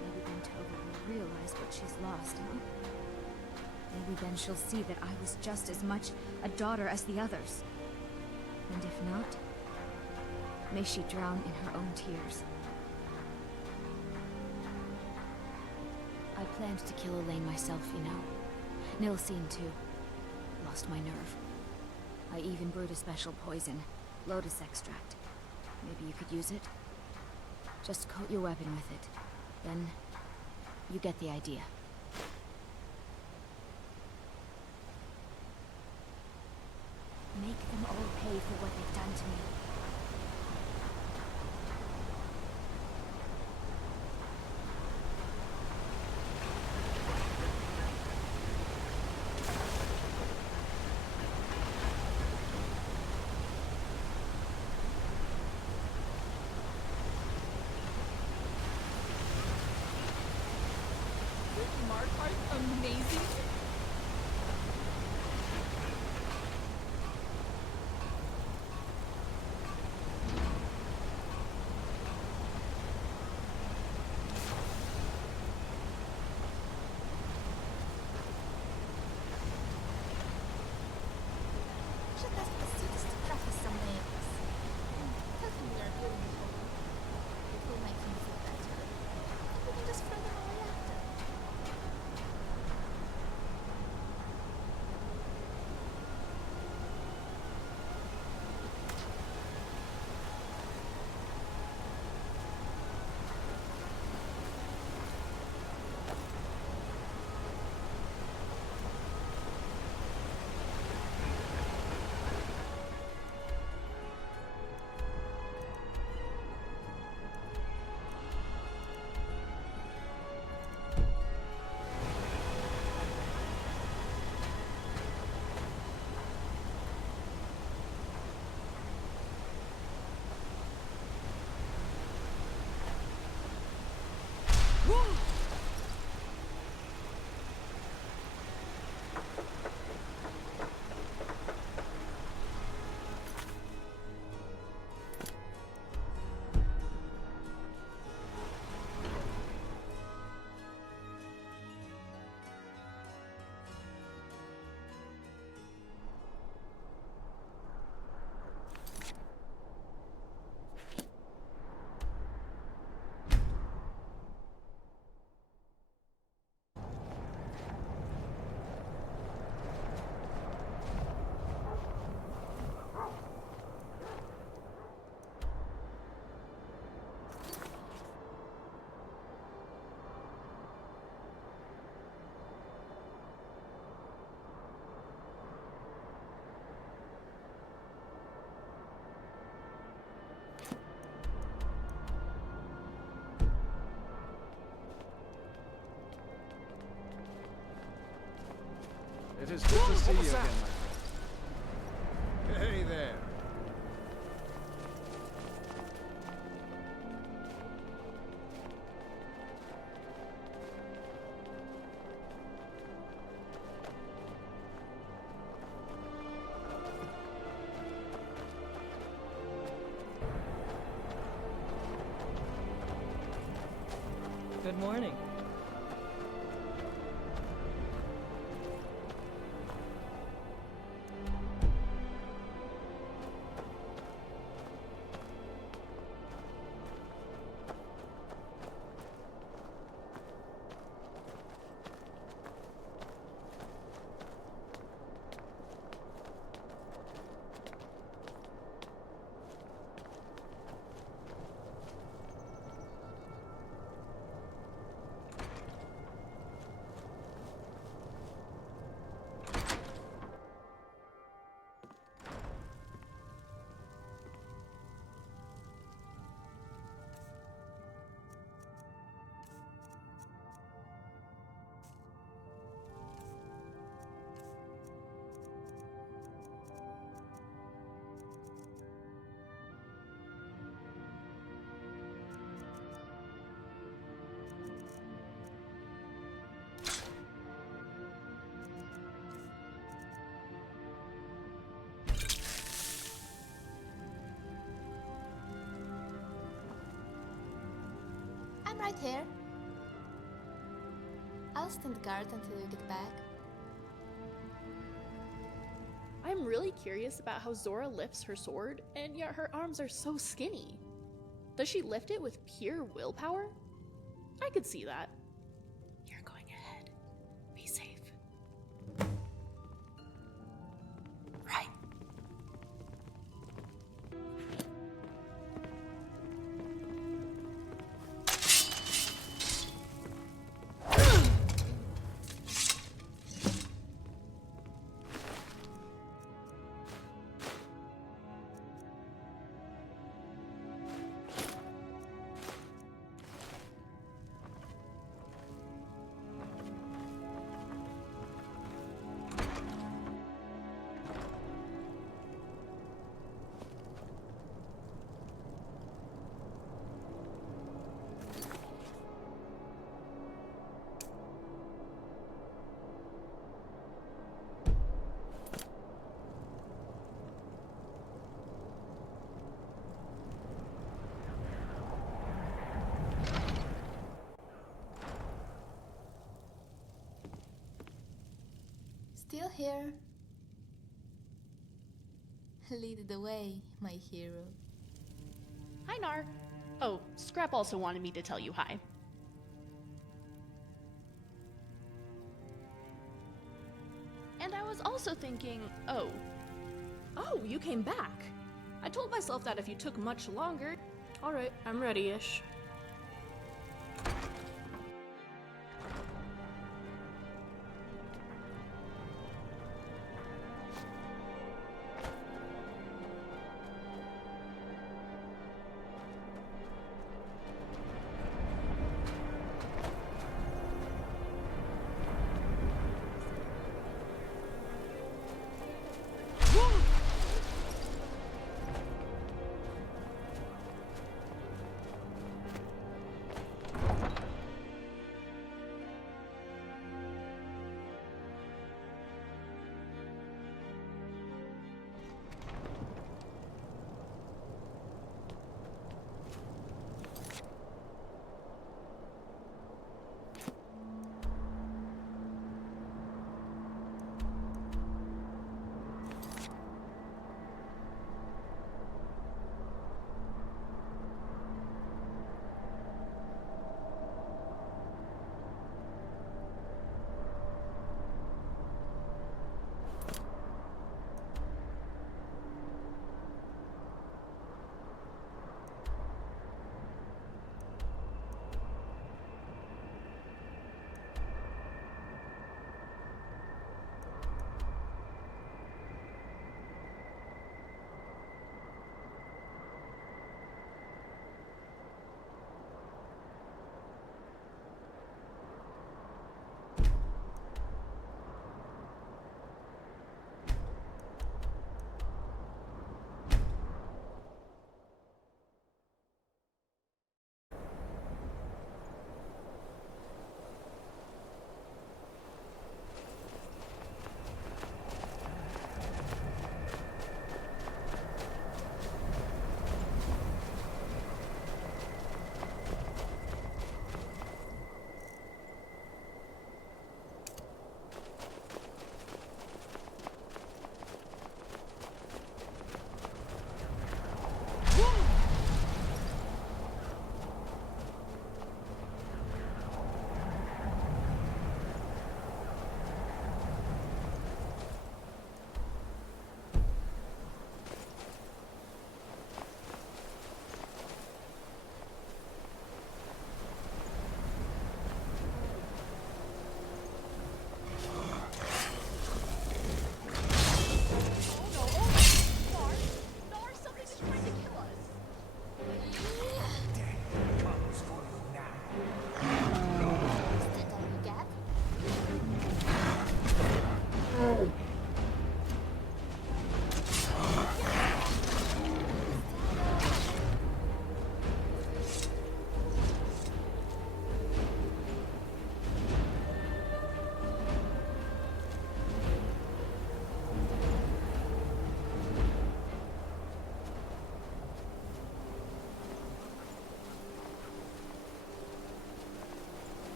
maybe then Tova will realize what she's lost, huh? Maybe then she'll see that I was just as much a daughter as the others. And if not, may she drown in her own tears. I planned to kill Elaine myself, you know. Nilcine, too. Lost my nerve. I even brewed a special poison, lotus extract. Maybe you could use it? Just coat your weapon with it. Then, you get the idea. Make them all pay for what they've done to me. Mark art amazing. It is good to see you again, my friend. Hey there. Good morning. right here. I'll stand guard until you get back. I'm really curious about how Zora lifts her sword, and yet her arms are so skinny. Does she lift it with pure willpower? I could see that. You're going ahead. Be safe. Right. Still here. Lead the way, my hero. Hi, Nar. Oh, Scrap also wanted me to tell you hi. And I was also thinking, oh, you came back. I told myself that if you took much longer. Alright, I'm ready-ish.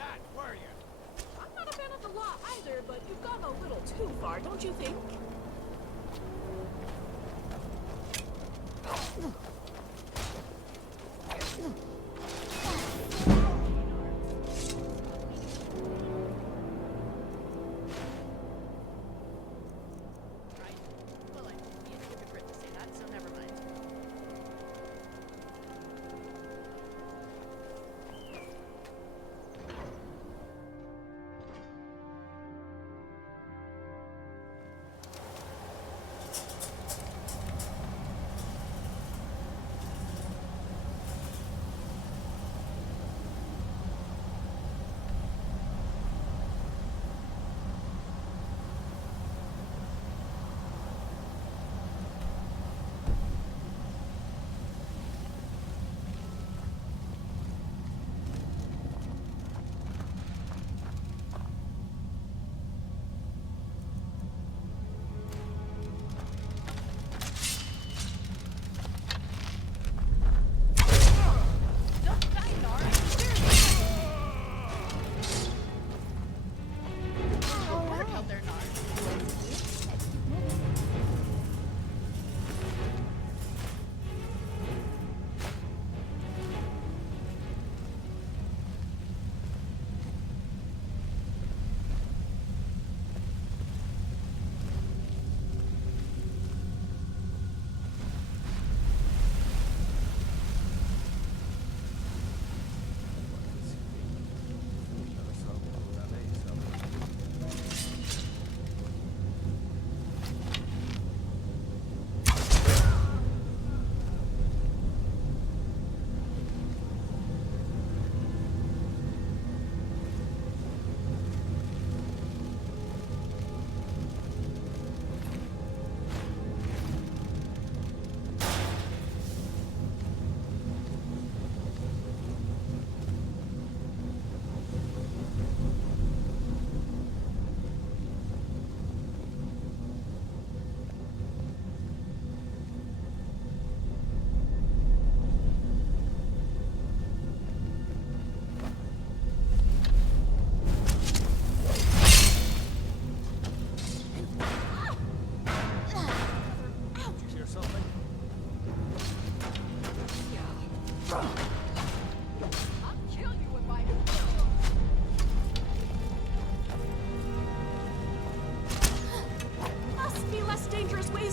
that, were you? I'm not a fan of the law either, but you've gone a little too far, don't you think?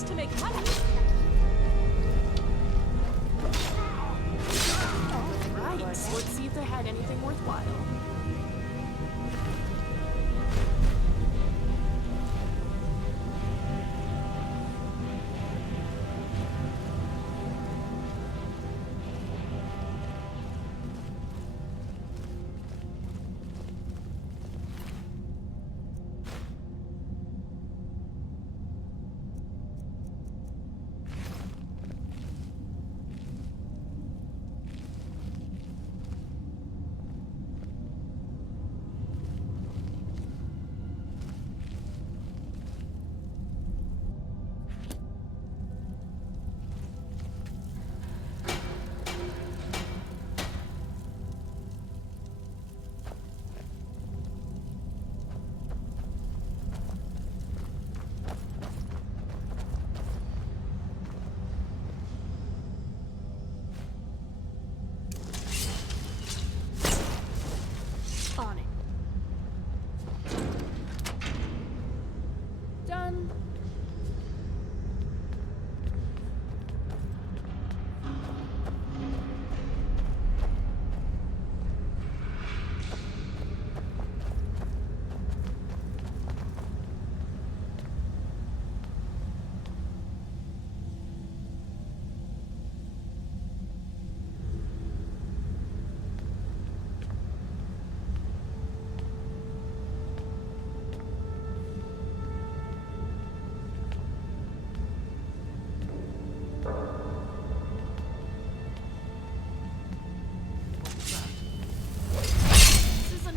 To make money. Right, let's see if they had anything worthwhile.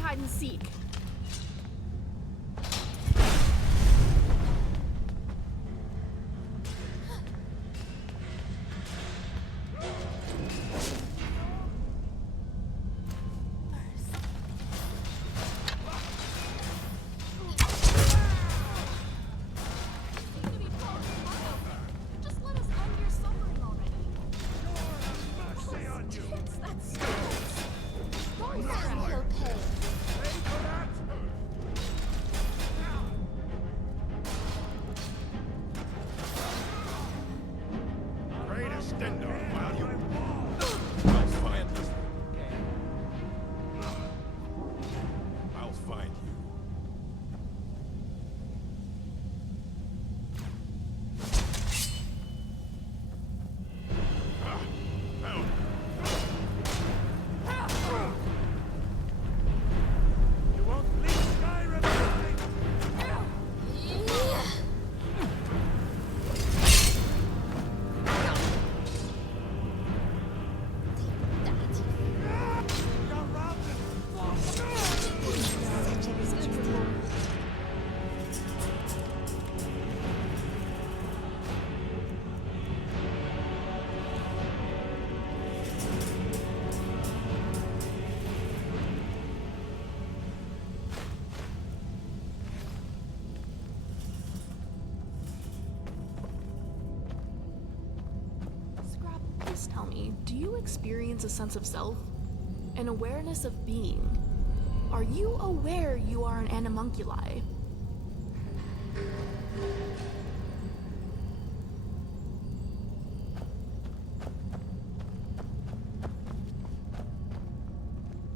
Hide and seek. Do you experience a sense of self? An awareness of being? Are you aware you are an animunculi?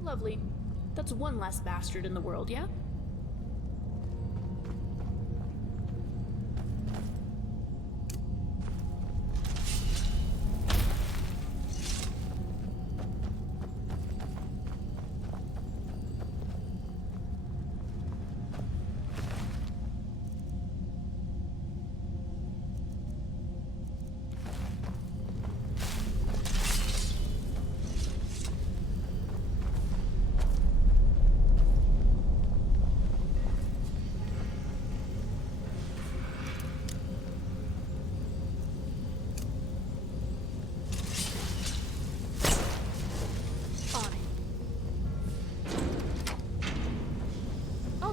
Lovely. That's one less bastard in the world, yeah?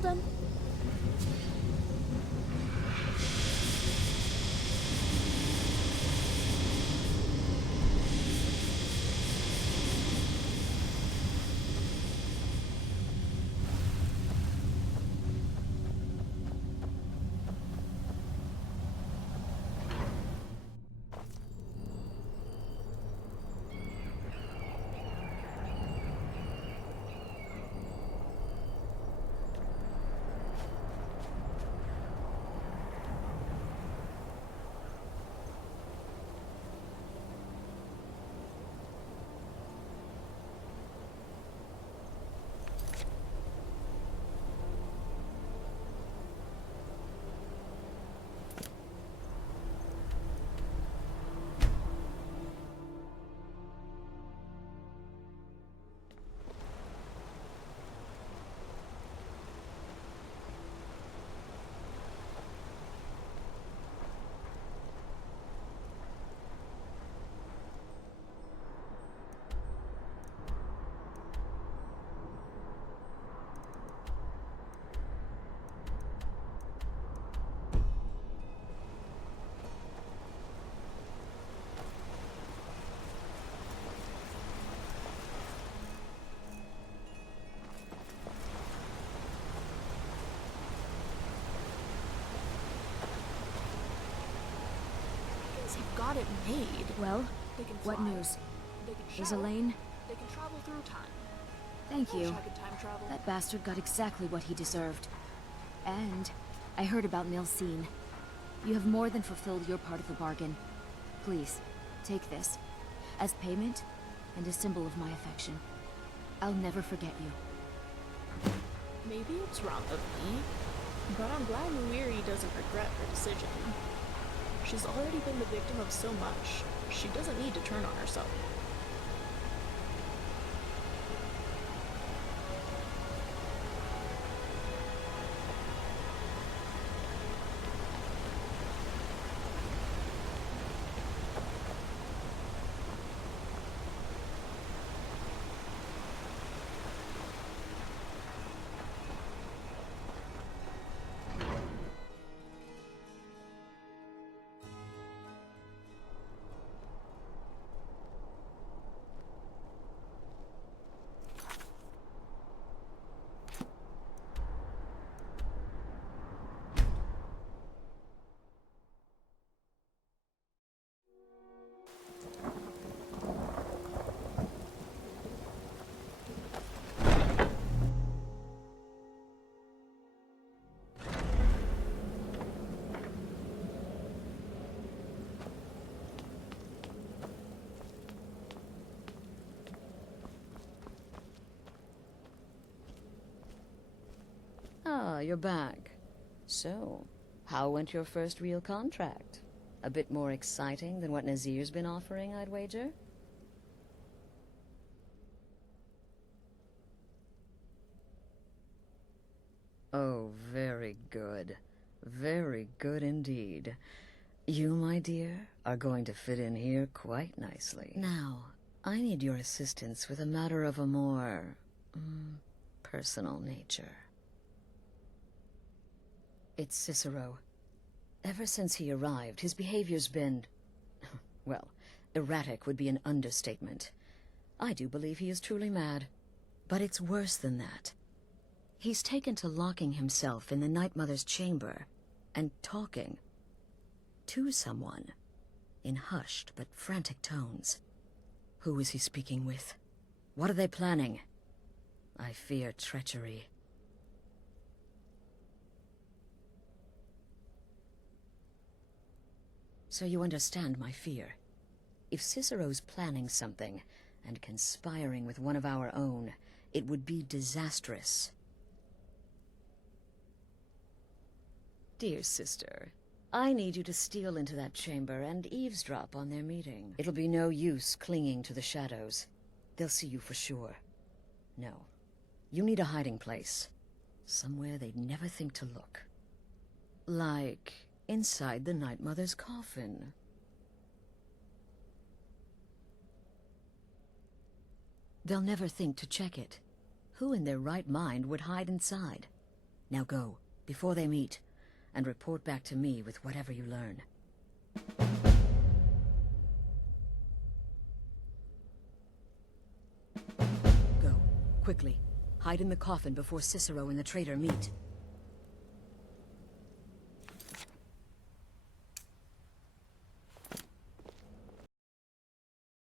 Done. They've got it made. Well, They can what fly. news? They can Is shout. Elaine? They can travel through time. Thank I wish you. I could time travel. That bastard got exactly what he deserved. And I heard about Nilsine. You have more than fulfilled your part of the bargain. Please, take this. As payment, and a symbol of my affection. I'll never forget you. Maybe it's wrong of me, but I'm glad Muiri doesn't regret her decision. She's already been the victim of so much. She doesn't need to turn on herself. Ah, you're back. So, how went your first real contract? A bit more exciting than what Nazir's been offering, I'd wager? Oh, very good. Very good indeed. You, my dear, are going to fit in here quite nicely. Now, I need your assistance with a matter of a more personal nature. It's Cicero. Ever since he arrived, his behavior's been, well, Erratic would be an understatement. I do believe he is truly mad. But it's worse than that. He's taken to locking himself in the Night Mother's chamber and talking to someone in hushed but frantic tones. Who is he speaking with? What are they planning? I fear treachery. So you understand my fear. If Cicero's planning something, and conspiring with one of our own, it would be disastrous. Dear sister, I need you to steal into that chamber and eavesdrop on their meeting. It'll be no use clinging to the shadows. They'll see you for sure. No. You need a hiding place. Somewhere they'd never think to look. Like inside the Night Mother's coffin. They'll never think to check it. Who in their right mind would hide inside? Now go, before they meet, and report back to me with whatever you learn. Go, quickly. Hide in the coffin before Cicero and the traitor meet.